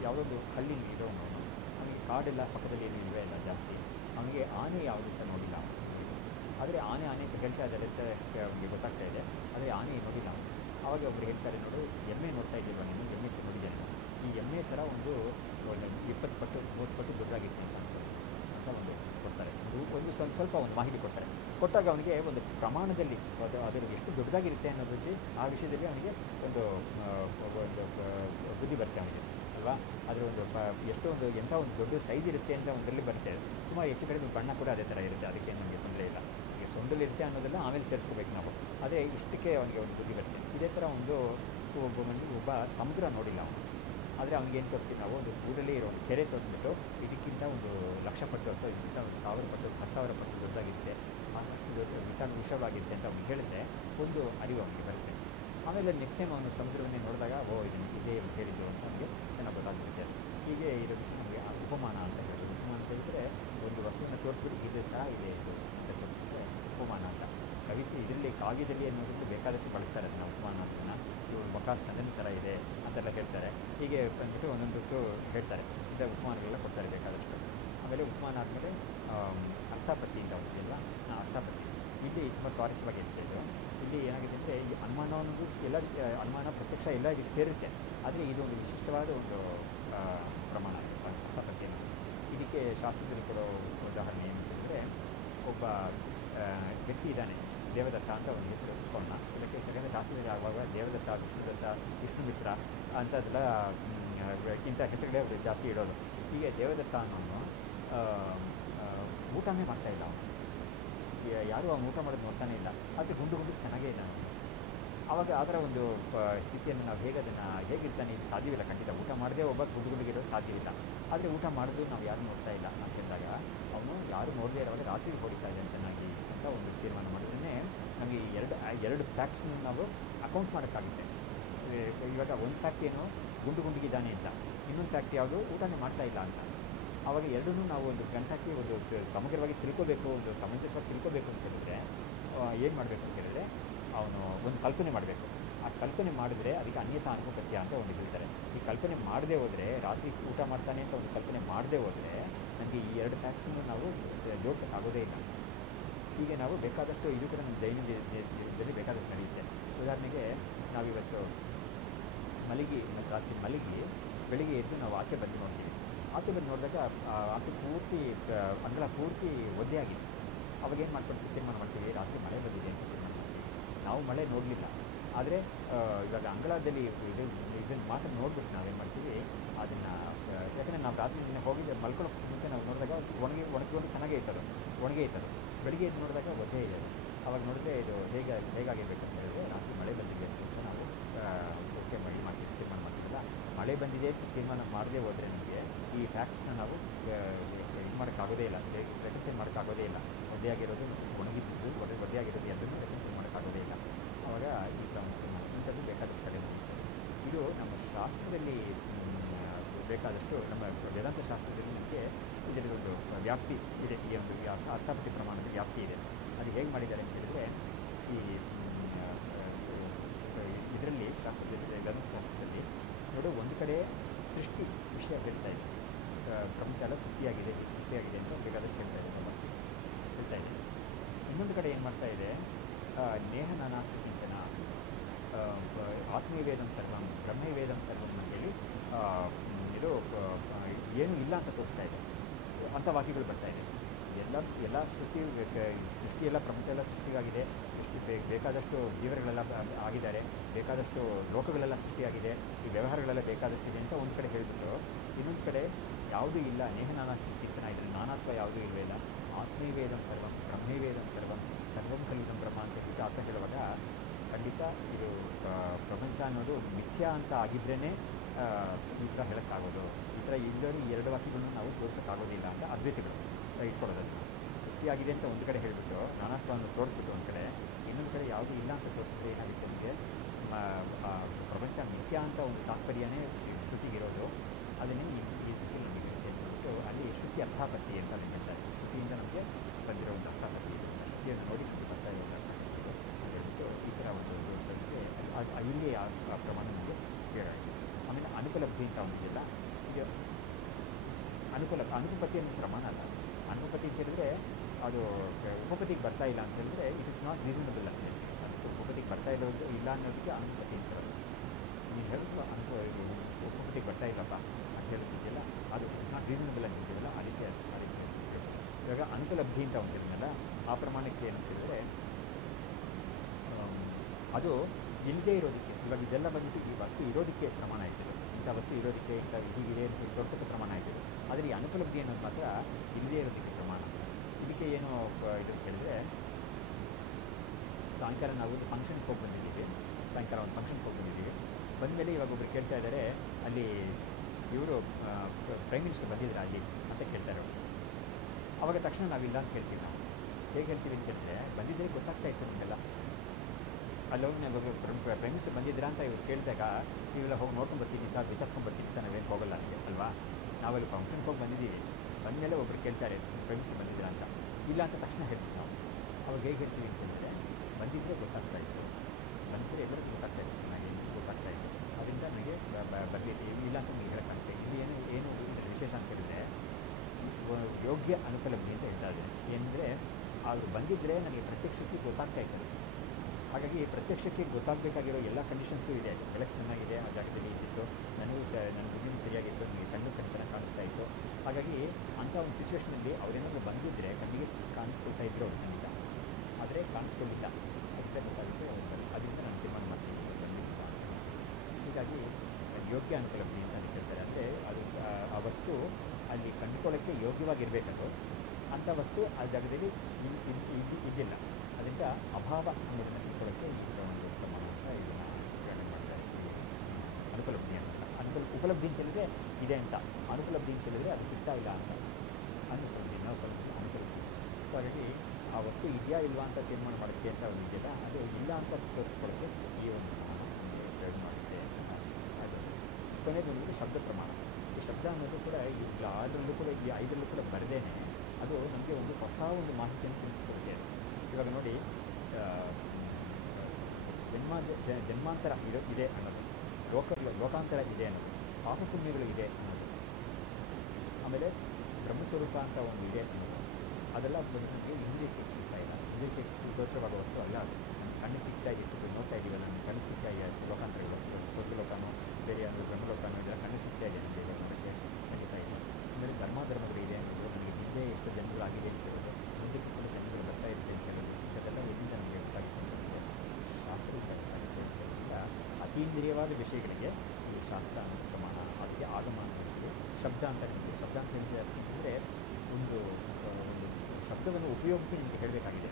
ಯಾವುದೊಂದು ಹಳ್ಳಿ ಇರೋ ನಮಗೆ ಕಾಡೆಲ್ಲ ಪಕ್ಕದಲ್ಲಿ ಏನು ಇವೆ ಇಲ್ಲ ಜಾಸ್ತಿ, ನಮಗೆ ಆನೆ ಯಾವುದು ಅಂತ ನೋಡಿಲ್ಲ, ಆದರೆ ಆನೆ ಅಂತ ಹೇಳ್ತಾ ಇದ್ದಾರೆ ಅಂತ ಅವ್ರಿಗೆ ಗೊತ್ತಾಗ್ತಾ ಇದೆ, ಆದರೆ ಆನೆ ನೋಡಿಲ್ಲ. ಆವಾಗ ಒಬ್ಬರು ಹೇಳ್ತಾರೆ, ನೋಡು ಎಮ್ಮೆ ನೋಡ್ತಾ ಇದ್ದೀವ ನೀನು, ಎಮ್ಮೆ ನೋಡಿದ್ದೇನೆ, ಈ ಎಮ್ಮೆ ಥರ ಒಂದು 20 ಪಟ್ಟು 30 ಪಟ್ಟು ದೊಡ್ಡದಾಗಿತ್ತು ಅಂತ ಒಂದು ಕೊಡ್ತಾರೆ. ಒಂದು ಸ್ವಲ್ಪ ಒಂದು ಮಾಹಿತಿ ಕೊಡ್ತಾರೆ. ಕೊಟ್ಟಾಗ ಅವನಿಗೆ ಒಂದು ಪ್ರಮಾಣದಲ್ಲಿ ಅದರ ಎಷ್ಟು ದೊಡ್ಡದಾಗಿರುತ್ತೆ ಅನ್ನೋದ್ರ ಆ ವಿಷಯದಲ್ಲಿ ಅವನಿಗೆ ಒಂದು ಬುದ್ಧಿ ಬರುತ್ತೆ ಅವನಿಗೆ ಅಲ್ವಾ. ಅದರ ಒಂದು ಎಂಥ ಒಂದು ದೊಡ್ಡ ಸೈಜ್ ಇರುತ್ತೆ ಅಂತ ಒಂದರಲ್ಲಿ ಬರುತ್ತೆ. ಸುಮಾರು ಹೆಚ್ಚು ಕಡಿಮೆ ಬಣ್ಣ ಕೂಡ ಅದೇ ಥರ ಇರುತ್ತೆ, ಅದಕ್ಕೆ ನಮಗೆ ತೊಂದರೆ ಇಲ್ಲ. ಈಗ ಸೊಂಡಲ್ಲಿರುತ್ತೆ ಅನ್ನೋದೆಲ್ಲ ಆಮೇಲೆ ಸೇರಿಸ್ಕೋಬೇಕು ನಾವು, ಅದೇ ಇಷ್ಟಕ್ಕೆ ಅವನಿಗೆ ಒಂದು ಬುದ್ಧಿ ಬರುತ್ತೆ. ಇದೇ ಥರ ಒಬ್ಬ ಸಮುದ್ರ ನೋಡಿಲ್ಲ ಅವನು, ಆದರೆ ಅವ್ನಿಗೆ ಏನು ತೋರಿಸ್ತೀವಿ ನಾವು, ಒಂದು ಊರಲ್ಲೇ ಇರೋ ಒಂದು ಕೆರೆ ತೋರಿಸ್ಬಿಟ್ಟು ಇದಕ್ಕಿಂತ ಒಂದು 1,00,000 ಪಟ್ಟು ಅಥವಾ ಇದಕ್ಕಿಂತ ಒಂದು 1,000 ಪಟ್ಟು 10,000 ಪಟ್ಟು ದೊಡ್ಡದಾಗಿರುತ್ತೆ, ವಿಶಾಲವಾಗಿರುತ್ತೆ ಅಂತ ಅವ್ನಿಗೆ ಹೇಳಿದ್ರೆ ಒಂದು ಅರಿವು ಅವನಿಗೆ ಬರುತ್ತೆ. ಆಮೇಲೆ ನೆಕ್ಸ್ಟ್ ಟೈಮ್ ಅವನು ಸಮುದ್ರವನ್ನೇ ನೋಡಿದಾಗ ಇದೇ ಹೇಳಿದ್ದು ಅಂತ ಅವನಿಗೆ ಚೆನ್ನಾಗಿ ಗೊತ್ತಾಗ್ಬಿಡುತ್ತೆ. ಹೀಗೆ ಇರೋದಕ್ಕೆ ನಮಗೆ ಉಪಮಾನ ಅಂತ ಹೇಳೋದು. ಉಪಮಾನ ಅಂತ ಹೇಳಿದ್ರೆ ಒಂದು ವಸ್ತುವನ್ನು ತೋರಿಸ್ಬಿಟ್ಟು ಇದೇ ಥರ ಇದೆ ಅಂತ ತೋರಿಸಿದ್ರೆ ಉಪಮಾನ ಅಂತ. ಕವಿತೆ ಇದರಲ್ಲಿ ಕಾವ್ಯದಲ್ಲಿ ಅನ್ನೋದಕ್ಕೆ ಬೇಕಾದಷ್ಟು ಬಳಸ್ತಾರೆ ಅದನ್ನು ಉಪಮಾನವನ್ನು. ಇವರು ಬಕಾರ್ ಚಂದನ ಥರ ಇದೆ ಅಂತೆಲ್ಲ ಹೇಳ್ತಾರೆ. ಹೀಗೆ ಬಂದ್ಬಿಟ್ಟು ಒಂದೊಂದಕ್ಕೂ ಹೇಳ್ತಾರೆ, ಇಂಥ ಉಪಮಾನಗಳೆಲ್ಲ ಕೊಡ್ತಾರೆ ಬೇಕಾದಷ್ಟು. ಆಮೇಲೆ ಉಪಮಾನ ಆದಮೇಲೆ ಅರ್ಥಾಪತ್ತಿ ಅಂತ ಹೋಗ್ತಿಲ್ಲ, ಅರ್ಥಾಪತ್ತಿ ಇಲ್ಲಿ ತುಂಬ ಸ್ವಾರಸ್ಯವಾಗಿರುತ್ತೆ. ಇದು ಇಲ್ಲಿ ಏನಾಗಿದೆ ಅಂದರೆ ಈ ಅನುಮಾನ ಅನ್ನೋದು ಎಲ್ಲ ಅನುಮಾನ ಪ್ರತ್ಯಕ್ಷ ಎಲ್ಲ ಇದಕ್ಕೆ ಸೇರುತ್ತೆ. ಆದರೆ ಇದು ಒಂದು ವಿಶಿಷ್ಟವಾದ ಒಂದು ಪ್ರಮಾಣ ಅರ್ಥಾಪತ್ತಿ ಅನ್ನೋದು. ಇದಕ್ಕೆ ಶಾಸ್ತ್ರದಲ್ಲಿ ಕೊಡೋ ಉದಾಹರಣೆ ಏನು ಅಂತಂದರೆ, ಒಬ್ಬ ವ್ಯಕ್ತಿ ಇದ್ದಾನೆ, ದೇವದತ್ತ ಅಂತ ಒಂದು ಹೆಸರು ಇಟ್ಕೊಂಡ. ಇದಕ್ಕೆ ಸರಿಯಾದ ಶಾಸ್ತ್ರದಲ್ಲಿ ಆಗುವಾಗ ದೇವದತ್ತ, ವಿಷ್ಣುದತ್ತ, ವಿಷ್ಣುಮಿತ್ರ ಅಂಥದ್ದೆಲ್ಲ ಇಂಥ ಹೆಸರುಗಳೇ ಅವರು ಜಾಸ್ತಿ ಇಡೋದು. ಹೀಗೆ ದೇವದತ್ತ ಅನ್ನೋನು ಊಟನೇ ಮಾಡ್ತಾಯಿಲ್ಲ. ಅವನು ಯಾರೂ ಅವನು ಊಟ ಮಾಡೋದು ನೋಡ್ತಾನೆ ಇಲ್ಲ. ಆದರೆ ಗುಂಡು ಚೆನ್ನಾಗೇ ಇಲ್ಲ. ಆವಾಗ ಅದರ ಒಂದು ಸ್ಥಿತಿಯನ್ನು ನಾವು ಹೇಗಿರ್ತಾನೆ, ಇದು ಸಾಧ್ಯವಿಲ್ಲ. ಖಂಡಿತ ಊಟ ಮಾಡದೆ ಒಬ್ಬ ಗುಂಡುಗಿರೋದು ಸಾಧ್ಯವಿಲ್ಲ. ಆದರೆ ಊಟ ಮಾಡಿದ್ರು ನಾವು ಯಾರೂ ನೋಡ್ತಾ ಇಲ್ಲ ಅಂತ ಹೇಳಿದಾಗ, ಅವನು ಯಾರು ನೋಡದೇ ಇರೋವಾಗ ರಾತ್ರಿ ಹೊಡಿತಾ ಇದ್ದಾನೆ ಚೆನ್ನಾಗಿ ಅಂತ ಒಂದು ತೀರ್ಮಾನ ಮಾಡಿದ್ರೆ ನಮಗೆ ಎರಡು ಫ್ಯಾಕ್ಟ್ಸ್ನ ನಾವು ಅಕೌಂಟ್ ಮಾಡೋಕ್ಕಾಗುತ್ತೆ. ಇವಾಗ ಒಂದು ಫ್ಯಾಕ್ಟ್ ಏನು, ಗುಂಡುಗಿದ್ದಾನೆ ಅಂತ, ಇನ್ನೊಂದು ಫ್ಯಾಕ್ಟ್ ಯಾವುದು, ಊಟನೇ ಮಾಡ್ತಾ ಇಲ್ಲ ಅಂತ. ಆವಾಗ ಎರಡನ್ನೂ ನಾವು ಒಂದು ಗಂಟಕ್ಕೆ ಒಂದು ಸಮಗ್ರವಾಗಿ ತಿಳ್ಕೋಬೇಕು, ಒಂದು ಸಮಂಜಸವಾಗಿ ತಿಳ್ಕೋಬೇಕು ಅಂತ ಹೇಳಿದ್ರೆ ಏನು ಮಾಡಬೇಕು ಅಂತ ಹೇಳಿದ್ರೆ, ಅವನು ಒಂದು ಕಲ್ಪನೆ ಮಾಡಬೇಕು. ಆ ಕಲ್ಪನೆ ಮಾಡಿದ್ರೆ ಅದಕ್ಕೆ ಅನ್ಯಥಾ ಅನುಪತ್ಯ ಅಂತ ಒಂದು ಹೇಳ್ತಾರೆ. ಈ ಕಲ್ಪನೆ ಮಾಡದೇ ಹೋದರೆ, ರಾತ್ರಿ ಊಟ ಮಾಡ್ತಾನೆ ಅಂತ ಒಂದು ಕಲ್ಪನೆ ಮಾಡದೇ ಹೋದರೆ ನಮಗೆ ಈ ಎರಡು ಫ್ಯಾಕ್ಟ್ಸನ್ನು ನಾವು ಜೋಡಿಸೋಕ್ಕಾಗೋದೇ ಇಲ್ಲ. ಹೀಗೆ ನಾವು ಬೇಕಾದಷ್ಟು ಇದು ಕೂಡ ನಮ್ಮ ದೈನಂದಿನ ಜೀವನದಲ್ಲಿ ಬೇಕಾದಷ್ಟು ನಡೆಯುತ್ತೆ. ಉದಾಹರಣೆಗೆ ನಾವಿವತ್ತು ರಾತ್ರಿ ಮಲಗಿ ಬೆಳಿಗ್ಗೆ ಎದ್ದು ನಾವು ಆಚೆ ಬಂದು ನೋಡ್ತೀವಿ. ಆಚೆ ಬಂದು ನೋಡಿದಾಗ ಆಚೆ ಪೂರ್ತಿ ಅಂಗಳ ಪೂರ್ತಿ ಒದ್ದೆ ಆಗಿದೆ. ಅವಾಗ ಏನು ಮಾಡ್ಕೊಂಡು ತೀರ್ಮಾನ ಮಾಡ್ತೀವಿ, ರಾತ್ರಿ ಮಳೆ ಬಂದಿದೆ ಅಂತ ತೀರ್ಮಾನ ಮಾಡ್ತೀವಿ. ನಾವು ಮಳೆ ನೋಡಲಿಲ್ಲ. ಆದರೆ ಇವಾಗ ಅಂಗಳದಲ್ಲಿ ಇದನ್ನು ಮಾತ್ರ ನೋಡ್ಬಿಟ್ಟು ನಾವೇನು ಮಾಡ್ತೀವಿ, ಅದನ್ನು ಯಾಕಂದರೆ ನಾವು ರಾತ್ರಿ ಹೋಗಿದ್ದೆ ಮಲ್ಕೊಳ್ಳೋಕ್ಕೆ ಮುಂಚೆ ನಾವು ನೋಡಿದಾಗ ಒಣಗಿಕೊಂಡು ಚೆನ್ನಾಗೇ ಇರ್ತದೆ, ಒಣಗೇ ಇರ್ತದೆ. ಬೆಳಿಗ್ಗೆ ಎದ್ದು ನೋಡಿದಾಗ ಒದ್ದೆ ಇದೆ. ಅವಾಗ ನೋಡಿದ್ರೆ ಇದು ಹೇಗಾಗಿರ್ಬೇಕು ಅಂತ ಹೇಳಿದ್ರೆ, ರಾತ್ರಿ ಮಳೆ ಬಂದಿದೆ ಅಂತ ನಾವು ತೀರ್ಮಾನ ಮಾಡ್ತೀವಲ್ಲ. ಮಳೆ ಬಂದಿದೆ ಅಂತ ತೀರ್ಮಾನ ಮಾಡದೇ ಹೋದರೆ ನಮಗೆ ಈ ಫ್ಯಾಕ್ಟ್ಸ್ನ ನಾವು ಇದು ಮಾಡೋಕ್ಕಾಗೋದೇ ಇಲ್ಲ, ರೆಕನ್ಸಿಲ್ ಮಾಡೋಕ್ಕಾಗೋದೇ ಇಲ್ಲ. ಒದ್ದೆಯಾಗಿರೋದು ಒಣಗಿದ್ದು ಒದ್ದೆಯಾಗಿರೋದು ಎಲ್ಲದನ್ನು ರೆಕನ್ಸಿಲ್ ಮಾಡೋಕ್ಕಾಗೋದೇ ಇಲ್ಲ. ಆವಾಗ ಈಗ ಇಂಥದ್ದು ಬೇಕಾದಷ್ಟು ಕಡೆ ಇದು ನಮ್ಮ ಶಾಸ್ತ್ರದಲ್ಲಿ ಬೇಕಾದಷ್ಟು, ನಮ್ಮ ವೇದಾಂತ ಶಾಸ್ತ್ರದಲ್ಲಿ ನಮಗೆ ಇದರದೊಂದು ವ್ಯಾಪ್ತಿ ಇದೆ. ಈ ಒಂದು ಅರ್ಥಾಪತ್ತಿ ಪ್ರಮಾಣದ ವ್ಯಾಪ್ತಿ ಇದೆ. ಅದು ಹೇಗೆ ಮಾಡಿದ್ದಾರೆ ಅಂತ ಹೇಳಿದರೆ, ಈ ಇದರಲ್ಲಿ ಶಾಸ್ತ್ರದಲ್ಲಿ, ವೇದಾಂತ ಶಾಸ್ತ್ರದಲ್ಲಿ ನೋಡು, ಒಂದು ಕಡೆ ಸೃಷ್ಟಿ ವಿಷಯ ಹೇಳ್ತಾ ಇದೆ, ಪ್ರಪಂಚ ಎಲ್ಲ ಸೃಷ್ಟಿಯಾಗಿದೆ ಅಂತ ಬೇಕಾದಷ್ಟು ಹೇಳ್ತಾ ಇದೆ. ಇನ್ನೊಂದು ಕಡೆ ಏನು ಮಾಡ್ತಾ ಇದೆ, ನೇಹ ನಾನಾಸ್ತಿ ಕಿಂಚನ ಆತ್ಮೀಯವೇದಂ ಸರ್ವಂ ಬ್ರಹ್ಮವೇದಂ ಸರ್ವಂ ಅಂತೇಳಿ ಇದು ಏನೂ ಇಲ್ಲ ಅಂತ ತೋರಿಸ್ತಾ ಇದೆ. ಅಂಥ ವಾಕ್ಯಗಳು ಬರ್ತಾ ಇದೆ. ಎಲ್ಲ ಸೃಷ್ಟಿ ಎಲ್ಲ ಪ್ರಪಂಚ ಎಲ್ಲ ಸೃಷ್ಟಿಯಾಗಿದೆ. ಬೇಕಾದಷ್ಟು ಜೀವಗಳೆಲ್ಲ ಆಗಿದ್ದಾರೆ, ಬೇಕಾದಷ್ಟು ಲೋಕಗಳೆಲ್ಲ ಸೃಷ್ಟಿಯಾಗಿದೆ, ಈ ವ್ಯವಹಾರಗಳೆಲ್ಲ ಬೇಕಾದಷ್ಟಿದೆ ಅಂತ ಒಂದು ಕಡೆ ಹೇಳಿಬಿಟ್ಟು, ಇನ್ನೊಂದು ಕಡೆ ಯಾವುದೂ ಇಲ್ಲ, ನೇಹ ನಾನಾಸ್ತಿ ಕಿಂಚನ, ಇದರ ನಾನಾತ್ವ ಯಾವುದೂ ಇಲ್ಲವೇ ಇಲ್ಲ. ಆತ್ಮೀಯವೇದಂ ಸರ್ವಂ ಬ್ರಹ್ಮವೇದಂ ಸರ್ವಂ ಖಲುದಂ ಬ್ರಹ್ಮ ಅಂತ ಹೇಳ್ಬಿಟ್ಟು ಅರ್ಥ ಹೇಳುವಾಗ, ಖಂಡಿತ ಇದು ಪ್ರಪಂಚ ಅನ್ನೋದು ಮಿಥ್ಯಾ ಅಂತ ಆಗಿದ್ರೇ ಈ ಥರ ಹೇಳೋಕ್ಕಾಗೋದು. ಈ ಥರ ಇಲ್ಲರೂ ಈ ಎರಡು ವಾಕ್ಯಗಳನ್ನು ನಾವು ತೋರಿಸೋಕ್ಕಾಗೋದಿಲ್ಲ ಅಂತ ಅದ್ವೈತಗಳು ಇಟ್ಕೊಳ್ಳೋದನ್ನು. ಸೃಷ್ಟಿಯಾಗಿದೆ ಅಂತ ಒಂದು ಕಡೆ ಹೇಳಿಬಿಟ್ಟು ನಾನಾತ್ವವನ್ನು ತೋರಿಸ್ಬಿಟ್ಟು ಒಂದು ಕಡೆ, ಇನ್ನೊಂದು ಕಡೆ ಯಾವುದೂ ಇಲ್ಲ ಅಂತ ತೋರಿಸಿದ್ರೆ ಏನಾಗುತ್ತೆ ನಮಗೆ, ಪ್ರಪಂಚ ಮಿಥ್ಯಾ ಅಂತ ಒಂದು ತಾತ್ಪರ್ಯನೇ ಶ್ರುತಿಗಿರೋದು. ಅದನ್ನೇ ಈ ಶ್ರುತಿ ನಮಗೆ ಇರುತ್ತೆ ಅಂತ ಹೇಳ್ಬಿಟ್ಟು ಅಲ್ಲಿ ಶ್ರುತಿ ಅರ್ಥಾಪತ್ತಿ ಅಂತ ಹೇಳ್ತಾರೆ. ಶ್ರುತಿಯಿಂದ ನಮಗೆ ಬಂದಿರೋ ಒಂದು ಅರ್ಥಾಪತ್ತಿ ಇದೆ. ಶ್ರುತಿಯನ್ನು ನೋಡಿ ನಮಗೆ ಬರ್ತಾ ಇರೋ ಒಂದು ಅರ್ಥಾಪತ್ತಿ ಅಂತ ಹೇಳ್ಬಿಟ್ಟು ಈ ಥರ ಒಂದು ಜೋಡಿಸೋದಕ್ಕೆ ಇಲ್ಲಿ ಆ ಪ್ರಮಾಣ ನಮಗೆ ಕ್ಲಿಯರ್ ಆಗಿದೆ. ಆಮೇಲೆ ಅನುಪಲಬ್ಧಿ ಅಂತ ಒಂದಿದೆಯಲ್ಲ, ಈಗ ಅನುಪಪತ್ತಿ ಅನ್ನೋ ಪ್ರಮಾಣ ಅಲ್ಲ. ಅನುಪಪತ್ತಿ ಅಂತ ಹೇಳಿದ್ರೆ ಅದು ಉಪಪತ್ತಿಗೆ ಬರ್ತಾ ಇಲ್ಲ ಅಂತ ಹೇಳಿದ್ರೆ ಇಟ್ ಇಸ್ ನಾಟ್ ರೀಸನಬಲ್ ಅಂತ ಹೇಳಿ, ಅದು ಉಪಪತ್ತಿಗೆ ಬರ್ತಾ ಇರೋದು ಇಲ್ಲ ಅನ್ನೋದಕ್ಕೆ ಅನುಪಪತ್ತಿ ಅಂತ ಬರೋದು. ನೀವು ಹೇಳಿದ್ರು ಉಪಪತ್ತಿಗೆ ಬರ್ತಾ ಇಲ್ಲಪ್ಪ ಅಂತ ಹೇಳೋದಿದೆಯಲ್ಲ, ಅದು ಇಟ್ ಇಸ್ ನಾಟ್ ರೀಸನಬಲ್ ಅಂತ ಹೇಳಿದಲ್ಲ, ಅದಕ್ಕೆ ಇವಾಗ ಅನುಪಲಬ್ಧಿ ಅಂತ ಒಂದಿರಲ್ಲ, ಆ ಪ್ರಮಾಣಕ್ಕೆ ಏನಂತ ಹೇಳಿದ್ರೆ ಅದು ಇಲ್ಲದೇ ಇರೋದಕ್ಕೆ, ಇವಾಗ ಇದೆಲ್ಲ ಬಂದ್ಬಿಟ್ಟು ಈ ವಸ್ತು ಇರೋದಕ್ಕೆ ಪ್ರಮಾಣ ಆಯ್ತದೆ, ಇಂಥ ವಸ್ತು ಇರೋದಕ್ಕೆ ಇಂಥ ಹೀಗಿದೆ ಅಂತ ತೋರಿಸೋಕ್ಕೆ ಪ್ರಮಾಣ ಆಯ್ತದೆ. ಆದರೆ ಈ ಅನುಪಲಬ್ಧಿ ಅನ್ನೋದು ಮಾತ್ರ ಇಲ್ಲದೇ ಇರೋದಕ್ಕೆ ಪ್ರಮಾಣ. ಇದಕ್ಕೆ ಏನು ಇದು ಕೇಳಿದ್ರೆ, ಸಾಯಂಕಾಲ ನಾವು ಒಂದು ಫಂಕ್ಷನ್ಗೆ ಹೋಗಿ ಬಂದಿದ್ದೀವಿ, ಬಂದಮೇಲೆ ಇವಾಗ ಒಬ್ರು ಕೇಳ್ತಾ ಇದ್ದಾರೆ, ಅಲ್ಲಿ ಇವರು ಪ್ರೈಮ್ ಮಿನಿಸ್ಟರ್ ಬಂದಿದ್ದಾರೆ ಅಲ್ಲಿ ಅಂತ ಕೇಳ್ತಾರೆ ಅವರು. ಆವಾಗ ತಕ್ಷಣ ನಾವಿಲ್ಲ ಅಂತ ಹೇಳ್ತೀವಿ. ನಾವು ಹೇಗೆ ಹೇಳ್ತೀವಿ ಅಂತ ಹೇಳಿದ್ರೆ, ಬಂದಿದ್ದರೆ ಗೊತ್ತಾಗ್ತಾ ಇತ್ತು ನಮಗೆಲ್ಲ. ಅಲ್ಲೋಗಿ ನಾವು ಪ್ರೈಮ್ ಮಿನಿಸ್ಟರ್ ಬಂದಿದ್ದೀರಾ ಅಂತ ಇವ್ರು ಕೇಳಿದಾಗ, ನೀವೆಲ್ಲ ಹೋಗಿ ನೋಡ್ಕೊಂಡು ಬರ್ತೀನಿ ಸರ್, ವಿಚಾರಿಸ್ಕೊಂಡು ಬರ್ತೀನಿ ಸರ್, ನಾವೇನು ಹೋಗಲ್ಲ ಅಂತ ಅಲ್ವಾ. ನಾವಲ್ಲಿ ಫಂಕ್ಷನ್ಗೆ ಹೋಗಿ ಬಂದಿದ್ದೀವಿ, ಬಂದಮೇಲೆ ಒಬ್ರು ಕೇಳ್ತಾರೆ ಪ್ರೈಮ್ ಮಿನಿಸ್ಟರ್ ಬಂದಿದ್ದೀರಾ ಅಂತ, ಇಲ್ಲ ಅಂತ ತಕ್ಷಣ ಹೇಳ್ತೀವಿ ನಾವು. ಅವಾಗ ಹೇಗೆ ಹೇಳ್ತೀವಿ ಅಂತಂದರೆ ಬಂದಿದ್ದರೆ ಗೊತ್ತಾಗ್ತಾ ಇತ್ತು, ಬಂದಿದ್ದರೆ ಎಲ್ಲರಿಗೂ ಗೊತ್ತಾಗ್ತಾ ಇತ್ತು, ಚೆನ್ನಾಗಿ ಗೊತ್ತಾಗ್ತಾ ಇತ್ತು, ಅದರಿಂದ ನನಗೆ ಬರಲಿ ಇಲ್ಲ ಅಂತ ನನಗೆ ಹೇಳೋಕ್ಕಾಗ್ತದೆ. ಇಲ್ಲಿ ಏನು ಇದರ ವಿಶೇಷ ಅಂತ ಹೇಳಿದ್ರೆ ಯೋಗ್ಯ ಅನುಪಲಬ್ಧಿ ಅಂತ ಹೇಳ್ತಾ ಇದ್ದೇನೆ. ಏನಂದರೆ ಅವರು ಬಂದಿದ್ದರೆ ನನಗೆ ಪ್ರತ್ಯಕ್ಷಕ್ಕೆ ಗೊತ್ತಾಗ್ತಾ ಇತ್ತು. ಹಾಗಾಗಿ ಪ್ರತ್ಯಕ್ಷಕ್ಕೆ ಗೊತ್ತಾಗಬೇಕಾಗಿರೋ ಎಲ್ಲ ಕಂಡೀಷನ್ಸು ಇದೆ. ಬೆಳಕು ಚೆನ್ನಾಗಿದೆ, ಆ ಜಾಗದಲ್ಲಿ ಇದ್ದಿತ್ತು, ನನ್ನ ಬುದ್ಧಿನೂ ಸರಿಯಾಗಿತ್ತು, ನನಗೆ ಕಣ್ಣು ಚೆನ್ನಾಗಿ ಕಾಣಿಸ್ತಾ ಇತ್ತು. ಹಾಗಾಗಿ ಅಂಥ ಒಂದು ಸಿಚುವೇಷನಲ್ಲಿ ಅವರೇನಾದರೂ ಬಂದಿದ್ದರೆ ಕಣ್ಣಿಗೆ ಕಾಣಿಸ್ಕೊಳ್ತಾ ಇದ್ರು ಅವ್ರು ಖಂಡಿತ, ಆದರೆ ಕಾಣಿಸ್ಕೊಳ್ಳಿಲ್ಲ, ಅದರಿಂದ ಗೊತ್ತಾಗುತ್ತೆ ಅದರಿಂದ ನಾನು ತೀರ್ಮಾನ ಮಾಡ್ತೀನಿ ಬಂದಿಲ್ಲ. ಹೀಗಾಗಿ ಯೋಗ್ಯ ಅನುಪಲಬ್ಧಿ ಅಂತ ಅದಕ್ಕೆ ಹೇಳ್ತಾರೆ. ಅಂದರೆ ಅದು ಆ ವಸ್ತು ಅಲ್ಲಿ ಕಂಡುಕೊಳ್ಳೋಕ್ಕೆ ಯೋಗ್ಯವಾಗಿರಬೇಕದು, ಅಂಥ ವಸ್ತು ಆ ಜಾಗದಲ್ಲಿ ಇದ್ದಿಲ್ಲ, ಅದರಿಂದ ಅಭಾವ ಅನ್ನೋದನ್ನು ತಿಳ್ಕೊಳ್ಳೋಕ್ಕೆ ಇದರ ಒಂದು ಕ್ರಮ ಅಂತ ಇದನ್ನು ವಿವರಣೆ ಮಾಡ್ತಾರೆ. ಅನುಪಲಬ್ಧಿ ಅಂತ ಉಪಲಬ್ಧಿ ಅಂತ ಹೇಳಿದ್ರೆ ಇದೆ ಅಂತ, ಅನುಪಲಬ್ಧಿ ಅಂತ ಹೇಳಿದ್ರೆ ಅದು ಸಿಗ್ತಾ ಇಲ್ಲ ಅಂತ. ಅನುಪಲಬ್ಧಿ ಅನುಪಲಬ್ಧಿ. ಸೊ ಹಾಗಾಗಿ ಆ ವಸ್ತು ಇದೆಯಾ ಇಲ್ವಾ ಅಂತ ತೀರ್ಮಾನ ಮಾಡೋಕ್ಕೆ ಅಂತ ಒಂದು ಇದೆಯಲ್ಲ, ಅದು ಇಲ್ಲ ಅಂತ ತೋರಿಸ್ಕೊಳ್ಳೋಕ್ಕೆ ಈ ಒಂದು ಪ್ರಯೋಗ ಮಾಡುತ್ತೆ ಅಂತ ಅದು. ಕೊನೆಗೆ ಬಂದ್ಬಿಟ್ಟು ಶಬ್ದ ಪ್ರಮಾಣ. ಈ ಶಬ್ದ ಅನ್ನೋದು ಕೂಡ ಅದರಲ್ಲೂ ಕೂಡ ಈ 5ರಲ್ಲೂ ಕೂಡ ಬರದೇನೆ ಅದು ನಮಗೆ ಒಂದು ಹೊಸ ಒಂದು ಮಾಹಿತಿಯನ್ನು ತಿಳಿಸ್ಕೊಡುತ್ತೆ. ಇವಾಗ ನೋಡಿ, ಜನ್ಮಾಂತರ ಇದೆ ಅನ್ನೋದು, ಲೋಕಾಂತರ ಇದೆ ಅನ್ನೋದು, ಪಾಪಪುಣ್ಯಗಳು ಇದೆ ಅನ್ನೋದು, ಆಮೇಲೆ ಬ್ರಹ್ಮಸ್ವರೂಪ ಅಂತ ಒಂದು ಇದೆ ಅನ್ನೋದು, ಅದೆಲ್ಲ ನಮಗೆ ಇಂದ್ರಿಯಕ್ಕೆ ಸಿಗ್ತಾ ಇಲ್ಲ. ಇಂದ್ರಿಯಕ್ಕೆ ಗೋಚರವಾದ ವಸ್ತು ಅಲ್ಲ ಅದು. ಕಣ್ಣಿಗೆ ಸಿಗ್ತಾ ಇದ್ದಿತ್ತು, ನೋಡ್ತಾ ಇದ್ದೀವಲ್ಲ, ನಮ್ಮ ಕಣ್ಣಿಗೆ ಸಿಗ್ತಾ ಇದೆ ಲೋಕಾಂತರಗಳು, ಸ್ವರ್ಗಲೋಕನೋ ಬೇರೆ ಅಂದರೆ ಬ್ರಹ್ಮಲೋಕನೋ ಇದೆಲ್ಲ ಕಣ್ಣಿಗೆ ಸಿಗ್ತಾ ಇದೆ ನಮಗೆ ನೋಡೋಕ್ಕೆ ಖಂಡಿತ ಇದೆ. ಆಮೇಲೆ ಧರ್ಮಗಳು ಇದೆ ಅನ್ನೋದು, ನಮಗೆ ಹಿಂದೆ ಎಷ್ಟು ಜನ್ಮಗಳಾಗಿದೆ ಅಂತ ಹೇಳೋದು, ಮುಂದಕ್ಕೆ ಕೂಡ ಜನ್ಮಗಳು ಬರ್ತಾ ಇರುತ್ತೆ ಅಂತ ಹೇಳೋದು, ಇದೆಲ್ಲ ಎಲ್ಲಿಂದ ನಮಗೆ ಗೊತ್ತಾಗಿರ್ತದೆ, ಶಾಸ್ತ್ರದಿಂದ ಗೊತ್ತಾಗಿರ್ತದೆ. ಅತೀಂದ್ರಿಯವಾದ ವಿಷಯಗಳಿಗೆ ಈ ಶಾಸ್ತ್ರ ಅನ್ನೋದು ಪ್ರಮಾಣ, ಅದಕ್ಕೆ ಆಗಮ ಅಂತ ಹೇಳ್ತೀವಿ. ಶಬ್ದ ಅಂತ ಹೇಳ್ತೀವಿ. ಶಬ್ದ ಅಂತ ಹೇಳಿದ್ರೆ ಅಂದರೆ ಒಂದು ಶಬ್ದವನ್ನು ಉಪಯೋಗಿಸಿ ನಿಮಗೆ ಹೇಳಬೇಕಾಗಿದೆ,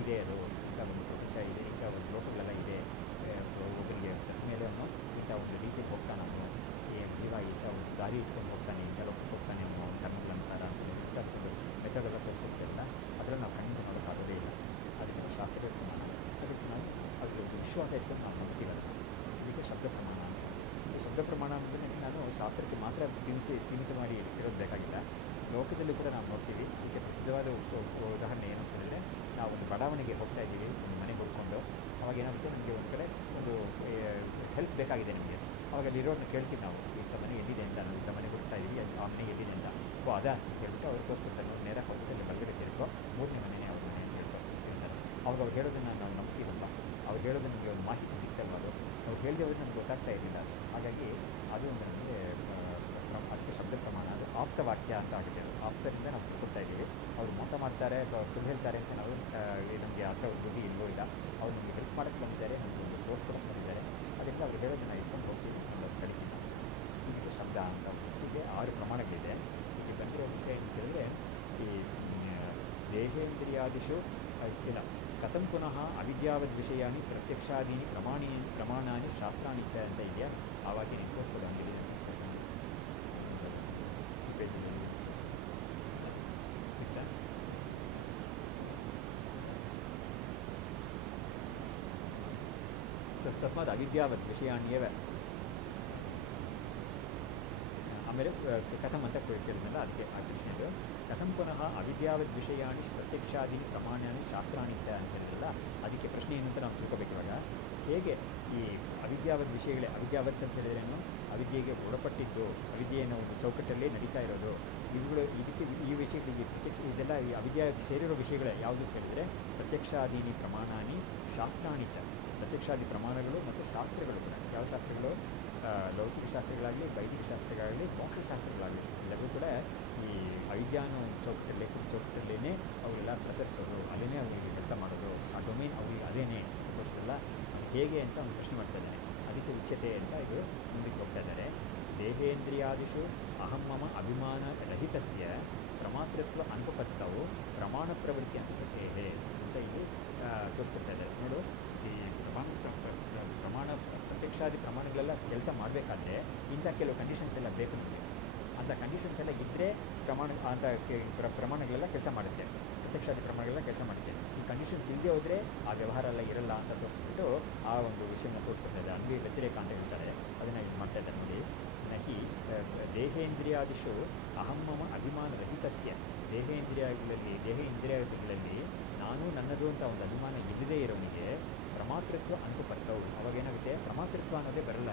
ಇದೆ ಅದು ಇಂಥ ಒಂದು ಪ್ರಪಂಚ ಇದೆ, ಇಂಥ ಒಂದು ಲೋಕಗಳೆಲ್ಲ ಇದೆ, ಒಬ್ಬರಿಗೆ ಮೇಲೆ ಅವನು ಇಂಥ ಒಂದು ರೀತಿಯಲ್ಲಿ ಹೋಗ್ತಾನೆ, ಅವನು ಜೀವ ಇಂಥ ಒಂದು ದಾರಿ ಇಟ್ಕೊಂಡು ಹೋಗ್ತಾನೆ, ಇಂಥ ಲೋಕಕ್ಕೆ ಹೋಗ್ತಾನೆ ಅನ್ನೋ ಒಂದು ಧರ್ಮಗಳ ಅನುಸಾರ ಅಂತ ಇಂಥ ಒಂದು ಮೆಥಡೆಲ್ಲ ತೋರಿಸ್ಕೊಡ್ತಿರಲ್ಲ, ಅದರಲ್ಲಿ ನಾವು ಖಂಡಿತ ಮಾಡೋಕ್ಕಾಗೋದೇ ಇಲ್ಲ. ಅದಕ್ಕೆ ಶಾಸ್ತ್ರದ ಪ್ರಮಾಣ, ಅದಕ್ಕೆ ನಾವು ಅದ್ರ ಒಂದು ವಿಶ್ವಾಸ ಇಟ್ಕೊಂಡು ನಾವು ನಂಬ್ತೀವಲ್ಲ, ಇದಕ್ಕೆ ಶಬ್ದ ಪ್ರಮಾಣ ಅಂತ. ಈ ಶಬ್ದ ಪ್ರಮಾಣ ಅಂದರೆ ನಾನು ಶಾಸ್ತ್ರಕ್ಕೆ ಮಾತ್ರ ಸೀಮಿತ ಮಾಡಿ ಇರೋದು ಬೇಕಾಗಿಲ್ಲ, ಲೋಕದಲ್ಲಿ ಕೂಡ ನಾವು ನೋಡ್ತೀವಿ. ಇದಕ್ಕೆ ಪ್ರಸಿದ್ಧವಾದ ಉದಾಹರಣೆ ಏನು ಅಂತ ಹೇಳಿದ್ರೆ, ನಾವು ಒಂದು ಬಡಾವಣೆಗೆ ಹೋಗ್ತಾ ಇದ್ದೀವಿ, ಒಂದು ಮನೆಗೆ ಹುಡ್ಕೊಂಡು, ಅವಾಗ ಏನಾಗುತ್ತೆ, ನಮಗೆ ಒಂದು ಕಡೆ ಒಂದು ಹೆಲ್ಪ್ ಬೇಕಾಗಿದೆ ನಿಮಗೆ, ಅವಾಗ ಅಲ್ಲಿರೋರನ್ನ ಕೇಳ್ತೀವಿ ನಾವು, ಇಂಥ ಮನೆ ಎಲ್ಲಿದೆ ಅಂತ, ನಾವು ಇಂಥ ಮನೆ ಹುಡ್ತಾ ಇದ್ದೀವಿ, ಆ ಮನೆ ಎಲ್ಲಿದೆ ಅಂತ, ಅದಾ ಅಂತ ಹೇಳ್ಬಿಟ್ಟು ಅವ್ರು ತೋರಿಸ್ಕೊಡ್ತಾರೆ. ನಾವು ನೇರ ಹೋಗ್ಬಿಟ್ಟು ಅಲ್ಲಿ ಬಲಗಡೆ ತಿರ್ಕೋ, 3ನೇ ಮನೆಯೇ ಅವ್ರ ಮನೆ ಅಂತ ಹೇಳ್ತಾರೆ. ಅವಾಗ ಅವ್ರು ಹೇಳೋದನ್ನು ನಾವು ನಂಬ್ತೀವಲ್ಲ, ಅವ್ರು ಹೇಳೋದು ನಮಗೆ ಒಂದು ಮಾಹಿತಿ ಸಿಗ್ತಲ್ವ, ಅದು ಅವ್ರು ಹೇಳಿದೆ ಅವ್ರಿಗೆ ನಮ್ಗೆ ಗೊತ್ತಾಗ್ತಾ ಇರಲಿಲ್ಲ. ಅದು ಅದು ಒಂದು ನಮಗೆ ಅದಕ್ಕೆ ಶಬ್ದ ಪ್ರಮಾಣ, ಅದು ಆಪ್ತ ವಾಕ್ಯ ಅಂತ ಆಗಿದೆ. ಅದು ಆಪ್ತರಿಂದ ನಾವು ತಿಳ್ಕೊಳ್ತಾ ಇದ್ದೀವಿ, ಅವ್ರು ಮೋಸ ಮಾಡ್ತಾರೆ ಅಥವಾ ಸುಳ್ಳು ಹೇಳ್ತಾರೆ ಅಂತ ನಾವು ನಮಗೆ ಆ ಥರ ಬುದ್ಧಿ ಇಲ್ಲವೋ ಇಲ್ಲ, ಅವ್ರು ನಮಗೆ ಹೆಲ್ಪ್ ಮಾಡೋಕ್ಕೆ ಬಂದಿದ್ದಾರೆ, ನಮಗೆ ಒಂದು ತೋರಿಸ್ಕೊಡಕ್ಕೆ ಬಂದಿದ್ದಾರೆ, ಅದರಿಂದ ಅವ್ರು ಹೇಳೋದನ್ನು ಇಟ್ಕೊಂಡು ಹೋಗ್ತೀವಿ, ನಾವು ಕಲಿತೀವಿ. ಇದಕ್ಕೆ ಶಬ್ದ ಅಂತ. ಹೀಗೆ 6 ಪ್ರಮಾಣಗಳಿದೆ. ಹೀಗೆ ಬಂದಿರೋ ವಿಷಯ ಏನು ಹೇಳಿದ್ರೆ, ಈ ದೇಹೇಂದ್ರಿಯಾದಿಷು ಇಲ್ಲ ಕಥಂ ಪುನಃ ಅವಿದ್ಯಾವದ್ ವಿಷಯಾನಿ ಪ್ರತ್ಯಕ್ಷಾದೀನಿ ಪ್ರಮಾಣಾನಿ ಶಾಸ್ತ್ರಾಣಿ ಚ ಅಂತ ಇದೆಯಾ, ಆವಾಗ ನೀವು ತೋರಿಸ್ಬೋದು ಹಂಗಿದೆ ಈ ಪೇಜಲ್ಲಿ ಸಿಗ್ತಾ. ತಸ್ಮಾತ್ ಅವಿದ್ಯಾವದ್ ವಿಷಯಾಣ್ಯವ, ಆಮೇಲೆ ಕಥಂ ಅಂತ ಕೇಳಿದ್ನಲ್ಲ, ಅದಕ್ಕೆ ಆ ಪ್ರಶ್ನೆಗಳು ಕಥಂ ಪುನಃ ಅವಿದ್ಯಾವದ್ ವಿಷಯಾಣಿ ಪ್ರತ್ಯಕ್ಷಾದೀನಿ ಪ್ರಮಾಣಾನಿ ಶಾಸ್ತ್ರಾಣಿ ಚ ಅಂತ ಹೇಳಿದ್ರಲ್ಲ, ಅದಕ್ಕೆ ಪ್ರಶ್ನೆ ಏನು ಅಂತ ನಾವು ತಿಳ್ಕೊಬೇಕು. ಇವಾಗ ಹೇಗೆ ಈ ಅವಿದ್ಯಾವದ್ ವಿಷಯಗಳೇ, ಅವಿದ್ಯಾವತ್ ಅಂತ ಹೇಳಿದ್ರೇನು, ಅವಿದ್ಯೆಗೆ ಒಳಪಟ್ಟಿದ್ದು, ಅವಿದ್ಯೆಯನ್ನು ಒಂದು ಚೌಕಟ್ಟಲ್ಲೇ ನಡೀತಾ ಇರೋದು, ಇವುಗಳು ಇದಕ್ಕೆ ಈ ವಿಷಯಗಳಿಗೆ ಇದೆಲ್ಲ ಈ ಅವಿದ್ಯೆ ಸೇರಿರೋ ವಿಷಯಗಳೇ ಯಾವುದು ಅಂತ ಹೇಳಿದರೆ ಪ್ರತ್ಯಕ್ಷಾದೀನಿ ಪ್ರಮಾಣಾನಿ ಶಾಸ್ತ್ರಾಣಿ ಚ, ಪ್ರತ್ಯಕ್ಷಾದಿ ಪ್ರಮಾಣಗಳು ಮತ್ತು ಶಾಸ್ತ್ರಗಳು ಕೂಡ. ಯಾವ ಶಾಸ್ತ್ರಗಳು? ಲೌಕಿಕ ಶಾಸ್ತ್ರಗಳಾಗಲಿ, ವೈದಿಕ ಶಾಸ್ತ್ರಗಳಾಗಲಿ, ಮೋಕ್ಷಶಾಸ್ತ್ರಗಳಾಗಲಿ, ಎಲ್ಲವೂ ಕೂಡ ಈ ಅವಿದ್ಯಾನ ಚೌಕಟ್ಟಲ್ಲೇ ಅವರೆಲ್ಲ ಪ್ರಸರಿಸೋದು, ಅಲ್ಲೇ ಅವರಿಗೆ ಕೆಲಸ ಮಾಡೋದು, ಆ ಡೊಮೇನ್ ಅವರಿಗೆ ಅದೇನೇ ತೋರಿಸಲ್ಲ. ಹೇಗೆ ಅಂತ ಒಂದು ಪ್ರಶ್ನೆ ಮಾಡ್ತಾ ಇದ್ದಾನೆ. ಅದಕ್ಕೆ ಉಚ್ಯತೆ ಅಂತ ಇದು ಮುಂದಕ್ಕೆ ಹೋಗ್ತಾ ಇದ್ದಾರೆ. ದೇಹೇಂದ್ರಿಯಾದಿಷು ಅಹಂ ಮಮ ಅಭಿಮಾನ ರಹಿತಸ್ಯ ಪ್ರಮಾತೃತ್ವ ಅನುಪತ್ತವು ಪ್ರಮಾಣ ಪ್ರವೃತ್ತಿ ಅನುಪತ್ತೇ ಅಂತ ಇಲ್ಲಿ ತೋರಿಸ್ಕೊಡ್ತಾ ಇದ್ದಾರೆ. ನೋಡು, ಈ ಪ್ರಮಾಣ ಪ್ರತ್ಯಕ್ಷಾದಿ ಪ್ರಮಾಣಗಳೆಲ್ಲ ಕೆಲಸ ಮಾಡಬೇಕಾದ್ರೆ ಇಂಥ ಕೆಲವು ಕಂಡೀಷನ್ಸ್ ಎಲ್ಲ ಬೇಕು ನಮಗೆ. ಅಂಥ ಕಂಡೀಷನ್ಸ್ ಎಲ್ಲ ಇದ್ದರೆ ಅಂಥ ಪ್ರಮಾಣಗಳೆಲ್ಲ ಕೆಲಸ ಮಾಡುತ್ತೆ, ಪ್ರತ್ಯಕ್ಷಾದಿ ಪ್ರಮಾಣಗಳೆಲ್ಲ ಕೆಲಸ ಮಾಡುತ್ತೆ. ಈ ಕಂಡೀಷನ್ಸ್ ಇಲ್ಲದೆ ಹೋದರೆ ಆ ವ್ಯವಹಾರ ಎಲ್ಲ ಇರಲ್ಲ ಅಂತ ತೋರಿಸ್ಬಿಟ್ಟು ಆ ಒಂದು ವಿಷಯನ ತೋರಿಸ್ಕೊಡ್ತಾ ಇದ್ದಾರೆ. ಅನ್ವಯ ವ್ಯತಿರೇಕ ಅಂತ ಹೇಳ್ತಾರೆ, ಅದನ್ನು ಇದು ಮಾಡ್ತಾ ಇದ್ದಾರೆ ನೋಡಿ. ನಹಿ ದೇಹೇಂದ್ರಿಯಾದಿಷು ಅಹಂ ಮಮ ಅಭಿಮಾನರಹಿತಸ್ಯ ದೇಹ ಇಂದ್ರಿಯಗಳಲ್ಲಿ ನಾನು ನನ್ನದು ಅಂತ ಒಂದು ಅಭಿಮಾನ ಇಲ್ಲದೇ ಇರೋನಿಗೆ ಪ್ರಮಾತೃತ್ವ ಅಂತೂ ಬರ್ತವು. ಅವಾಗೇನಾಗುತ್ತೆ, ಪ್ರಮಾತೃತ್ವ ಅನ್ನೋದೇ ಬರಲ್ಲ.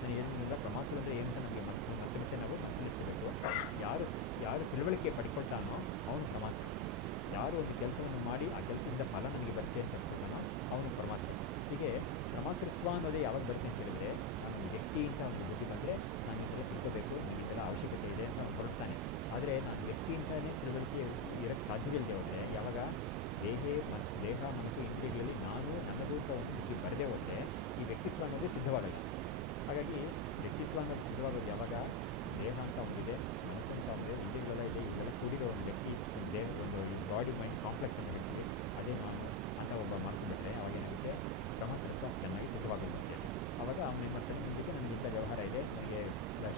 ನಾನು ಏನಿಲ್ಲ, ಪ್ರಮಾತೃ ಅಂದರೆ ಏನು ಅಂತ ನಮಗೆ ಮತ್ತೆ ನಾವು ಮನಸ್ಸಲ್ಲಿಟ್ಟಿರಬೇಕು. ಯಾರು ತಿಳುವಳಿಕೆ ಪಡ್ಕೊಳ್ತಾನೋ ಅವನು ಪ್ರಮಾತೃ. ಯಾರು ಒಂದು ಕೆಲಸವನ್ನು ಮಾಡಿ ಆ ಕೆಲಸದಿಂದ ಫಲ ನನಗೆ ಬರುತ್ತೆ ಅಂತ ಅನ್ಕೊಳ್ತಾನೋ ಅವನು ಪ್ರಮಾತೃ. ಹೀಗೆ ಪ್ರಮಾತೃತ್ವ ಅನ್ನೋದೇ ಯಾವಾಗ ಬರುತ್ತೆ ಅಂತ ಹೇಳಿದ್ರೆ, ನಾನು ವ್ಯಕ್ತಿಯಿಂದ ಒಂದು ಬುದ್ಧಿ ಬಂದರೆ ನಾನು ಈ ಥರ ತಿಳ್ಕೋಬೇಕು, ನನಗೆ ಈ ಥರ ಅವಶ್ಯಕತೆ ಇದೆ ಅಂತ ಹೊರಡ್ತಾನೆ. ಆದರೆ ನಾನು ವ್ಯಕ್ತಿಯಿಂದಲೇ ತಿಳುವಳಿಕೆ ಇರೋಕ್ಕೆ ಸಾಧ್ಯವಿಲ್ಲದೆ ಹೋದರೆ, ಯಾವಾಗ ದೇಹ ಮನಸ್ಸು ಇಂದ್ರಿಯಗಳಲ್ಲಿ ನಾನು ನನ್ನದು ಅಂತ ಒಂದು ಬುದ್ಧಿ ಬರದೇ ಹೋದರೆ ಈ ವ್ಯಕ್ತಿತ್ವ ಅನ್ನೋದೇ ಸಿದ್ಧವಾಗಲ್ಲ. ಹಾಗಾಗಿ ವ್ಯಕ್ತಿತ್ವ ಅನ್ನೋದು ಸಿದ್ಧವಾಗೋದು ಯಾವಾಗ ದೇಹ ಅಂತ ಒಂದಿದೆ, ಮನಸ್ಸು ಅಂತ ಒಂದಿದೆ, ಇಂದ್ರಿಯಗಳೆಲ್ಲ ಇದೆ, ಇವೆಲ್ಲ ಕೂಡಿರೋ ಒಂದು ವ್ಯಕ್ತಿ, ಒಂದು ಬಾಡಿ ಮೈಂಡ್ ಕಾಂಪ್ಲೆಕ್ಸ್ ಅಂತ ಹೇಳ್ತೀವಿ, ಅದೇ ನಾನು ಅಂತ ಒಬ್ಬ ಮಾಡ್ಕೊಂಡ್ಬಿಟ್ರೆ ಅವಾಗ ಏನಾಗುತ್ತೆ, ಪ್ರಮಾತೃತ್ವ ಚೆನ್ನಾಗಿ ಸಿದ್ಧವಾಗುತ್ತೆ. ಆವಾಗ ಅವನು ಏನು ಮಾಡ್ತಾನೆ, ನಿಮಗೆ ನನಗೆ ಇಂಥ ವ್ಯವಹಾರ ಇದೆ, ನನಗೆ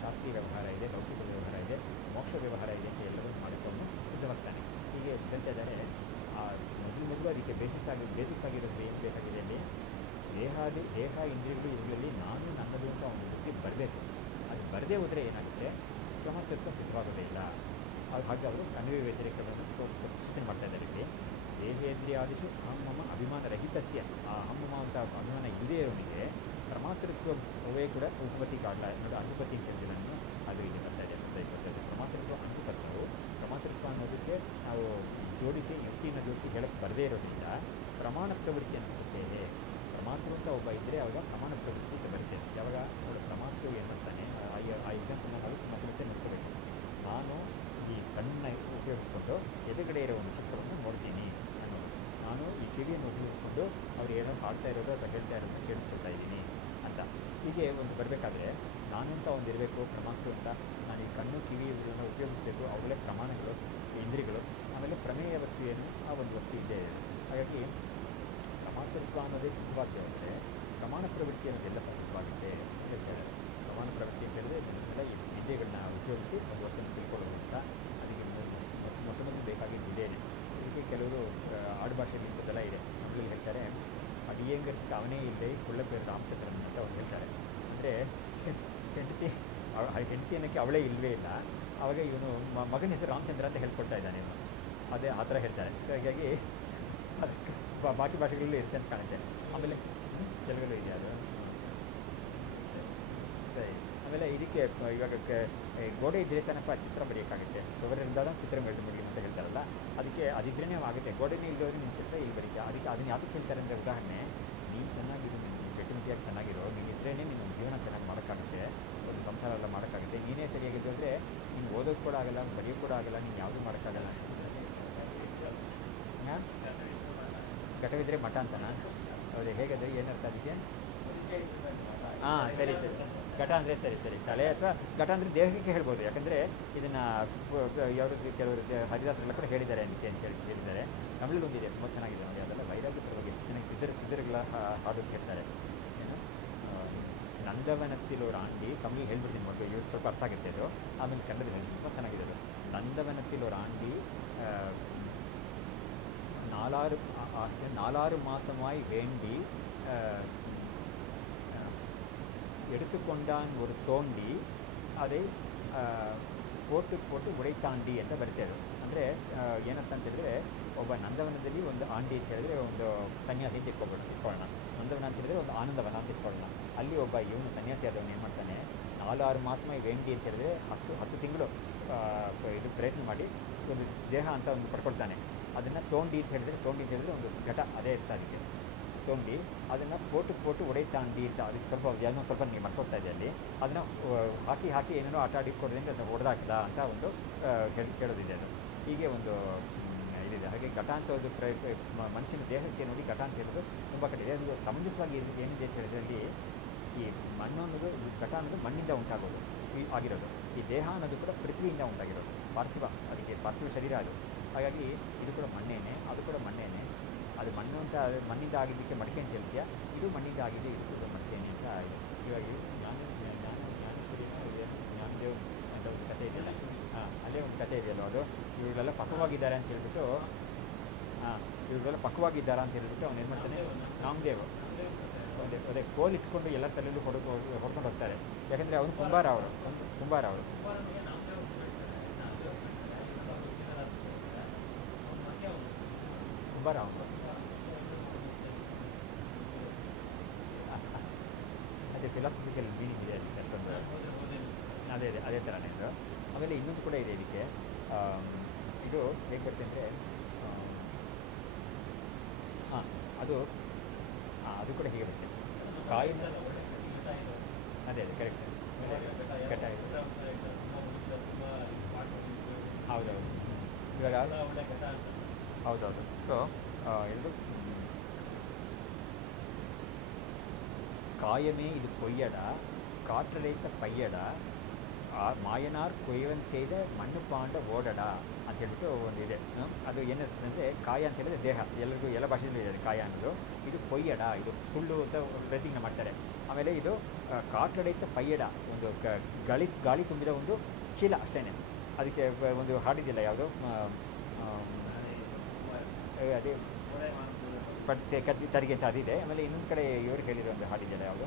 ಶಾಸ್ತ್ರೀಯ ವ್ಯವಹಾರ ಇದೆ, ಲೌಕಿಕ ವ್ಯವಹಾರ ಇದೆ, ಮೋಕ್ಷ ವ್ಯವಹಾರ ಇದೆ ಅಂತ ಎಲ್ಲವೂ ಮಾಡಿಕೊಂಡು ಸಿದ್ಧವಾಗ್ತಾನೆ. ಹೀಗೆ ಸಿದ್ಧಂತೆ ಇದ್ದಾರೆ. ಆ ಮೊದಲು ಅದಕ್ಕೆ ಬೇಸಿಕ್ ಆಗಿರೋದು ಏನು ಬೇಕಾಗಿದೆ ಅಲ್ಲಿ, ದೇಹ ಇಂದ್ರಿಯಗಳು ಇವುಗಳಲ್ಲಿ ನಾನು ನನ್ನದು ಅಂತ ಒಂದು ಬುದ್ಧಿ ಬರಬೇಕು. ಅದು ಬರದೇ ಹೋದರೆ ಏನಾಗುತ್ತೆ, ಪ್ರಮಾತೃತ್ವ ಸಿದ್ಧವಾಗೋದೇ ಇಲ್ಲ. ಹಾಗೆ ಅವರು ಕನ್ವೆ ವ್ಯತಿರೇಕವನ್ನು ತೋರಿಸ್ಕೊಂಡು ಸೂಚನೆ ಮಾಡ್ತಾ ಇದ್ದಾರೆ. ಇಲ್ಲಿ ದೇಹೇಂದ್ರಿಯಾದಿಷು ಅಹಂ ಮಮ ಅಭಿಮಾನರಹಿತಸ್ಯ, ಆ ಅಹಂ ಮಮ ಅಂತ ಅಭಿಮಾನ ಇದೇ ಇರೋನಿಗೆ ಪ್ರಮಾತೃತ್ವವೇ ಕೂಡ ಉಪಪತ್ತಿ ಕಾರಣ ನೋಡಿ, ಅನುಪತಿ ಅಂತ ಹೇಳ್ತೀವಿ ನಾನು, ಅದು ಇಲ್ಲಿ ಬರ್ತಾ ಇದೆ ಬರ್ತದೆ. ಪ್ರಮಾತೃತ್ವ ಅನುಪತ್ಯವು, ಪ್ರಮಾತೃತ್ವ ಅನ್ನೋದಕ್ಕೆ ನಾವು ಜೋಡಿಸಿ ಯುಕ್ತಿಯನ್ನು ಜೋಡಿಸಿ ಹೇಳಕ್ಕೆ ಬರದೇ ಇರೋದ್ರಿಂದ ಪ್ರಮಾಣ ಪ್ರವೃತ್ತಿಯನ್ನು ಕೊಡ್ತೇವೆ. ಪ್ರಮಾತೃ ಅಂತ ಒಬ್ಬ ಇದ್ದರೆ ಅವಾಗ ಪ್ರಮಾಣ ಪ್ರವೃತ್ತಿ ಅಂತ ಬರ್ತೇವೆ. ಯಾವಾಗ ನೋಡಿ ಪ್ರಮಾತೃ ಏನು ಮಾಡ್ತಾನೆ, ಆ ಎಕ್ಸಾಂಪಲ್ನ ನಾವು ಮತ್ತೆ ನೋಡ್ಕೋಬೇಕು. ನಾನು ಈ ಕಣ್ಣನ್ನು ಉಪಯೋಗಿಸ್ಕೊಂಡು ಎದುರುಗಡೆ ಇರೋ ಒಂದು ಚಿತ್ರವನ್ನು ನೋಡ್ತೀನಿ ಅನ್ನೋದು, ನಾನು ಈ ಕಿವಿಯನ್ನು ಉಪಯೋಗಿಸ್ಕೊಂಡು ಅವ್ರು ಏನೋ ಹಾಡ್ತಾ ಇರೋದು ಅಥವಾ ಹೇಳ್ತಾ ಇರೋದನ್ನು ಕೇಳಿಸ್ಕೊಳ್ತಾ ಇದ್ದೀನಿ ಅಂತ. ಹೀಗೆ ಒಂದು ಬರಬೇಕಾದ್ರೆ ನಾನು ಅಂತ ಒಂದು ಇರಬೇಕು ಪ್ರಮಾತೃ ಅಂತ. ನಾನು ಈ ಕಣ್ಣು ಕಿವಿ ಇವುಗಳನ್ನು ಉಪಯೋಗಿಸಬೇಕು, ಅವುಗಳೇ ಪ್ರಮಾಣಗಳು, ಇಂದ್ರಿಯಗಳು. ಆಮೇಲೆ ಪ್ರಮೇಯ ವಸ್ತುವೇನು ಆ ಒಂದು ವಸ್ತು ಇದ್ದೇ ಇದೆ. ಹಾಗಾಗಿ ಪ್ರಮಾತೃತ್ವ ಅನ್ನೋದೇ ಸಿದ್ಧವಾಗ್ತದೆ ಹೋದರೆ ಪ್ರಮಾಣ ಪ್ರವೃತ್ತಿ ಅನ್ನೋದೆಲ್ಲ ಸಿದ್ಧವಾಗುತ್ತೆ ಅಂತ ಹೇಳ್ತಾರೆ. ಪ್ರಮಾಣ ಪ್ರವೃತ್ತಿ ಅಂತ ಹೇಳಿದ್ರೆ ಇದನ್ನೆಲ್ಲ ವಿದ್ಯೆಗಳನ್ನ ಉಪಯೋಗಿಸಿ ಒಂದು ವಸ್ತುವನ್ನು ತಿಳ್ಕೊಳ್ಳೋದು ಅಂತ. ಅದಕ್ಕೆ ಮೊದಲು ಬೇಕಾಗಿದ್ದು ಇದೇನೆ. ಇದಕ್ಕೆ ಕೆಲವರು ಆಡುಭಾಷೆಯಲ್ಲಿ ಇಂಥದ್ದೆಲ್ಲ ಇದೆ. ನಮ್ಮಲ್ಲಿ ಹೇಳ್ತಾರೆ, ಅಡಿಯಂಗರ್ಗೆ ಅವನೇ ಇಲ್ಲದೆ ಕುಳ್ಳ ಪೇರು ರಾಮಚಂದ್ರನ್ ಅಂತ ಅವ್ರು ಹೇಳ್ತಾರೆ. ಅಂದರೆ ಹೆಂಡತಿ ಅನ್ನೋಕ್ಕೆ ಅವಳೇ ಇಲ್ಲವೇ ಇಲ್ಲ. ಆವಾಗ ಇವನು ಮಗನ ಹೆಸರು ರಾಮಚಂದ್ರ ಅಂತ ಹೇಳ್ಕೊಳ್ತಾ ಇದ್ದಾನೆ ಇವನು. ಅದೇ ಆ ಥರ ಹೇಳ್ತಾರೆ. ಸೊ ಹೀಗಾಗಿ ಅದಕ್ಕೆ ಬಾಕಿ ಭಾಷೆಗಳಲ್ಲೂ ಇರುತ್ತೆ ಅಂತ ಕಾಣುತ್ತೆ. ಆಮೇಲೆ ತೆಲುಗಲ್ಲೂ ಇದೆ ಅದು. ಸರಿ. ಆಮೇಲೆ ಇದಕ್ಕೆ ಇವಾಗ ಗೋಡೆ ಇದ್ದರೆ ತನಕ ಚಿತ್ರ ಬರೆಯೋಕ್ಕಾಗುತ್ತೆ. ಸೊಗರಿಲ್ದಾಗ ಚಿತ್ರ ಮುಡಿ ಅಂತ ಹೇಳ್ತಾರಲ್ಲ, ಅದಕ್ಕೆ ಅದಿದ್ರೇ ಆಗುತ್ತೆ. ಗೋಡೆನೇ ಇಲ್ಲದವ್ರಿಗೆ ನಿಮ್ಮ ಚಿತ್ರ ಇಲ್ಲಿ ಬರೀತಾ. ಅದಕ್ಕೆ ಅದನ್ನು ಯಾವ್ದಕ್ಕೆ ಹೇಳ್ತಾರೆ ಅಂದರೆ, ಉದಾಹರಣೆ, ನೀನು ಚೆನ್ನಾಗಿರೋ, ನೀನು ಗಟ್ಟಿಮುಟ್ಟಿಯಾಗಿ ಚೆನ್ನಾಗಿರೋ, ನೀನು ಇದ್ರೇ ನಿನ್ನ ಜೀವನ ಚೆನ್ನಾಗಿ ಮಾಡೋಕ್ಕಾಗುತ್ತೆ, ಒಂದು ಸಂಸಾರ ಎಲ್ಲ ಮಾಡೋಕ್ಕಾಗುತ್ತೆ. ನೀನೇ ಸರಿಯಾಗಿದ್ದು ಅಂದರೆ ನೀನು ಓದೋದು ಕೂಡ ಆಗಲ್ಲ, ಬರೆಯೋದು ಕೂಡ ಆಗಲ್ಲ, ನೀನು ಯಾವುದೂ ಮಾಡೋಕ್ಕಾಗಲ್ಲ. ಹಾಂ, ಘಟವಿದ್ರೆ ಮಠ ಅಂತನಾ? ಹೌದು. ಹೇಗಂದರೆ ಏನರ್ಥ ಅದಕ್ಕೆ? ಹಾಂ, ಸರಿ. ಘಟ ಅಂದರೆ ಸರಿ ತಲೆ, ಅಥವಾ ಘಟ ಅಂದರೆ ದೇಹಕ್ಕೆ ಹೇಳ್ಬೋದು. ಯಾಕಂದರೆ ಇದನ್ನು ಕೆಲವರು ಹರಿದಾಸರೆಲ್ಲ ಕೂಡ ಹೇಳಿದ್ದಾರೆ ಅದಕ್ಕೆ ಅಂತ ಹೇಳಿದ್ದಾರೆ. ತಮಿಳಲ್ಲಿ ಒಂದಿದೆ, ತುಂಬ ಚೆನ್ನಾಗಿದೆ ನೋಡಿ. ಅದೆಲ್ಲ ವೈರಾಗ್ಯ ಪರವಾಗಿ ಎಷ್ಟು ಚೆನ್ನಾಗಿ ಸಿದ್ಧರುಗಳ ಹಾಡೋದು ಹೇಳ್ತಾರೆ. ಏನು, ನಂದವನತ್ತಿಲೋರು ಆಂಡಿ, ತಮಿಳಲ್ಲಿ ಹೇಳ್ಬಿಡ್ತೀನಿ ಮಗು, ಇವ್ರು ಸ್ವಲ್ಪ ಅರ್ಥ ಆಗುತ್ತೆ ಅದು. ಆಮೇಲೆ ಕನ್ನಡದಲ್ಲಿ ತುಂಬ ಚೆನ್ನಾಗಿದೆ ಅದು. ನಂದವನತ್ತಿಲೋರು ಆಂಡಿ நாலாறு மாசமாய் வேண்டி எடுத்துಕೊಂಡಾನ್ ஒரு ತೋಂಡಿ ಅದೇ ಪೋಟು ಉಡೈತಾಂಡಿ ಅಂತ ಬರ್ತೇವೆ. ಅಂದರೆ ಏನಂತ ಹೇಳಿದ್ರೆ, ಒಬ್ಬ ನಂದವನದಲ್ಲಿ ಒಂದು ಆಂಡಿ ಅಂತ ಹೇಳಿದ್ರೆ ಒಂದು ಸನ್ಯಾಸಿ ಅಂತ ಇಟ್ಕೊಳ್ಳೋಣ. ನಂದವನ ಅಂತ ಹೇಳಿದ್ರೆ ಒಂದು ಆನಂದವನ ಅಂತ ಇಟ್ಕೊಳ್ಳೋಣ. ಅಲ್ಲಿ ಒಬ್ಬ ಇವನು ಸನ್ಯಾಸಿ ಆದವನು ಏನು ಮಾಡ್ತಾನೆ, 4-6 ಮಾಸಮಾಯಿ ವೇಂಡಿ ಅಂತ ಹೇಳಿದ್ರೆ 10 ತಿಂಗಳು ಇದು ಪ್ರಯತ್ನ ಮಾಡಿ ಒಂದು ದೇಹ ಅಂತ ಒಂದು ಪಡ್ಕೊಳ್ತಾನೆ. ಅದನ್ನು ತೋಂಡಿ ಅಂತ ಹೇಳಿದ್ರೆ ಒಂದು ಘಟ, ಅದೇ ಇರ್ತಾ ಅದಕ್ಕೆ ತೊಂಡಿ. ಅದನ್ನು ಪೋಟು ಒಡೆತಾಂಡಿ ಅಂತ, ಅದಕ್ಕೆ ಸ್ವಲ್ಪ ನೀವು ಮರ್ತೋಗ್ತಾ ಇದೆ ಅಲ್ಲಿ. ಅದನ್ನು ಹಾಕಿ ಏನೇನೋ ಆಟ ಆಡಿಕೊಡೋದ್ರಿಂದ ಅದನ್ನು ಹೊಡೆದಾಕಲ್ಲ ಅಂತ ಒಂದು ಕೇಳೋದಿದೆ. ಅದು ಹೀಗೆ ಒಂದು ಇದಿದೆ. ಹಾಗೆ ಘಟ ಅಂತ ಒಂದು ಮನುಷ್ಯನ ದೇಹಕ್ಕೆ ನೋಡಿ ಘಟ ಅಂತ ಹೇಳೋದು ತುಂಬ ಕಡಿಮೆ. ಒಂದು ಸಮಂಜಸವಾಗಿ ಏನಿದೆ ಅಂತ ಹೇಳಿದ್ರೆ, ಅಲ್ಲಿ ಈ ಮಣ್ಣು ಅನ್ನೋದು, ಘಟ ಅನ್ನೋದು ಮಣ್ಣಿಂದ ಉಂಟಾಗೋದು ಆಗಿರೋದು. ಈ ದೇಹ ಅನ್ನೋದು ಕೂಡ ಪೃಥ್ವಿಯಿಂದ ಉಂಟಾಗಿರೋದು, ಪಾರ್ಥಿವ. ಅದಕ್ಕೆ ಪಾರ್ಥಿವ ಶರೀರ ಅದು. ಹಾಗಾಗಿ ಇದು ಕೂಡ ಮಣ್ಣೇನೆ, ಅದು ಕೂಡ ಮಣ್ಣೇನೆ. ಅದು ಮಣ್ಣು ಅಂತ, ಮಣ್ಣಿಂದ ಆಗಿದ್ದಕ್ಕೆ ಮಡಿಕೆ ಅಂತ ಹೇಳ್ತೀಯ, ಇದು ಮಣ್ಣಿಂದ ಆಗಿದೆ, ಇದು ಕೂಡ ಮಡಿಕೆನೆ ಅಂತ ಇದೆ. ಇವಾಗ ಜ್ಞಾನದೇವ್ ಅಂತ ಒಂದು ಕಥೆ ಇದೆಯಲ್ಲ, ಅಲ್ಲೇ ಒಂದು ಕಥೆ ಇದೆಯಲ್ಲ, ಅದು ಇವುಗಳೆಲ್ಲ ಪಕ್ವವಾಗಿದ್ದಾರೆ ಅಂತ ಹೇಳ್ಬಿಟ್ಟು, ಇವುಗಳೆಲ್ಲ ಪಕ್ವವಾಗಿದ್ದಾರಾ ಅಂತ ಹೇಳ್ಬಿಟ್ಟು ಅವ್ನು ಏನು ಮಾಡ್ತಾನೆ, ನಾಮದೇವ್ ಅದೇ ಕೋಲ್ ಇಟ್ಕೊಂಡು ಎಲ್ಲ ತಲೆಯಲ್ಲೂ ಹೊಡ್ಕೊಂಡು ಹೋಗ್ತಾರೆ. ಯಾಕಂದರೆ ಅವನು ಕುಂಬಾರ, ಅವರು ಕುಂಬಾರ ಅವರು. ಕುಂಬಾರ ಅವನು. ಅದೇ ಫಿಲಾಸಫಿಕಲ್ ಮೀನಿಂಗ್ ಇದೆ ಅದಕ್ಕೆ ಅಷ್ಟೊಂದು. ಅದೇ ಥರನೇ ಇದು. ಆಮೇಲೆ ಇನ್ನೊಂದು ಕೂಡ ಇದೆ ಇದಕ್ಕೆ. ಇದು ಹೇಗೆ ಬರುತ್ತೆ ಅಂದರೆ, ಹಾಂ ಅದು ಅದು ಕೂಡ ಹೀಗೆ ಬರುತ್ತೆ. ಕಾಯಿನ ಅದೇ ಕರೆಕ್ಟ್. ಘಟ ಹೌದೌದು. ಇವಾಗ ಹೌದೌದು. ಸೊ ಎರಡು காயமே இது பொய்யடா காற்றழைத்த பைಯடಾ ಮಾಯನಾರ್ ಕೊಯ್ವನ್ ಸೇದ ಮಣ್ಣು ಪಾಂಡ ಓಡಡ ಅಂತ ಹೇಳ್ಬಿಟ್ಟು ಒಂದು ಇದೆ. ಅದು ಏನಿರ್ತದೆ ಕಾಯ ಅಂತ ಹೇಳಿದ್ರೆ ದೇಹ, ಎಲ್ಲರಿಗೂ ಎಲ್ಲ ಭಾಷೆಯಲ್ಲೂ ಇದೆ ಕಾಯ ಅನ್ನೋದು. ಇದು ಕೊಯ್ಯಡ, ಇದು ಸುಳ್ಳು ಅಂತ ಪ್ರತಿಜ್ಞೆ ಮಾಡ್ತಾರೆ. ಆಮೇಲೆ ಇದು ಕಾற்றಡೆಯುತ್ತ ಪೈಯಡ, ಒಂದು ಗಾಳಿ ತುಂಬಿದ ಒಂದು ಚೀಲ ಅಷ್ಟೇ. ಅದಕ್ಕೆ ಒಂದು ಹಾಡಿದಿಲ್ಲ ಯಾವುದು, ಅದೇ ತರಿಗೆ ಅಂತ ಅದಿದೆ. ಆಮೇಲೆ ಇನ್ನೊಂದು ಕಡೆ ಇವರು ಹೇಳಿರೋ ಒಂದು ಹಾಡಿದೆಯಲ್ಲ ಯಾವುದು,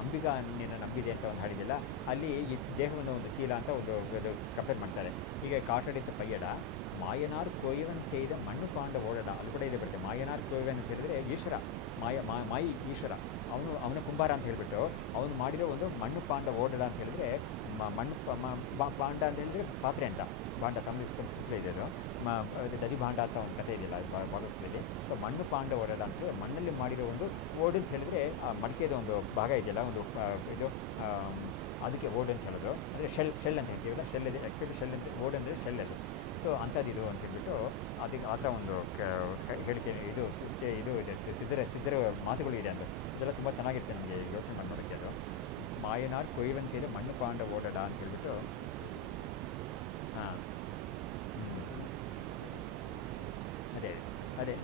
ಅಂಬಿಗಾ ನಿನ್ನ ನಂಬಿದೆ ಅಂತ ಒಂದು ಹಾಡಿದೆಯಲ್ಲ, ಅಲ್ಲಿ ಈ ದೇಹವನ್ನು ಒಂದು ಚೀಲ ಅಂತ ಒಂದು ಕಂಪೇರ್ ಮಾಡ್ತಾರೆ. ಹೀಗೆ ಕಾಟಡಿತ ಪೈಯಡ ಮಾಯನಾರ್ ಕೊಯ್ವನ್ ಸೇದ ಮಣ್ಣು ಪಾಂಡ ಓಡಡ, ಅದು ಕೂಡ ಇದೆ ಬರುತ್ತೆ. ಮಾಯನಾರ್ ಕೊಯ್ವನ್ ಅಂತ ಹೇಳಿದ್ರೆ ಈಶ್ವರ, ಮಾಯಿ ಈಶ್ವರ, ಅವನ ಕುಂಬಾರ ಅಂತ ಹೇಳಿಬಿಟ್ಟು ಅವನು ಮಾಡಿರೋ ಒಂದು ಮಣ್ಣು ಪಾಂಡ ಓಡಡ ಅಂತ ಹೇಳಿದ್ರೆ, ಮಣ್ಣು ಪಾಂಡ ಅಂತ ಹೇಳಿದ್ರೆ ಪಾತ್ರೆ ಅಂತ, ಭಾಂಡ ತಮಿಳು ಸಂಸ್ಕೃತದಲ್ಲಿ ಇದೆ ಅದು. ದದಿ ಭಾಂಡ ಅಂತ ಒಂದು ಕಥೆ ಇದೆಯಲ್ಲ ಭಾಗವತದಲ್ಲಿ. ಸೊ ಮಣ್ಣು ಪಾಂಡ ಓಡಡ ಅಂದರೆ ಮಣ್ಣಲ್ಲಿ ಮಾಡಿರೋ ಒಂದು ಓಡು ಅಂತ ಹೇಳಿದ್ರೆ ಆ ಮಡಿಕೆದ ಒಂದು ಭಾಗ ಇದೆಯಲ್ಲ, ಒಂದು ಇದು ಅದಕ್ಕೆ ಓಡು ಅಂತ ಹೇಳೋದು. ಅಂದರೆ ಶೆಲ್ ಅಂತ ಹೇಳ್ತೀವಲ್ಲ, ಶೆಲ್ ಇದೆ ಆ್ಯಕ್ಚುಲಿ. ಶೆಲ್ ಅಂತ ಓಡು ಅಂದರೆ ಶೆಲ್ ಅದು. ಸೊ ಅಂಥದ್ದಿದು ಅಂತ ಹೇಳ್ಬಿಟ್ಟು ಅದಕ್ಕೆ ಆ ಥರ ಒಂದು ಹೇಳಿಕೆ ಇದು ಇದೆ. ಸಿದ್ಧರ ಮಾತುಗಳು ಇದೆ ಅದು. ಇದೆಲ್ಲ ತುಂಬ ಚೆನ್ನಾಗಿರುತ್ತೆ ನಮಗೆ ಯೋಚನೆ ಮಾಡಿ ನೋಡೋಕ್ಕೆ. ಅದು ಮಾಯನಾರ್ ಕೊಯ್ವನ್ ಸೇರಿ ಮಣ್ಣು ಪಾಂಡ ಓಡಡ ಅಂತ ಹೇಳ್ಬಿಟ್ಟು. ಹಾಂ ಅದೇ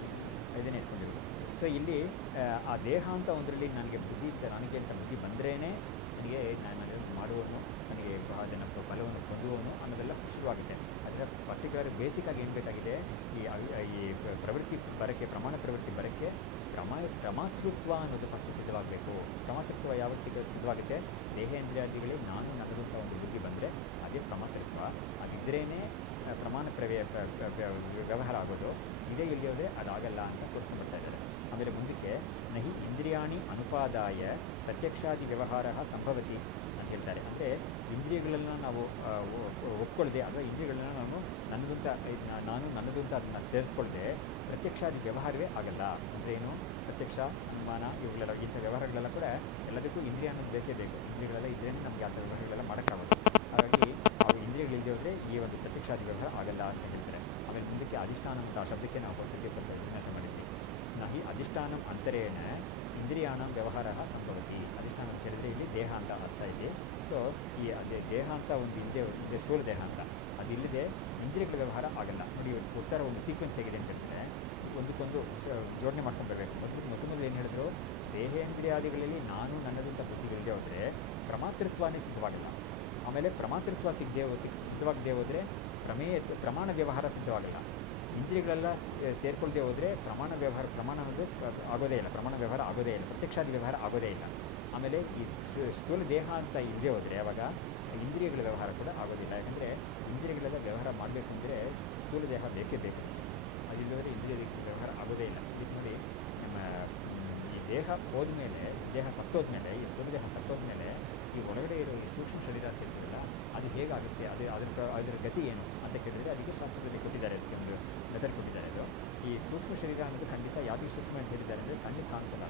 ಇದನ್ನೇ ಇಟ್ಕೊಂಡಿರೋದು. ಸೊ ಇಲ್ಲಿ ಆ ದೇಹ ಅಂತ ಒಂದರಲ್ಲಿ ನನಗೆ ಅಂತ ಬುದ್ಧಿ ಬಂದ್ರೇ ನನಗೆ ನಾನು ಮಾಡುವವನು, ನನಗೆ ಅದನ್ನು ಬಲವನ್ನು ಹೊಂದುವವನು ಅನ್ನೋದೆಲ್ಲ ಶುರುವಾಗುತ್ತೆ. ಅದರ ಪರ್ಟಿಕ್ಯುಲರ್ ಬೇಸಿಕ್ಕಾಗಿ ಏನು ಬೇಕಾಗಿದೆ, ಈ ಪ್ರವೃತ್ತಿ ಬರೋಕ್ಕೆ, ಪ್ರಮಾಣ ಪ್ರವೃತ್ತಿ ಬರೋಕ್ಕೆ ಪ್ರಮಾತೃತ್ವ ಅನ್ನೋದು ಫಸ್ಟ್ ಸಿದ್ಧವಾಗಬೇಕು. ಪ್ರಮಾತೃತ್ವ ಯಾವಾಗ ಸಿದ್ಧವಾಗುತ್ತೆ, ದೇಹೇಂದ್ರಿಯಾದಿಗಳೇ ನಾನು ನನ್ನದು ಅಂತ ಒಂದು ಬುದ್ಧಿ ಬಂದರೆ ಅದೇ ಪ್ರಮಾತೃತ್ವ. ಅದಿದ್ರೇ ಪ್ರಮಾಣ ವ್ಯವಹಾರ ಆಗೋದು. ಇದೇ ಇಲ್ಲಿಯೋದೇ ಅದಾಗಲ್ಲ ಅಂತ ತೋರಿಸ್ಕೊಂಡ್ಬರ್ತಾ ಇದ್ದಾರೆ. ಆಮೇಲೆ ಮುಂದಕ್ಕೆ ನಹಿ ಇಂದ್ರಿಯಾಣಿ ಅನುಪಾದಾಯ ಪ್ರತ್ಯಕ್ಷಾದಿ ವ್ಯವಹಾರ ಸಂಭವತಿ ಅಂತ ಹೇಳ್ತಾರೆ. ಅಂದರೆ ಇಂದ್ರಿಯಗಳನ್ನು ನಾವು ಒಪ್ಕೊಳ್ಳದೆ, ಅಥವಾ ಇಂದ್ರಿಯಗಳನ್ನ ನಾನು ನನ್ನದು ಅಂತ ಅದನ್ನು ಸೇರಿಸ್ಕೊಳ್ಳದೆ ಪ್ರತ್ಯಕ್ಷಾದಿ ವ್ಯವಹಾರವೇ ಆಗಲ್ಲ. ಅಂದರೆ ಏನು, ಪ್ರತ್ಯಕ್ಷ ಅನುಮಾನ ಇವುಗಳೆಲ್ಲ, ಇಂಥ ವ್ಯವಹಾರಗಳೆಲ್ಲ ಕೂಡ ಎಲ್ಲದಕ್ಕೂ ಇಂದ್ರಿಯ ಅನ್ನೋದು ಬೇಕೇ ಬೇಕು. ಇಂದ್ರಿಯಗಳೆಲ್ಲ ಇದ್ರೇ ನಮಗೆ ಆ ವ್ಯವಹಾರಗಳೆಲ್ಲ ಮಾಡೋಕ್ಕಾಗೋದು. ಹಾಗಾಗಿ ಅವು ಇಂದ್ರಿಯಗಳಿಲ್ಲದೆ ಹೋದರೆ ಈ ಒಂದು ಪ್ರತ್ಯಕ್ಷಾದಿ ವ್ಯವಹಾರ ಆಗಲ್ಲ ಅಂತ ಹೇಳ್ತಾರೆ. ಆಮೇಲೆ ಮುಂದಕ್ಕೆ ಅಧಿಷ್ಠಾನ ಅಂತ ಆ ಶಬ್ದಕ್ಕೆ ನಾವು ಒಂದ್ಸತಿ ಸ್ವಲ್ಪ ವಿನ್ಯಾಸ ಮಾಡಿದ್ವಿ. ನಹಿ ಅಧಿಷ್ಠಾನಂ ಅಂತರೇಣ ಇಂದ್ರಿಯಾಣಂ ವ್ಯವಹಾರ ಸಂಭವತಿ. ಅಧಿಷ್ಠಾನ ಅಂತ ಹೇಳಿದರೆ ಇಲ್ಲಿ ದೇಹ ಅಂತ ಅರ್ಥ ಇದೆ. ಸೊ ಈ ಅದೇ ದೇಹ ಅಂತ ಒಂದು ಇದೆ ಸ್ಥೂಲ ದೇಹ ಅಂತ, ಅದಿಲ್ಲದೆ ಇಂದ್ರಿಯಗಳ ವ್ಯವಹಾರ ಆಗಲ್ಲ. ನೋಡಿ ಉತ್ತರ ಒಂದು ಸೀಕ್ವೆನ್ಸ್ ಆಗಿದೆ ಅಂತ ಹೇಳ್ತಾರೆ, ಒಂದಕ್ಕೊಂದು ಜೋಡಣೆ ಮಾಡ್ಕೊಂಡು ಬರಬೇಕು. ಮೊದಲು ಏನು ಹೇಳಿದ್ರು, ದೇಹೇಂದ್ರಿಯಾದಿಗಳಲ್ಲಿ ನಾನು ನನ್ನದು ಅಂತ ಬುದ್ಧಿಗಳಿದೆ ಹೋದರೆ ಪ್ರಮಾತೃತ್ವನೇ ಸಿದ್ಧವಾಗಿಲ್ಲ. ಆಮೇಲೆ ಪ್ರಮಾತೃತ್ವ ಸಿದ್ಧವಾಗದೆ ಹೋದರೆ ಪ್ರಮಾಣ ವ್ಯವಹಾರ ಸಿದ್ಧವಾಗಲ್ಲ. ಇಂದ್ರಿಯಗಳೆಲ್ಲ ಸೇರ್ಕೊಳ್ಳದೆ ಹೋದರೆ ಪ್ರಮಾಣ ಅನ್ನೋದು ಆಗೋದೇ ಇಲ್ಲ, ಪ್ರಮಾಣ ವ್ಯವಹಾರ ಆಗೋದೇ ಇಲ್ಲ, ಪ್ರತ್ಯಕ್ಷಾದಿ ವ್ಯವಹಾರ ಆಗೋದೇ ಇಲ್ಲ. ಆಮೇಲೆ ಈ ಸ್ಥೂಲ ದೇಹ ಅಂತ ಇಲ್ಲದೆ ಹೋದರೆ ಆವಾಗ ಇಂದ್ರಿಯಗಳ ವ್ಯವಹಾರ ಕೂಡ ಆಗೋದಿಲ್ಲ. ಯಾಕಂದರೆ ಇಂದ್ರಿಯಗಳೆಲ್ಲ ವ್ಯವಹಾರ ಮಾಡಬೇಕು ಅಂದರೆ ಸ್ಥೂಲ ದೇಹ ಬೇಕೇ ಬೇಕು. ಅದಿಲ್ಲದ್ರೆ ಇಂದ್ರಿಯ ವ್ಯವಹಾರ ಆಗೋದೇ ಇಲ್ಲ. ಇದಕ್ಕೆ ನೋಡಿ, ನಮ್ಮ ಈ ದೇಹ ಹೋದ್ಮೇಲೆ, ದೇಹ ಸತ್ತೋದ್ಮೇಲೆ, ಈ ಸ್ಥೂಲ ದೇಹ ಸತ್ತೋದ್ಮೇಲೆ ಈ ಒಳಗಡೆ ಇರೋ ಈ ಸೂಕ್ಷ್ಮ ಶರೀರ ಅಂತ ಹೇಳ್ತಿರಲ್ಲ, ಅದು ಹೇಗಾಗುತ್ತೆ, ಅದರ ಗತಿ ಏನು ಅಂತ ಕೇಳಿದರೆ ಅದಕ್ಕೆ ಶಾಸ್ತ್ರದಲ್ಲಿ ಕೊಟ್ಟಿದ್ದಾರೆ, ಅದಕ್ಕೆ ಒಂದು ಮೆಥಡ್ ಕೊಟ್ಟಿದ್ದಾರೆ. ಅದು ಈ ಸೂಕ್ಷ್ಮ ಶರೀರ ಅನ್ನೋದು ಖಂಡಿತ ಯಾವುದೇ ಸೂಕ್ಷ್ಮ ಅಂತ ಹೇಳಿದ್ದಾರೆ ಅಂದರೆ ಕಣ್ಣಿಗೆ ಕಾಣಿಸಲ್ಲ.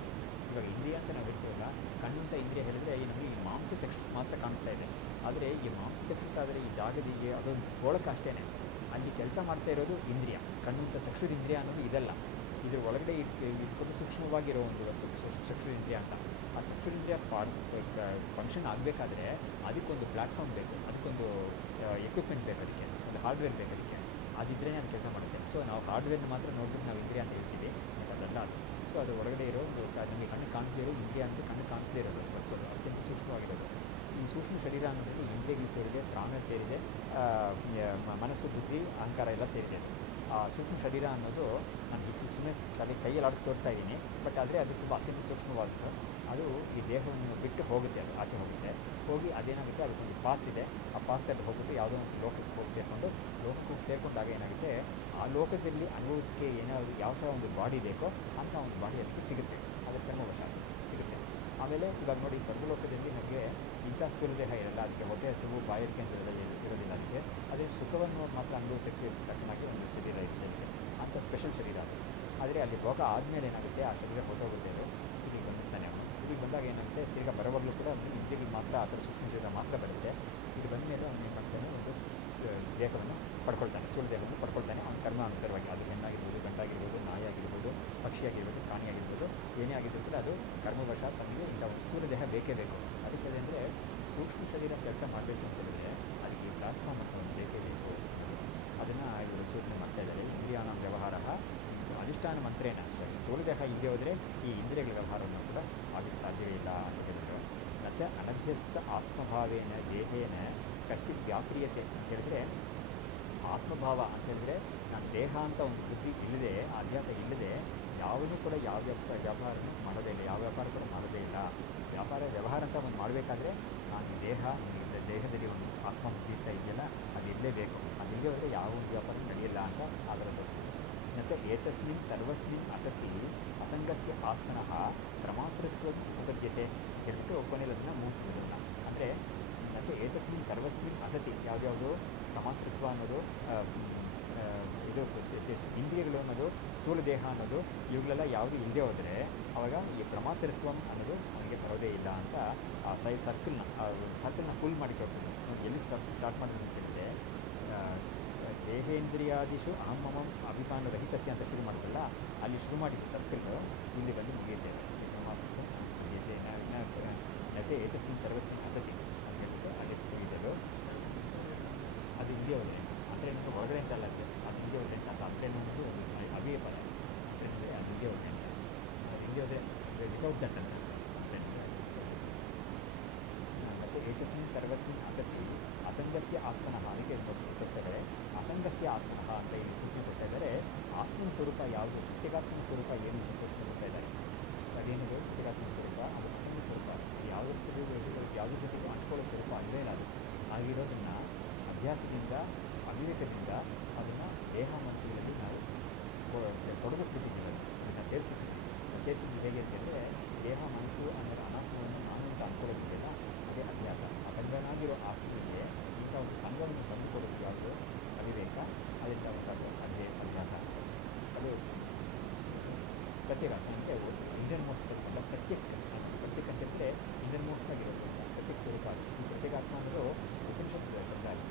ಇವಾಗ ಇಂದ್ರಿಯ ಅಂತ ನಾವು ಹೇಳ್ತೀವಲ್ಲ, ಕಣ್ಣು ಅಂತ ಇಂದ್ರಿಯ ಹೇಳಿದರೆ ನಮಗೆ ಈ ಮಾಂಸ ಚಕ್ಷುಸ್ ಮಾತ್ರ ಕಾಣಿಸ್ತಾ ಇದೆ. ಆದರೆ ಈ ಮಾಂಸ ಚಕ್ಷುಸ್ ಆದರೆ ಈ ಜಾಗದಿಗೆ ಅದೊಂದು ಗೋಳಕ್ಕೆ ಅಷ್ಟೇ, ಅಲ್ಲಿ ಕೆಲಸ ಮಾಡ್ತಾ ಇರೋದು ಇಂದ್ರಿಯ. ಕಣ್ಣು ಅಂತ ಚಕ್ಷುರಿಂದ್ರಿಯ ಅನ್ನೋದು ಇದಲ್ಲ, ಇದ್ರ ಒಳಗಡೆ ಇದಕ್ಕೊಂದು ಸೂಕ್ಷ್ಮವಾಗಿರೋ ಒಂದು ವಸ್ತು ಚಕ್ಷುರಿಂದ್ರಿಯ ಅಂತ. ಆ ಚಕ್ಷುರಿಂದ್ರಿಯ ಫಂಕ್ಷನ್ ಆಗಬೇಕಾದ್ರೆ ಅದಕ್ಕೊಂದು ಪ್ಲ್ಯಾಟ್ಫಾರ್ಮ್ ಬೇಕು, ಅದಕ್ಕೊಂದು ಎಕ್ವಿಪ್ಮೆಂಟ್ ಬೇಕು, ಅದಕ್ಕೆ ಒಂದು ಹಾರ್ಡ್ವೇರ್ ಬೇಕು. ಅದಕ್ಕೆ ಅದಿದ್ರೇ ಅದು ಕೆಲಸ ಮಾಡುತ್ತೆ. ಸೊ ನಾವು ಹಾರ್ಡ್ವೇರ್ನ ಮಾತ್ರ ನೋಡ್ಬಿಟ್ಟು ನಾವು ಇಂದ್ರಿಯ ಅಂತ ಹೇಳ್ತೀವಿ, ಅದಲ್ಲ ಅದು. ಸೊ ಅದು ಒಳಗಡೆ ಇರೋ ನಮಗೆ ಕಣ್ಣು ಕಾಣಿಸದೇ ಇರೋ ಇಂದ್ರಿಯ ಅಂತ ಕಣ್ಣು ಕಾಣಿಸದೇ ಇರೋದು ವಸ್ತು, ಅತ್ಯಂತ ಸೂಕ್ಷ್ಮವಾಗಿರೋದು. ಈ ಸೂಕ್ಷ್ಮ ಶರೀರ ಅನ್ನೋದು ಇಂದ್ರಿಯಗಳು ಸೇರಿದೆ, ಪ್ರಾಣ ಸೇರಿದೆ, ಮನಸ್ಸು, ಬುದ್ಧಿ, ಅಹಂಕಾರ ಎಲ್ಲ ಸೇರಿದೆ. ಆ ಸೂಕ್ಷ್ಮ ಶರೀರ ಅನ್ನೋದು ನಾನು ಸುಮ್ಮನೆ ಅದೇ ಕೈಯಲ್ಲಿ ಆಡಿಸಿ ತೋರಿಸ್ತಾ ಇದ್ದೀನಿ, ಬಟ್ ಆದರೆ ಅದು ತುಂಬ ಅತ್ಯಂತ ಸೂಕ್ಷ್ಮವಾದದ್ದು. ಅದು ಈ ದೇಹವನ್ನು ಬಿಟ್ಟು ಹೋಗುತ್ತೆ, ಅದು ಆಚೆ ಹೋಗುತ್ತೆ. ಹೋಗಿ ಅದೇನಾಗುತ್ತೆ, ಅದಕ್ಕೊಂದು ಪಾತ್ ಇದೆ, ಆ ಪಾತ್ರಲ್ಲಿ ಹೋಗ್ಬಿಟ್ಟು ಯಾವುದೋ ಒಂದು ಲೋಕಕ್ಕೆ ಹೋಗಿ ಲೋಕಕ್ಕೆ ಹೋಗಿ ಸೇರಿಕೊಂಡಾಗ ಏನಾಗುತ್ತೆ, ಆ ಲೋಕದಲ್ಲಿ ಅನುಭವಿಸೋಕ್ಕೆ ಏನಾದರೂ ಯಾವ ಥರ ಒಂದು ಬಾಡಿ ಬೇಕೋ ಅಂಥ ಒಂದು ಬಾಡಿ ಅದಕ್ಕೆ ಸಿಗುತ್ತೆ, ಅದರ ಕರ್ಮವಶ ಸಿಗುತ್ತೆ. ಆಮೇಲೆ ಇವಾಗ ನೋಡಿ, ಸ್ವರ್ಗಲೋಕದಲ್ಲಿ ನಮಗೆ ಇಂಥ ಸ್ಥೂಲ ದೇಹ ಇರಲ್ಲ, ಅದಕ್ಕೆ ಹೊಟ್ಟೆ ಹಸಿವು ಬಾಯಾರಿಕೆ ಅಂತ ಇರೋದಿಲ್ಲ ಅದಕ್ಕೆ. ಅದೇ ಸುಖವನ್ನು ಮಾತ್ರ ಅನುಭವಿಸೋಕ್ಕೆ ತಕ್ಕನಾಗಿ ಒಂದು ಶರೀರ ಇರುತ್ತೆ ಅದಕ್ಕೆ, ಅಂಥ ಸ್ಪೆಷಲ್ ಶರೀರ ಅದು. ಆದರೆ ಅಲ್ಲಿ ಭೋಗ ಆದಮೇಲೆ ಏನಾಗುತ್ತೆ, ಆ ಶರೀರ ಹೊರಟೋಗುತ್ತೆ, ಅದು ಇಲ್ಲಿಗೆ ಬಂದಿರ್ತಾನೆ ಅವನು. ಇಲ್ಲಿಗೆ ಬಂದಾಗ ಏನಾಗುತ್ತೆ, ತಿರ್ಗಿ ಬರೋವಾಗಲೂ ಕೂಡ ಇಲ್ಲಿಗೆ ಮಾತ್ರ ಆ ಥರ ಸೂಕ್ಷ್ಮ ಶರೀರ ಮಾತ್ರ ಬರುತ್ತೆ. ಇಲ್ಲಿ ಬಂದ ಮೇಲೆ ಅವನು ಏನು ಮಾಡ್ತಾನೆ, ಒಂದು ದೇಹವನ್ನು ಪಡ್ಕೊಳ್ತಾನೆ, ಸ್ಥೂಲ ದೇಹವನ್ನು ಪಡ್ಕೊಳ್ತಾನೆ ಅವನ ಕರ್ಮ ಅನುಸಾರವಾಗಿ. ಅದು ಹೆಣ್ಣಾಗಿರ್ಬೋದು, ಗಂಟಾಗಿರ್ಬೋದು, ನಾಯಿ ಆಗಿರ್ಬೋದು, ಪಕ್ಷಿಯಾಗಿರ್ಬೋದು, ಪ್ರಾಣಿಯಾಗಿರ್ಬೋದು, ಏನೇ ಆಗಿದ್ದರೂ ಕೂಡ ಅದು ಕರ್ಮವಶ ತಮಗೆ ಇಂಥ ಒಂದು ಸ್ಥೂಲ ದೇಹ ಬೇಕೇ ಬೇಕು. ಅದಕ್ಕೆ ಅಂದರೆ ಸೂಕ್ಷ್ಮ ಶರೀರ ಕೆಲಸ ಮಾಡಬೇಕು ಅಂತ ಹೇಳಿದ್ರೆ ಅದಕ್ಕೆ ಪ್ಲಾಟ್ಫಾರ್ಮ್ ಅಂತ ಒಂದು ಬೇಕೇ ಬೇಕು. ಅದನ್ನು ಇವರು ಸೂಚನೆ ಮಾಡ್ತಾ ಇದ್ದಾರೆ. ಇಂದ್ರಿಯಾಣ ವ್ಯವಹಾರ ಅಧಿಷ್ಠಾನ ಮಂತ್ರೇನ. ಸ್ಥೂಲ ದೇಹ ಇಲ್ಲದೆ ಹೋದರೆ ಈ ಇಂದ್ರಿಯಗಳ ವ್ಯವಹಾರವನ್ನು ಕೂಡ ಆಗಲಿಕ್ಕೆ ಸಾಧ್ಯವೇ ಇಲ್ಲ ಅಂತ ಹೇಳಿದರು. ನಚ ಅನಭ್ಯಸ್ತ ಆತ್ಮಭಾವೇನ ದೇಹೇನ ಕಶ್ಚಿತ್ ವ್ಯಾಪ್ರಿಯತೆ ಅಂತ ಹೇಳಿದ್ರೆ, ಆತ್ಮಭಾವ ಅಂತ ಹೇಳಿದ್ರೆ ನಾನು ದೇಹ ಅಂತ ಒಂದು ಬುದ್ಧಿ ಇಲ್ಲದೆ, ಅಭ್ಯಾಸ ಇಲ್ಲದೆ ಯಾವುದೂ ಕೂಡ ಯಾವ ವ್ಯಾಪಾರನೂ ಮಾಡೋದೇ ಇಲ್ಲ, ಯಾವ ವ್ಯಾಪಾರ ಕೂಡ ಮಾಡೋದೇ ಇಲ್ಲ. ವ್ಯವಹಾರ ಅಂತ ಒಂದು ಮಾಡಬೇಕಾದ್ರೆ ನಾನು ದೇಹದಲ್ಲಿ ಒಂದು ಆತ್ಮಬುದ್ಧಿ ಅಂತ ಇದೆಯಲ್ಲ, ಅದು ಇರಲೇಬೇಕು. ಅದು ಇಲ್ಲದೆ ಹೋದರೆ ಯಾವ ಒಂದು ವ್ಯಾಪಾರ ನಡೆಯಲ್ಲ ಅಂತ ಅದರ ತೋರಿಸಿದೆ. ನಚ ಏತಸ್ಮಿನ್ ಸರ್ವಸ್ಮಿನ್ ಅಸತಿ ಅಸಂಗಸ್ಯ ಆತ್ಮನಃ ಪ್ರಮಾತೃತ್ವ ಉಪದ್ಯತೆ ಹೇಳ್ಬಿಟ್ಟು ಕೊನೆಯಲ್ಲಿ ಅದನ್ನು ಮುಗಿಸಿದ್ರು. ಅಂದರೆ ನಚ ಏತಸ್ಮಿನ್ ಸರ್ವಸ್ಮಿನ್ ಅಸತಿ, ಯಾವುದ್ಯಾವುದು ಪ್ರಮಾತೃತ್ವ ಅನ್ನೋದು, ಇದು ಇಂದ್ರಿಯಗಳು ಅನ್ನೋದು, ಸ್ಥೂಲ ದೇಹ ಅನ್ನೋದು, ಇವುಗಳೆಲ್ಲ ಯಾವುದು ಇಲ್ಲದೆ ಹೋದರೆ ಆವಾಗ ಈ ಪ್ರಮಾತೃತ್ವ ಅನ್ನೋದು ಅವನಿಗೆ ಬರೋದೇ ಇಲ್ಲ ಅಂತ ಆ ಸರ್ಕಲ್ನ ಫುಲ್ ಮಾಡಿ ತೋರಿಸೋದು. ಎಲ್ಲಿ ಸ್ಟಾರ್ಟ್ ಮಾಡೋದು ಅಂತ ಹೇಳಿದ್ರೆ, ದೇಹೇಂದ್ರಿಯಾದಿಷು ಅಹಮ್ಮಮಂ ಅಭಿಮಾನ ರಹಿತಸ್ಯ ಅಂತ ಶುರು ಮಾಡೋದಲ್ಲ, ಅಲ್ಲಿ ಶುರು ಮಾಡಿದ ಸರ್ಕಲ್ ಇಲ್ಲಿ ಬಂದು ಮುಗಿಯುತ್ತೆ. ನಚೆ ಏತಸ್ಮಿನ್ ಸರ್ವಸ್ಮಿನ್ ಅಸತಿ ಅಂತ ಹೇಳ್ಬಿಟ್ಟು ಅಲ್ಲಿ ಮುಗಿದದು. ಅದು ಹಿಂದೆ ಹೋದರೆ ಅಂದರೆ ನಿಮಗೆ ಹೊರಗಡೆ ಅಂತ ಅಲ್ಲ, ಅದು ಹಿಂದೆ ಹೋದರೆ ಅಂತ ಅಂದರೆ ಅನ್ನೋದು ಅಭಿಯ ಪದ. ಅಂದರೆ ಅದು ಹಿಂದೆ ಹೋದರೆ ಅಂತ, ಅದು ಹಿಂದೆ ಹೋದರೆ ವಿತೌಟ್ ದಟ್ ಅಂತ. ಮತ್ತು ಏತಸ್ಮಿನ್ ಸರ್ವಸ್ಮಿನ್ ಅಸತಿ ಅಸಂಗಸ್ಯ ಆತ್ಮನಃ, ಅದಕ್ಕೆ ತೋರಿಸ್ತಾರೆ ಅಸಂಗಸ್ಯ ಆತ್ಮನಃ ಅಂತ ಇಲ್ಲಿ ಸೂಚನೆ ಕೊಡ್ತಾ ಇದ್ದಾರೆ. ಆತ್ಮನ ಸ್ವರೂಪ ಯಾವುದು, ಪ್ರತ್ಯೇಕಾತ್ಮನ ಸ್ವರೂಪ ಏನು ಅಂತ ಸೂಚನೆ ಕೊಡ್ತಾ ಇದ್ದಾರೆ. ಅದೇನಿದೆ ಪ್ರತ್ಯೇಕಾತ್ಮನ ಸ್ವರೂಪ, ಅದು ಅಸಂಗ ಸ್ವರೂಪ, ಯಾವುದ್ರ ಜೊತೆಗೆ ಅಂಟ್ಕೊಳ್ಳೋ ಸ್ವರೂಪ ಅಲ್ಲವೇ ಇಲ್ಲ. ಅದು ಆಗಿರೋದನ್ನು ಅಭ್ಯಾಸದಿಂದ, ಅವಿವೇಕದಿಂದ ಅದನ್ನು ದೇಹ ಮನಸ್ಸುಗಳಲ್ಲಿ ನಾವು ತೊಡಗಿಸ್ಬಿಟ್ಟಿದ್ದೀವಿ, ಅದನ್ನು ಸೇರಿಸಿದ್ದು ಹೇಗೆ ಅಂತಂದರೆ, ದೇಹ ಮನಸ್ಸು ಅಂದರೆ ಅನಾತ್ಮವನ್ನು ನಾನು ಅಂತ ಅಂದ್ಕೊಳ್ಳೋದಿದೆಯಲ್ಲ, ಅದೇ ಅಭ್ಯಾಸ. ಅಸಂಗನಾಗಿರೋ ಆತ್ಮನಿಗೆ ಇಂಥ ಒಂದು ಸಂಘವನ್ನು ತಂದುಕೊಡೋದು ಯಾವುದು, ಅವಿವೇಕ. ಅದರಿಂದ ಉಂಟಾಗುವ ಅದೇ ಅಭ್ಯಾಸ. ಅದು ಪ್ರತ್ಯೇಕಾತ್ಮ ಅಂದರೆ ಇಂಡಿಯನ್ ಮೋಸ್ಟ್ ಸ್ವರೂಪ ಅಲ್ಲ, ಪ್ರತ್ಯೇಕ ಅಂತ ಹೇಳಿದ್ರೆ ಇಂಡಿಯನ್ ಮೋಸ್ಟ್ ಆಗಿರೋದು ಪ್ರತ್ಯೇಕ ಸ್ವರೂಪ. ಈ ಪ್ರತ್ಯೇಕಾತ್ಮ ಅನ್ನೋದು ಉಪನಿಷತ್ತು ಬರ್ತಾರೆ,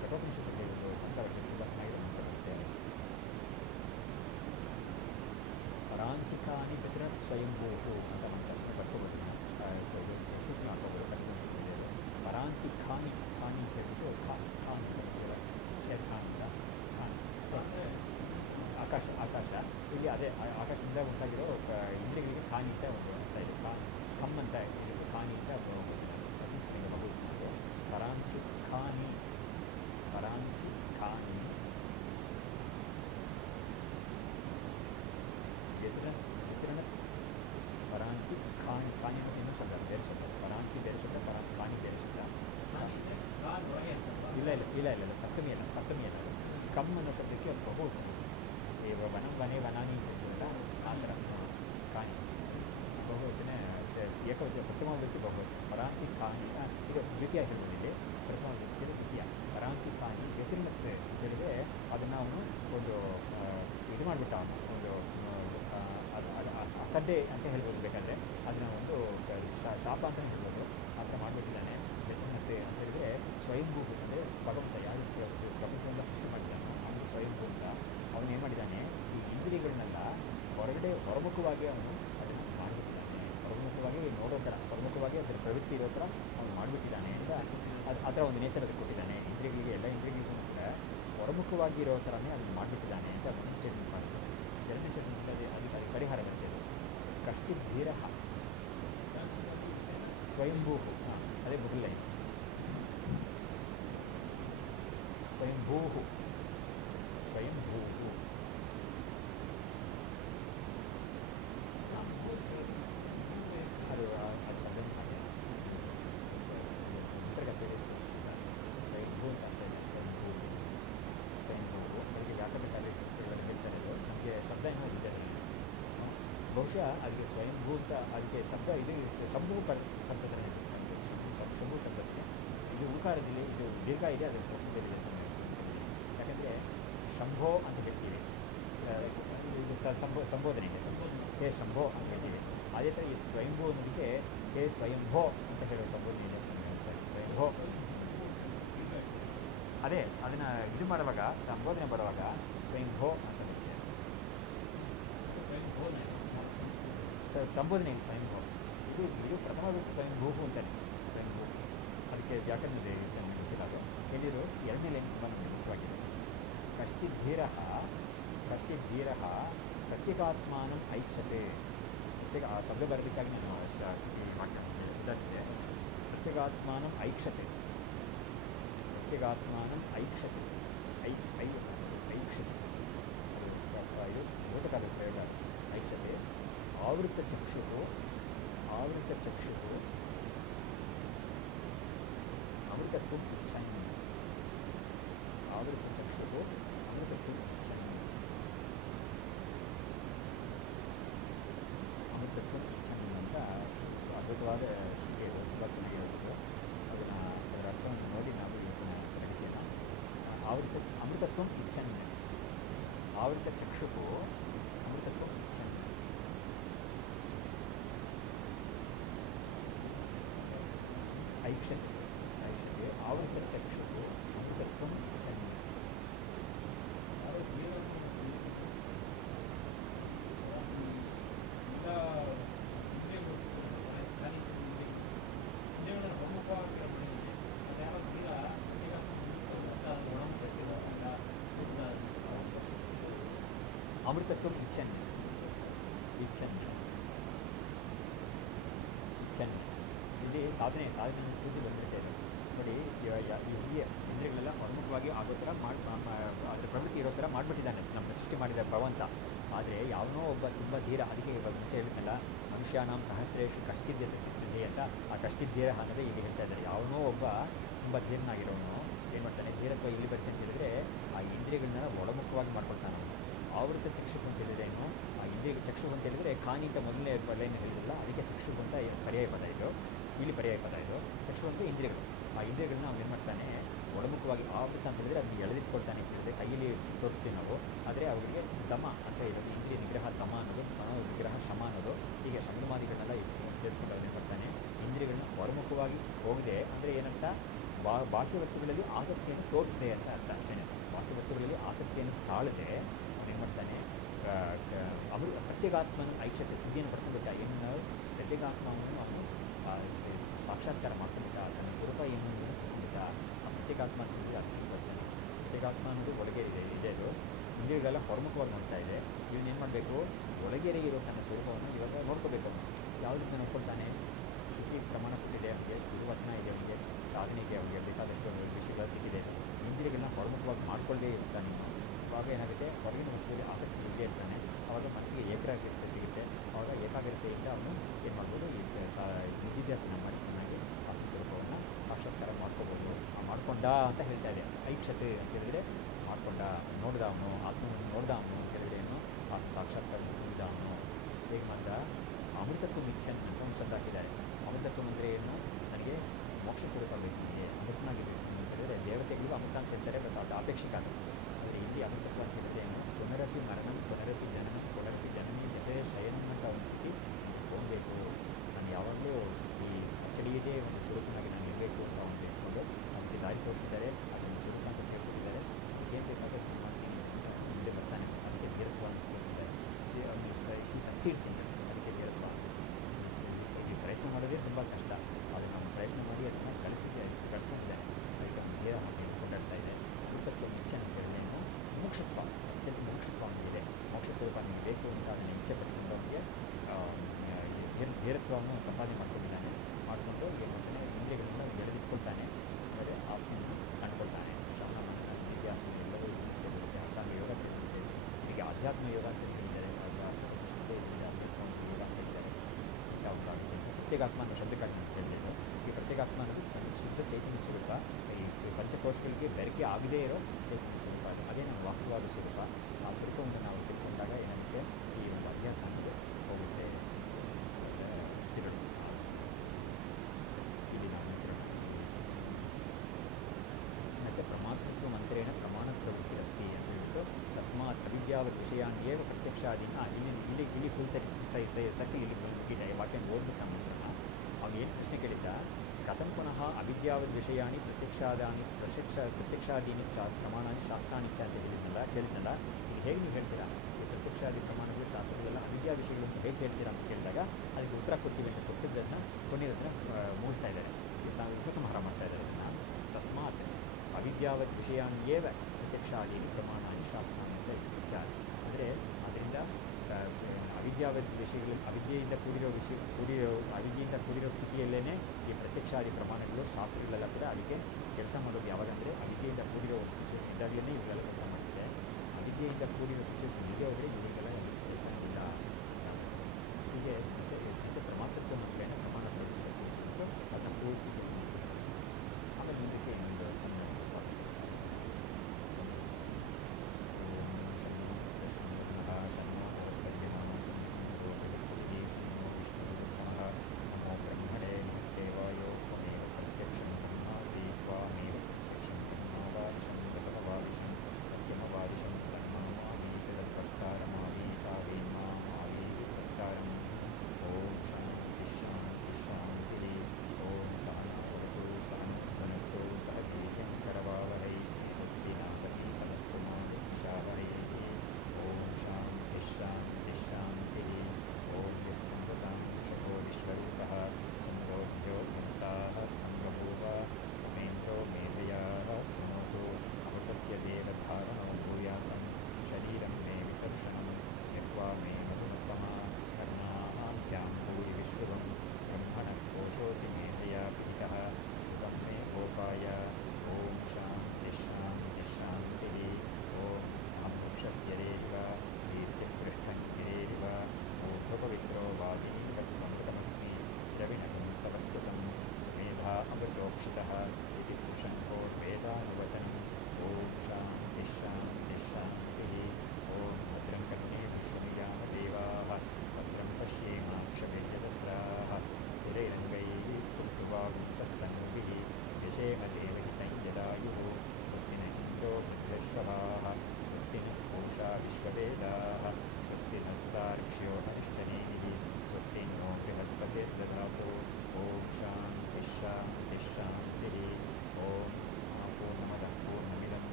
ಕಠೋಪನಿಷತ್ತಲ್ಲಿ ಒಂದು ಮಂತ್ರಕ್ಕೆ ತುಂಬ ಚೆನ್ನಾಗಿದೆ ಮಂತ್ರ. ಪರಾಂಚಿಕಾನಿ ವ್ಯತಿರತ್ ಸ್ವಯಂಭೂಹು ಅಂತ ಮಂತ್ರ ಬರ್ಕೋಬೋದು, ಸೂಚನೆ ಹಾಕೋಬೋದು. ಪರಾಂಚಿಕಾನಿ ಖಾನಿ ಅಂತ ಹೇಳ್ಬಿಟ್ಟು ಖಾನ್ ಶೇರ್ ಖಾನ್ ಅಂತ, ಆಕಾಶ ಇಲ್ಲಿ ಅದೇ ಆಕಾಶದಿಂದ ಉಂಟಾಗಿರೋ ಇಂದ್ರಿಯಗಳಿಗೆ ಖಾನಿ ಅಂತ ಒಂದು ಅಂತ ಇದೆ, ಖಮ್ ಅಂತ ಇದು ಖಾನಿ ಅಂತ ಬಹುವಚನ. ಪರಾಂಚಿ ಖಾನಿ ವ್ಯತಿರಣ ಪರಾಂಚಿ ಖಾನಿ ಅನ್ನೋದು ಇನ್ನೂ ಶಬ್ದ, ಬೇರೆ ಶಬ್ದ. ಪರಾಂಚಿ ಬೇರೆ ಶಬ್ದ, ಖಾನಿ ಬೇರೆ ಶಬ್ದ. ಇಲ್ಲ ಸಪ್ತಮಿ ಅಲ್ಲ. ಕಮ್ ಅನ್ನೋ ಶಬ್ದಕ್ಕೆ ಅದು ಬಹುವಚನ. ವನೇ ವನಾನಿ ಹೇಳ್ತೀವಲ್ಲ, ಆ ಥರ ಖಾನಿ ಬಹುವಚನ, ಏಕವಚನ ಪ್ರಥಮ ವ್ಯಕ್ತಿ ಬಹುವಚನ. ಪರಾಂಚಿ ಖಾನಿ ಇದು ದ್ವಿತೀಯ ಹೇಳ್ಬೋದು, ಇಲ್ಲಿ ಪ್ರಥಮ ವ್ಯಕ್ತಿ ದ್ವಿತೀಯ. ಪರಾಂಚಿ ಖಾನಿ ವ್ಯತಿರಿಣತೆ ಹೇಳಿದರೆ ಅದನ್ನು ಅವನು ಒಂದು ಇದು ಮಾಡಿಬಿಟ್ಟ, ಅವನು ಒಂದು ಅಸಡ್ಡೆ ಅಂತ ಹೇಳ್ಬೋದು, ಬೇಕಾದರೆ ಅದನ್ನು ಒಂದು ಶಾಪ ಅಂತಲೇ ಹೇಳ್ಬೋದು, ಆ ಥರ ಮಾಡಿಬಿಟ್ಟಿದ್ದಾನೆ. ವ್ಯತಿರಿಣತೆ ಅಂತ ಹೇಳಿದರೆ ಸ್ವಯಂಭೂ ಅಂದರೆ ಭಗವಂತ ಯಾರು ಪ್ರಪಂಚವೆಲ್ಲ ಸೃಷ್ಟಿ ಮಾಡಿದ್ದಾನೆ ಅವನು ಸ್ವಯಂಭೂ ಅಂತ. ಅವನು ಏನು ಮಾಡಿದ್ದಾನೆ, ಈ ಇಂದ್ರಿಯಗಳನ್ನೆಲ್ಲ ಹೊರಮುಖವಾಗಿ ಅವನು ಅದನ್ನು ಮಾಡಿಬಿಟ್ಟಿದ್ದಾನೆ. ಹೊರಮುಖವಾಗಿ ನೋಡೋ ಥರ, ಹೊರಮುಖವಾಗಿ ಅದರ ಪ್ರವೃತ್ತಿ ಇರೋ ಥರ ಅವನು ಮಾಡಿಬಿಟ್ಟಿದ್ದಾನೆ ಅಂತ. ಆ ಥರ ಒಂದು ನೇಚರ್ ಅದಕ್ಕೆ ಕೊಟ್ಟಿದ್ದಾನೆ. ಇಂದ್ರಿಯಗಳಿಗೆ, ಎಲ್ಲ ಇಂದ್ರಿಯಗಳಿಗೂ ಕೂಡ ಹೊರಮುಖವಾಗಿ ಇರೋ ಥರನೇ ಅದನ್ನು ಮಾಡಿಬಿಟ್ಟಿದ್ದಾನೆ ಅಂತ ಒಂದು ಸ್ಟೇಟ್ಮೆಂಟ್ ಮಾಡಿದ್ರು. ಎರಡನೇ ಸ್ಟೇಟ್ಮೆಂಟ್ ಅದಕ್ಕೆ ಪರಿಹಾರ ಬರ್ತದೆ. ಕಶ್ಚಿತ್ ಧೀರ ಸ್ವಯಂಭೂ, ಅದೇ ಮೊದಲನೇ ಸ್ವಯಂಭೂ ಸ್ವಯಂಭೂ ಅದು ಅದು ಶಬ್ದ ಹಾಗೆ ನಿಸರ್ಗ ಬೇರೆ ಸ್ವಯಂಭೂ ಅಂತ ಅರ್ಥ ಇದೆ. ಸ್ವಯಂಭೂ ಅದಕ್ಕೆ ವ್ಯಾಕರಣಕಾರರು ಹೇಳ್ತಾರೆ. ಅದು ನಮಗೆ ಶಬ್ದ ಏನೋ ಇದೆ ಬಹುಶಃ ಅದಕ್ಕೆ ಸ್ವಯಂಭೂ ಅಂತ ಅದಕ್ಕೆ ಶಬ್ದ ಇದು ಶಂಭು ಶಬ್ದದ ಶಂಭು ಶಬ್ದಕ್ಕೆ ಇದು ಉಕಾರದಲ್ಲಿ ಇದು ದೀರ್ಘ ಇದೆ, ಅದರ ಪ್ರಸಿದ್ಧವಿದೆ ಅಂತ ಯಾಕಂದರೆ ಶಂಭೋ ಅಂತ ಹೇಳ್ತೀವಿ, ಇದು ಸಂಬೋಧನೆ ಇದೆ, ಹೇ ಶಂಭೋ ಅಂತ ಹೇಳ್ತೀವಿ. ಅದೇ ಥರ ಈ ಸ್ವಯಂಭೂ ಅನ್ನೋದಕ್ಕೆ ಹೇ ಸ್ವಯಂಭೋ ಅಂತ ಹೇಳೋ ಸಂಬೋಧನೆ ಇದೆ. ಸ್ವಯಂಭೋ ಅದೇ ಅದನ್ನು ಇದು ಮಾಡುವಾಗ ಸಂಬೋಧನೆ ಬರುವಾಗ ಸ್ವಯಂಭೋ ಅಂತ ಹೇಳ್ತೀವಿ. ಸಂಬೋಧನೆ ಸ್ವಯಂಭೋ ಇದು ಪ್ರಥಮ ಸ್ವಯಂಭೂ ಅಂತಾನೆ ಸ್ವಯಂಭೂ. ಅದಕ್ಕೆ ವ್ಯಾಕರಣದ ಗೊತ್ತಿಲ್ಲ. ಅದು ಹೇಳಿದ್ರು ಎರಡನೇ ಲೈನ್ ತುಂಬ ನಮಗೆ ಮುಖ್ಯವಾಗಿದೆ. ಕಶ್ಚಿದ್ಧೀರ ಪ್ರತ್ಯೇಕಾತ್ಮಾನಂ ಐಕ್ಷತೆ. ಆ ಶಬ್ದ ಬರಲಿಕ್ಕಾಗಿ ನಾನು ಈ ವಾಕ್ಯ ಉದಾಹರಿಸಿದೆ. ಪ್ರತ್ಯೇಕಾತ್ಮಾನಂ ಐಕ್ಷತೆ ಐಕ್ಷತೆ ಐಕ್ಷತೆ ಇದು ಬೋಧಕಾಲ ಪ್ರಯೋಗ. ಐಕ್ಷತೆ ಆವೃತಚಕ್ಷು ಅಮೃತತ್ವಂ ಇಚ್ಛನ್. ಆವೃತಚಕ್ಷು ಅಮೃತತ್ವಂ ಇಚ್ಛನ್. ಅಮೃತತ್ವಂ ಇಚ್ಛನ್ ಅಂತ ಅದ್ಭುತವಾದ ಶ್ರುತಿ, ತುಂಬ ಚೆನ್ನಾಗಿರೋದು. ಅದನ್ನು ಅದರ ಅರ್ಥವನ್ನು ನೋಡಿ ನಾವು ಇವತ್ತಿನ ತರಗತಿಯನ್ನು ಅಮೃತತ್ವಂ ಇಚ್ಛನ್. ಆವೃತಚಕ್ಷು ಅಮೃತತ್ವಂ ಇಚ್ಛನ್. ಐಕ್ಷತೆ ಆವೃತಚಕ್ಷು ಅಮೃತತ್ವಂ ಇಚ್ಛನ್. ಅಮೃತತ್ವಂ ಇಚ್ಛನ್ ಇಲ್ಲಿ ಸಾಧನೆ ಪೂರ್ತಿ ಬಂದಿರುತ್ತೆ. ನೋಡಿ ಈ ಇಂದ್ರಿಯಗಳೆಲ್ಲ ಪ್ರಮುಖವಾಗಿ ಆಗೋ ಥರ ಅದರ ಪ್ರವೃತ್ತಿ ಇರೋ ಥರ ಮಾಡಿಬಿಟ್ಟಿದ್ದಾನೆ ನಮ್ಮ ಸೃಷ್ಟಿ ಮಾಡಿದ ಭಗವಂತ. ಆದರೆ ಯಾವನೋ ಒಬ್ಬ ತುಂಬ ಧೀರ, ಅದಕ್ಕೆ ಇವಾಗ ಮುಂಚೆ ಹೇಳಿದ್ನಲ್ಲ ಮನುಷ್ಯಾನಾಂ ಸಹಸ್ರೇಶು ಕಶ್ಚಿದ್ಯ ಸಿದ್ಧಿ ಅಂತ. ಆ ಕಶ್ಚಿದ್ದೀರ ಅನ್ನೋದೇ ಈಗ ಹೇಳ್ತಾ ಇದ್ದಾರೆ. ಯಾವನೋ ಒಬ್ಬ ತುಂಬ ಧೀರನಾಗಿರೋನು ಏನು ಮಾಡ್ತಾನೆ, ಧೀರತ್ವ ಇಲ್ಲಿ ಬರುತ್ತೆ ಅಂತ ಹೇಳಿದ್ರೆ ಆ ಇಂದ್ರಿಯಗಳನ್ನ ಒಳಮುಖವಾಗಿ ಮಾಡ್ಕೊಳ್ತಾನೆ. ಆವೃತ ಚಕ್ಷು ಅಂತ ಹೇಳಿದ್ರೇನು, ಆ ಇಂದ್ರಿಯ ಚಕ್ಷು ಅಂತ ಹೇಳಿದರೆ ಖಾನಿ ಅಂತ ಮೊದಲನೇ ಲೈನ್ ಹೇಳಿದ್ರಲ್ಲ, ಅದಕ್ಕೆ ಚಕ್ಷು ಅಂತ ಪರ್ಯಾಯ ಪದ ಇದು. ಇಲ್ಲಿ ಪರ್ಯಾಯ ಪದ ಇದು. ಚಕ್ಷು ಅಂತ ಇಂದ್ರಿಯಗಳು. ಆ ಇಂದ್ರಿಯಗಳನ್ನ ಅವ್ನು ಏನು ಮಾಡ್ತಾನೆ ಒಳಮುಖವಾಗಿ ಆವೃತ ಅಂತ ಹೇಳಿದರೆ ಅದನ್ನು ಎಳೆದಿಟ್ಕೊಳ್ತಾನೆ ಅಂತ ಹೇಳಿದ್ರೆ ಕೈಯಲ್ಲಿ ತೋರಿಸ್ತೀವಿ ನಾವು. ಆದರೆ ಅವರಿಗೆ ದಮ ಅಂತ ಇರೋದು, ಇಂದ್ರಿಯ ನಿಗ್ರಹ ದಮ ಅನ್ನೋದು, ನಿಗ್ರಹ ಶಮ ಅನ್ನೋದು, ಹೀಗೆ ಸಂಗಮಾದಿಗಳನ್ನೆಲ್ಲ ಸೇರಿಸ್ಕೊಂಡು ಅವ್ರು ಏನು ಮಾಡ್ತಾನೆ ಇಂದ್ರಿಯಗಳನ್ನ ಹೊರಮುಖವಾಗಿ ಹೋಗದೆ, ಅಂದರೆ ಏನಂತ ಬಾಹ್ಯ ವಸ್ತುಗಳಲ್ಲಿ ಆಸಕ್ತಿಯನ್ನು ತೋರಿಸಿದೆ ಅಂತ ಅರ್ಥ ಅಷ್ಟೇ. ಬಾಹ್ಯ ವಸ್ತುಗಳಲ್ಲಿ ಆಸಕ್ತಿಯನ್ನು ತಾಳದೆ ಅವನು ಏನು ಮಾಡ್ತಾನೆ ಪ್ರತ್ಯೇಕಾತ್ಮನ ಐಕ್ಷತೆ ಸಿದ್ಧಿಯನ್ನು ಪಡ್ಕೊಂಡ್ಬಿಟ್ಟ. ಏನು ಪ್ರತ್ಯೇಕಾತ್ಮವನ್ನು ಅವನು ಸಾಕ್ಷಾತ್ಕಾರ ಮಾಡ್ಕೊಂಡಿದ್ದ, ತನ್ನ ಸ್ವರೂಪ ಏನು ಪಡ್ಕೊಂಡಿದ್ದ. ಆ ಪ್ರತ್ಯೇಕಾತ್ಮ ಅಂತ ಹೇಳಿದ್ರೆ ಅದಕ್ಕೆ ಪ್ರಶ್ನೆ. ಪ್ರತ್ಯೇಕಾತ್ಮ ಅನ್ನೋದು ಒಳಗೇರಿದೆ ಇದೆ. ಅದು ಇಂದ್ರಿಯಗಳೆಲ್ಲ ಹೊರಮುಖವಾಗಿ ನೋಡ್ತಾ ಇದೆ. ಇವನು ಏನು ಮಾಡಬೇಕು, ಒಳಗೇರಿ ಇರೋ ತನ್ನ ಸ್ವರೂಪವನ್ನು ಇವಾಗ ನೋಡ್ಕೋಬೇಕು. ಯಾವುದಕ್ಕೆ ನೋಡ್ಕೊಳ್ತಾನೆ, ಶ್ರುತಿ ಪ್ರಮಾಣ ಕೊಟ್ಟಿದೆ ಅವನಿಗೆ, ಗುರುವಚನ ಇದೆ ಅವನಿಗೆ, ಸಾಧನೆ ಇದೆ ಅವನಿಗೆ, ಬೇಕಾದಷ್ಟು ವಿಷಯಗಳು ಸಿಕ್ಕಿದೆ. ಇಂದ್ರಿಯಗಳನ್ನ ಹೊರಮುಖವಾಗಿ ಮಾಡ್ಕೊಳ್ಳದೇ ಇರ್ತಾನೆ. ಆವಾಗ ಏನಾಗುತ್ತೆ, ಹೊರಗಿನ ವಸ್ತುವಿಗೆ ಆಸಕ್ತಿ ಇಲ್ಲದೆ ಇರ್ತಾನೆ. ಆವಾಗ ಮನಸ್ಸಿಗೆ ಏಕಾಗ್ರತೆ ಸಿಗುತ್ತೆ. ಆವಾಗ ಏಕಾಗ್ರತೆಯಿಂದ ಅವನು ಏನು ಮಾಡ್ಬೋದು, ಈ ನಿಧಿಧ್ಯಾಸನ ಮಾಡಿ ಚೆನ್ನಾಗಿ ಆತ್ಮಸ್ವರೂಪವನ್ನು ಸಾಕ್ಷಾತ್ಕಾರ ಮಾಡ್ಕೋಬೋದು. ಮಾಡ್ಕೊಂಡ ಅಂತ ಹೇಳ್ತಾ ಇದೆ. ಐಕ್ಷತೆ ಅಂತ ಹೇಳಿದರೆ ಮಾಡ್ಕೊಂಡ, ನೋಡ್ದ ಅವನು, ಆತ್ಮವನ್ನು ನೋಡ್ದ ಅವನು ಅಂತ ಹೇಳಿದ್ರೆ ಏನು, ಆತ್ಮ ಸಾಕ್ಷಾತ್ಕಾರ ನೋಡಿದ ಅವನು. ಹೇಗೆ ಮಾತ್ರ ಅಮೃತತ್ವ ಮಿಚ್ಚನ್ ಅಂತ ಒಂದು ಶಬ್ದ ಹಾಕಿದ್ದಾರೆ. ಅಮೃತತ್ವ ಅಂದರೆ ಏನು, ನನಗೆ ಮೋಕ್ಷ ಸ್ವರೂಪ ಬೇಕು, ನನಗೆ ಅಮೃತನಾಗಿಬೇಕು ಅಂತ ಹೇಳಿದರೆ ದೇವತೆಗಳಿಗೂ ಅಮೃತ ಅಂತ ಹೇಳ್ತಾರೆ, ಬಟ್ ಅದು ಅಪೇಕ್ಷಿಕ ಆಗುತ್ತೆ. ಆದರೆ ಇಲ್ಲಿ ಅಮೃತತ್ವ ಅಂತ ಹೇಳಿದ್ರೆ ಏನು, ಪುನರಪಿ ಮರಣಂ ಪುನರಪಿ ಜನನಿ ಜೊತೆ ಶಯನಂ ಅಂತ ಒಂದು ಸ್ಥಿತಿ ಹೋಗಬೇಕು. ನಾನು ಯಾವಾಗಲೂ ಈ ಅಚ್ಚಳಿಯದೇ ಒಂದು ಸ್ವರೂಪನಾಗಿ ನಾನು ಇರಬೇಕು ಅಂತ ಅವನು ತಿಳ್ಕೊಂಡು ಅವನಿಗೆ ದಾರಿ ತೋರಿಸಿದ್ದಾರೆ. ಅದನ್ನು ಸ್ವರೂಪ ಅಂತ ಹೇಳ್ಕೊಟ್ಟಿದ್ದಾರೆ. ಏನು ಬೇಕಾದ್ರೆ ನಾನು ಮಾಡ್ತೀನಿ ಅಂತ ಮುಂದೆ ಬರ್ತಾನೆ. ಅದಕ್ಕೆ ಧೀರತ್ವ ಅಂತ ತೋರಿಸಿದ್ದಾರೆ. ಈ ಸಕ್ಸೀಡ್ಸಿಂಗ್, ಅದಕ್ಕೆ ಧೀರತ್ವ. ಈ ಪ್ರಯತ್ನ ಮಾಡೋದೇ ತುಂಬ ಕಷ್ಟ. ಆದರೆ ನಾವು ಪ್ರಯತ್ನ ಮಾಡಿ ಅದನ್ನು ಕಳಿಸ್ಕೊಂಡಿದ್ದಾನೆ. ಅದಕ್ಕೆ ಅವನು ಧೀರ ಹಾಕಿ ಕೊಂಡಾಡ್ತಾ ಇದೆ. ಅಮೃತತ್ವ ಇಚ್ಛೆ ಅಂತ ಹೇಳಿದ್ರೆ ಏನು, ಮೋಕ್ಷತ್ವ. ಅತ್ಯಂತ ಮೋಕ್ಷತ್ವ ಅವನಿಗಿದೆ. ಮೋಕ್ಷ ಸ್ವರೂಪ ನನಗೆ ಬೇಕು ಅಂತ ಅದನ್ನು ಇಚ್ಛೆ ಪಟ್ಕೊಂಡು ಅವನಿಗೆ ಧೀರತ್ವವನ್ನು ಸಂಪಾದನೆ ಮಾಡ್ಕೊಂಡಿದ್ದಾನೆ. ಮಾಡಿಕೊಂಡು ಏನು ಮಾಡ್ತಾನೆ, ಇಂದ್ರಿಯಗಳನ್ನ ಎಳೆದಿಟ್ಕೊಳ್ತಾನೆ. ಅಂದರೆ ಆತ್ಮವನ್ನು ಕಂಡುಕೊಳ್ತಾನೆ. ಶಮನ ಮಂಥನ ನಿಧಿಧ್ಯಾಸನ ಎಲ್ಲವೂ ಸೇರಿರುತ್ತೆ. ಅಂತಾಂಗ ಯೋಗ ಪ್ರತ್ಯೇಗಾತ್ಮ ಅನ್ನೋ ಶಬ್ದಕ್ಕಾಗಿ ನಾನು ಹೇಳಿದ್ದು. ಈ ಪ್ರತ್ಯೇಗಾತ್ಮ ಅನ್ನೋದು ಶುದ್ಧ ಚೈತನ್ಯ ಸ್ವರೂಪ. ಈ ಪಂಚಕೋಶಗಳಿಗೆ ಬೆರಕೆ ಆಗದೇ ಇರೋ ಚೈತನ್ಯ ಸ್ವರೂಪ ಅದು. ಅದೇ ನಮ್ಮ ವಾಸ್ತವವಾದ ಸ್ವರೂಪ. ಆ ಸ್ವರೂಪವನ್ನು ನಾವು ತಿಳ್ಕೊಂಡಾಗ ಏನಾಗುತ್ತೆ, ಈ ಒಂದು ಅಭ್ಯಾಸ ಅನ್ನೋದು ಹೋಗುತ್ತೆ ತಿರುಳು. ಇಲ್ಲಿ ನಾವು ಹೆಸರು ನಚ ಪ್ರಮಾತೃತ್ವ ಮಂತ್ರೇಣ ಪ್ರಮಾಣ ಪ್ರವೃತ್ತಿ ಅಸ್ತಿ ಅಂತ ಹೇಳ್ಬಿಟ್ಟು ತಸ್ಮಾತ್ ಅವಿದ್ಯಾವತ್ ವಿಷಯಾನ್ಯೇವ ಪ್ರತ್ಯಕ್ಷಾದೀನ ಇಲ್ಲಿ ಫುಲ್ ಸರಿ ಇಲ್ಲಿ ಬಂದ್ಬಿಟ್ಟಿದೆ. ವಾಕ್ಯ ಓದ್ಬಿಟ್ಟು ನಮ್ಮ ಹೆಸರನ್ನ ಅವ್ನು ಏನು ಪ್ರಶ್ನೆ ಕೇಳಿದ್ದ, ಕಥಂ ಪುನಃ ಅವಿದ್ಯಾವದ್ ವಿಷಯಾನಿ ಪ್ರತ್ಯಕ್ಷಾದೀನಿ ಪ್ರಮಾಣಾನಿ ಶಾಸ್ತ್ರಾಣಿ ಚ ಅಂತ ಕೇಳಿದ್ನಲ್ಲ, ಈಗ ಹೇಗೆ ನೀವು ಹೇಳ್ತೀರಾ ಈ ಪ್ರತ್ಯಕ್ಷಾದಿ ಪ್ರಮಾಣಗಳು ಶಾಸ್ತ್ರಗಳೆಲ್ಲ ಅವಿದ್ಯಾ ವಿಷಯಗಳು ಅಂತ ಹೇಗೆ ಹೇಳ್ತೀರಾ ಅಂತ ಕೇಳಿದಾಗ ಅದಕ್ಕೆ ಉತ್ತರ ಕೊಡ್ತೀವಿ ಅಂತ ಕೊಟ್ಟಿದ್ದನ್ನು ಕೊನೆಯದನ್ನು ಮುಗಿಸ್ತಾ ಇದ್ದಾರೆ, ಉಪಸಂಹಾರ ಮಾಡ್ತಾ ಇದ್ದಾರೆ. ಅದನ್ನು ತಸ್ಮಾತ್ ಅವಿದ್ಯಾವತ್ ವಿಷಯಾನ್ಯೇವ ಪ್ರತ್ಯಕ್ಷಾದೀನಿ ಪ್ರಮಾಣಾನಿ ಶಾಸ್ತ್ರಾಣಿ ಚ ಇತ್ಯಾದಿ. ಅಂದರೆ ಅದರಿಂದ ಅವಿದ್ಯಾವತ್ ವಿಷಯಗಳು ಅವಿದ್ಯೆಯಿಂದ ಕೂಡಿರೋ ಸ್ಥಿತಿಯಲ್ಲೇ ಈ ಪ್ರತ್ಯಕ್ಷಾದಿ ಪ್ರಮಾಣಗಳು ಶಾಸ್ತ್ರಗಳೆಲ್ಲ ಕೂಡ ಅದಕ್ಕೆ ಕೆಲಸ ಮಾಡೋದು ಯಾವಾಗಂದರೆ ಅವಿದ್ಯೆಯಿಂದ ಕೂಡಿರೋ ಒಂದು ಸಿಚುವೇಷನ್ ಇದ್ದಾಗಲೇ ಇವುಗಳೆಲ್ಲ ಕೆಲಸ ಮಾಡ್ತಿದೆ. ಅವಿದ್ಯೆಯಿಂದ ಕೂಡಿರೋ ಸಿಚುವೇಷನ್ ನಿಜ ಹೋದರೆ ಇವುಗಳಿಗೆಲ್ಲ ಕೆಲಸ ಇಲ್ಲ. ಹೀಗೆ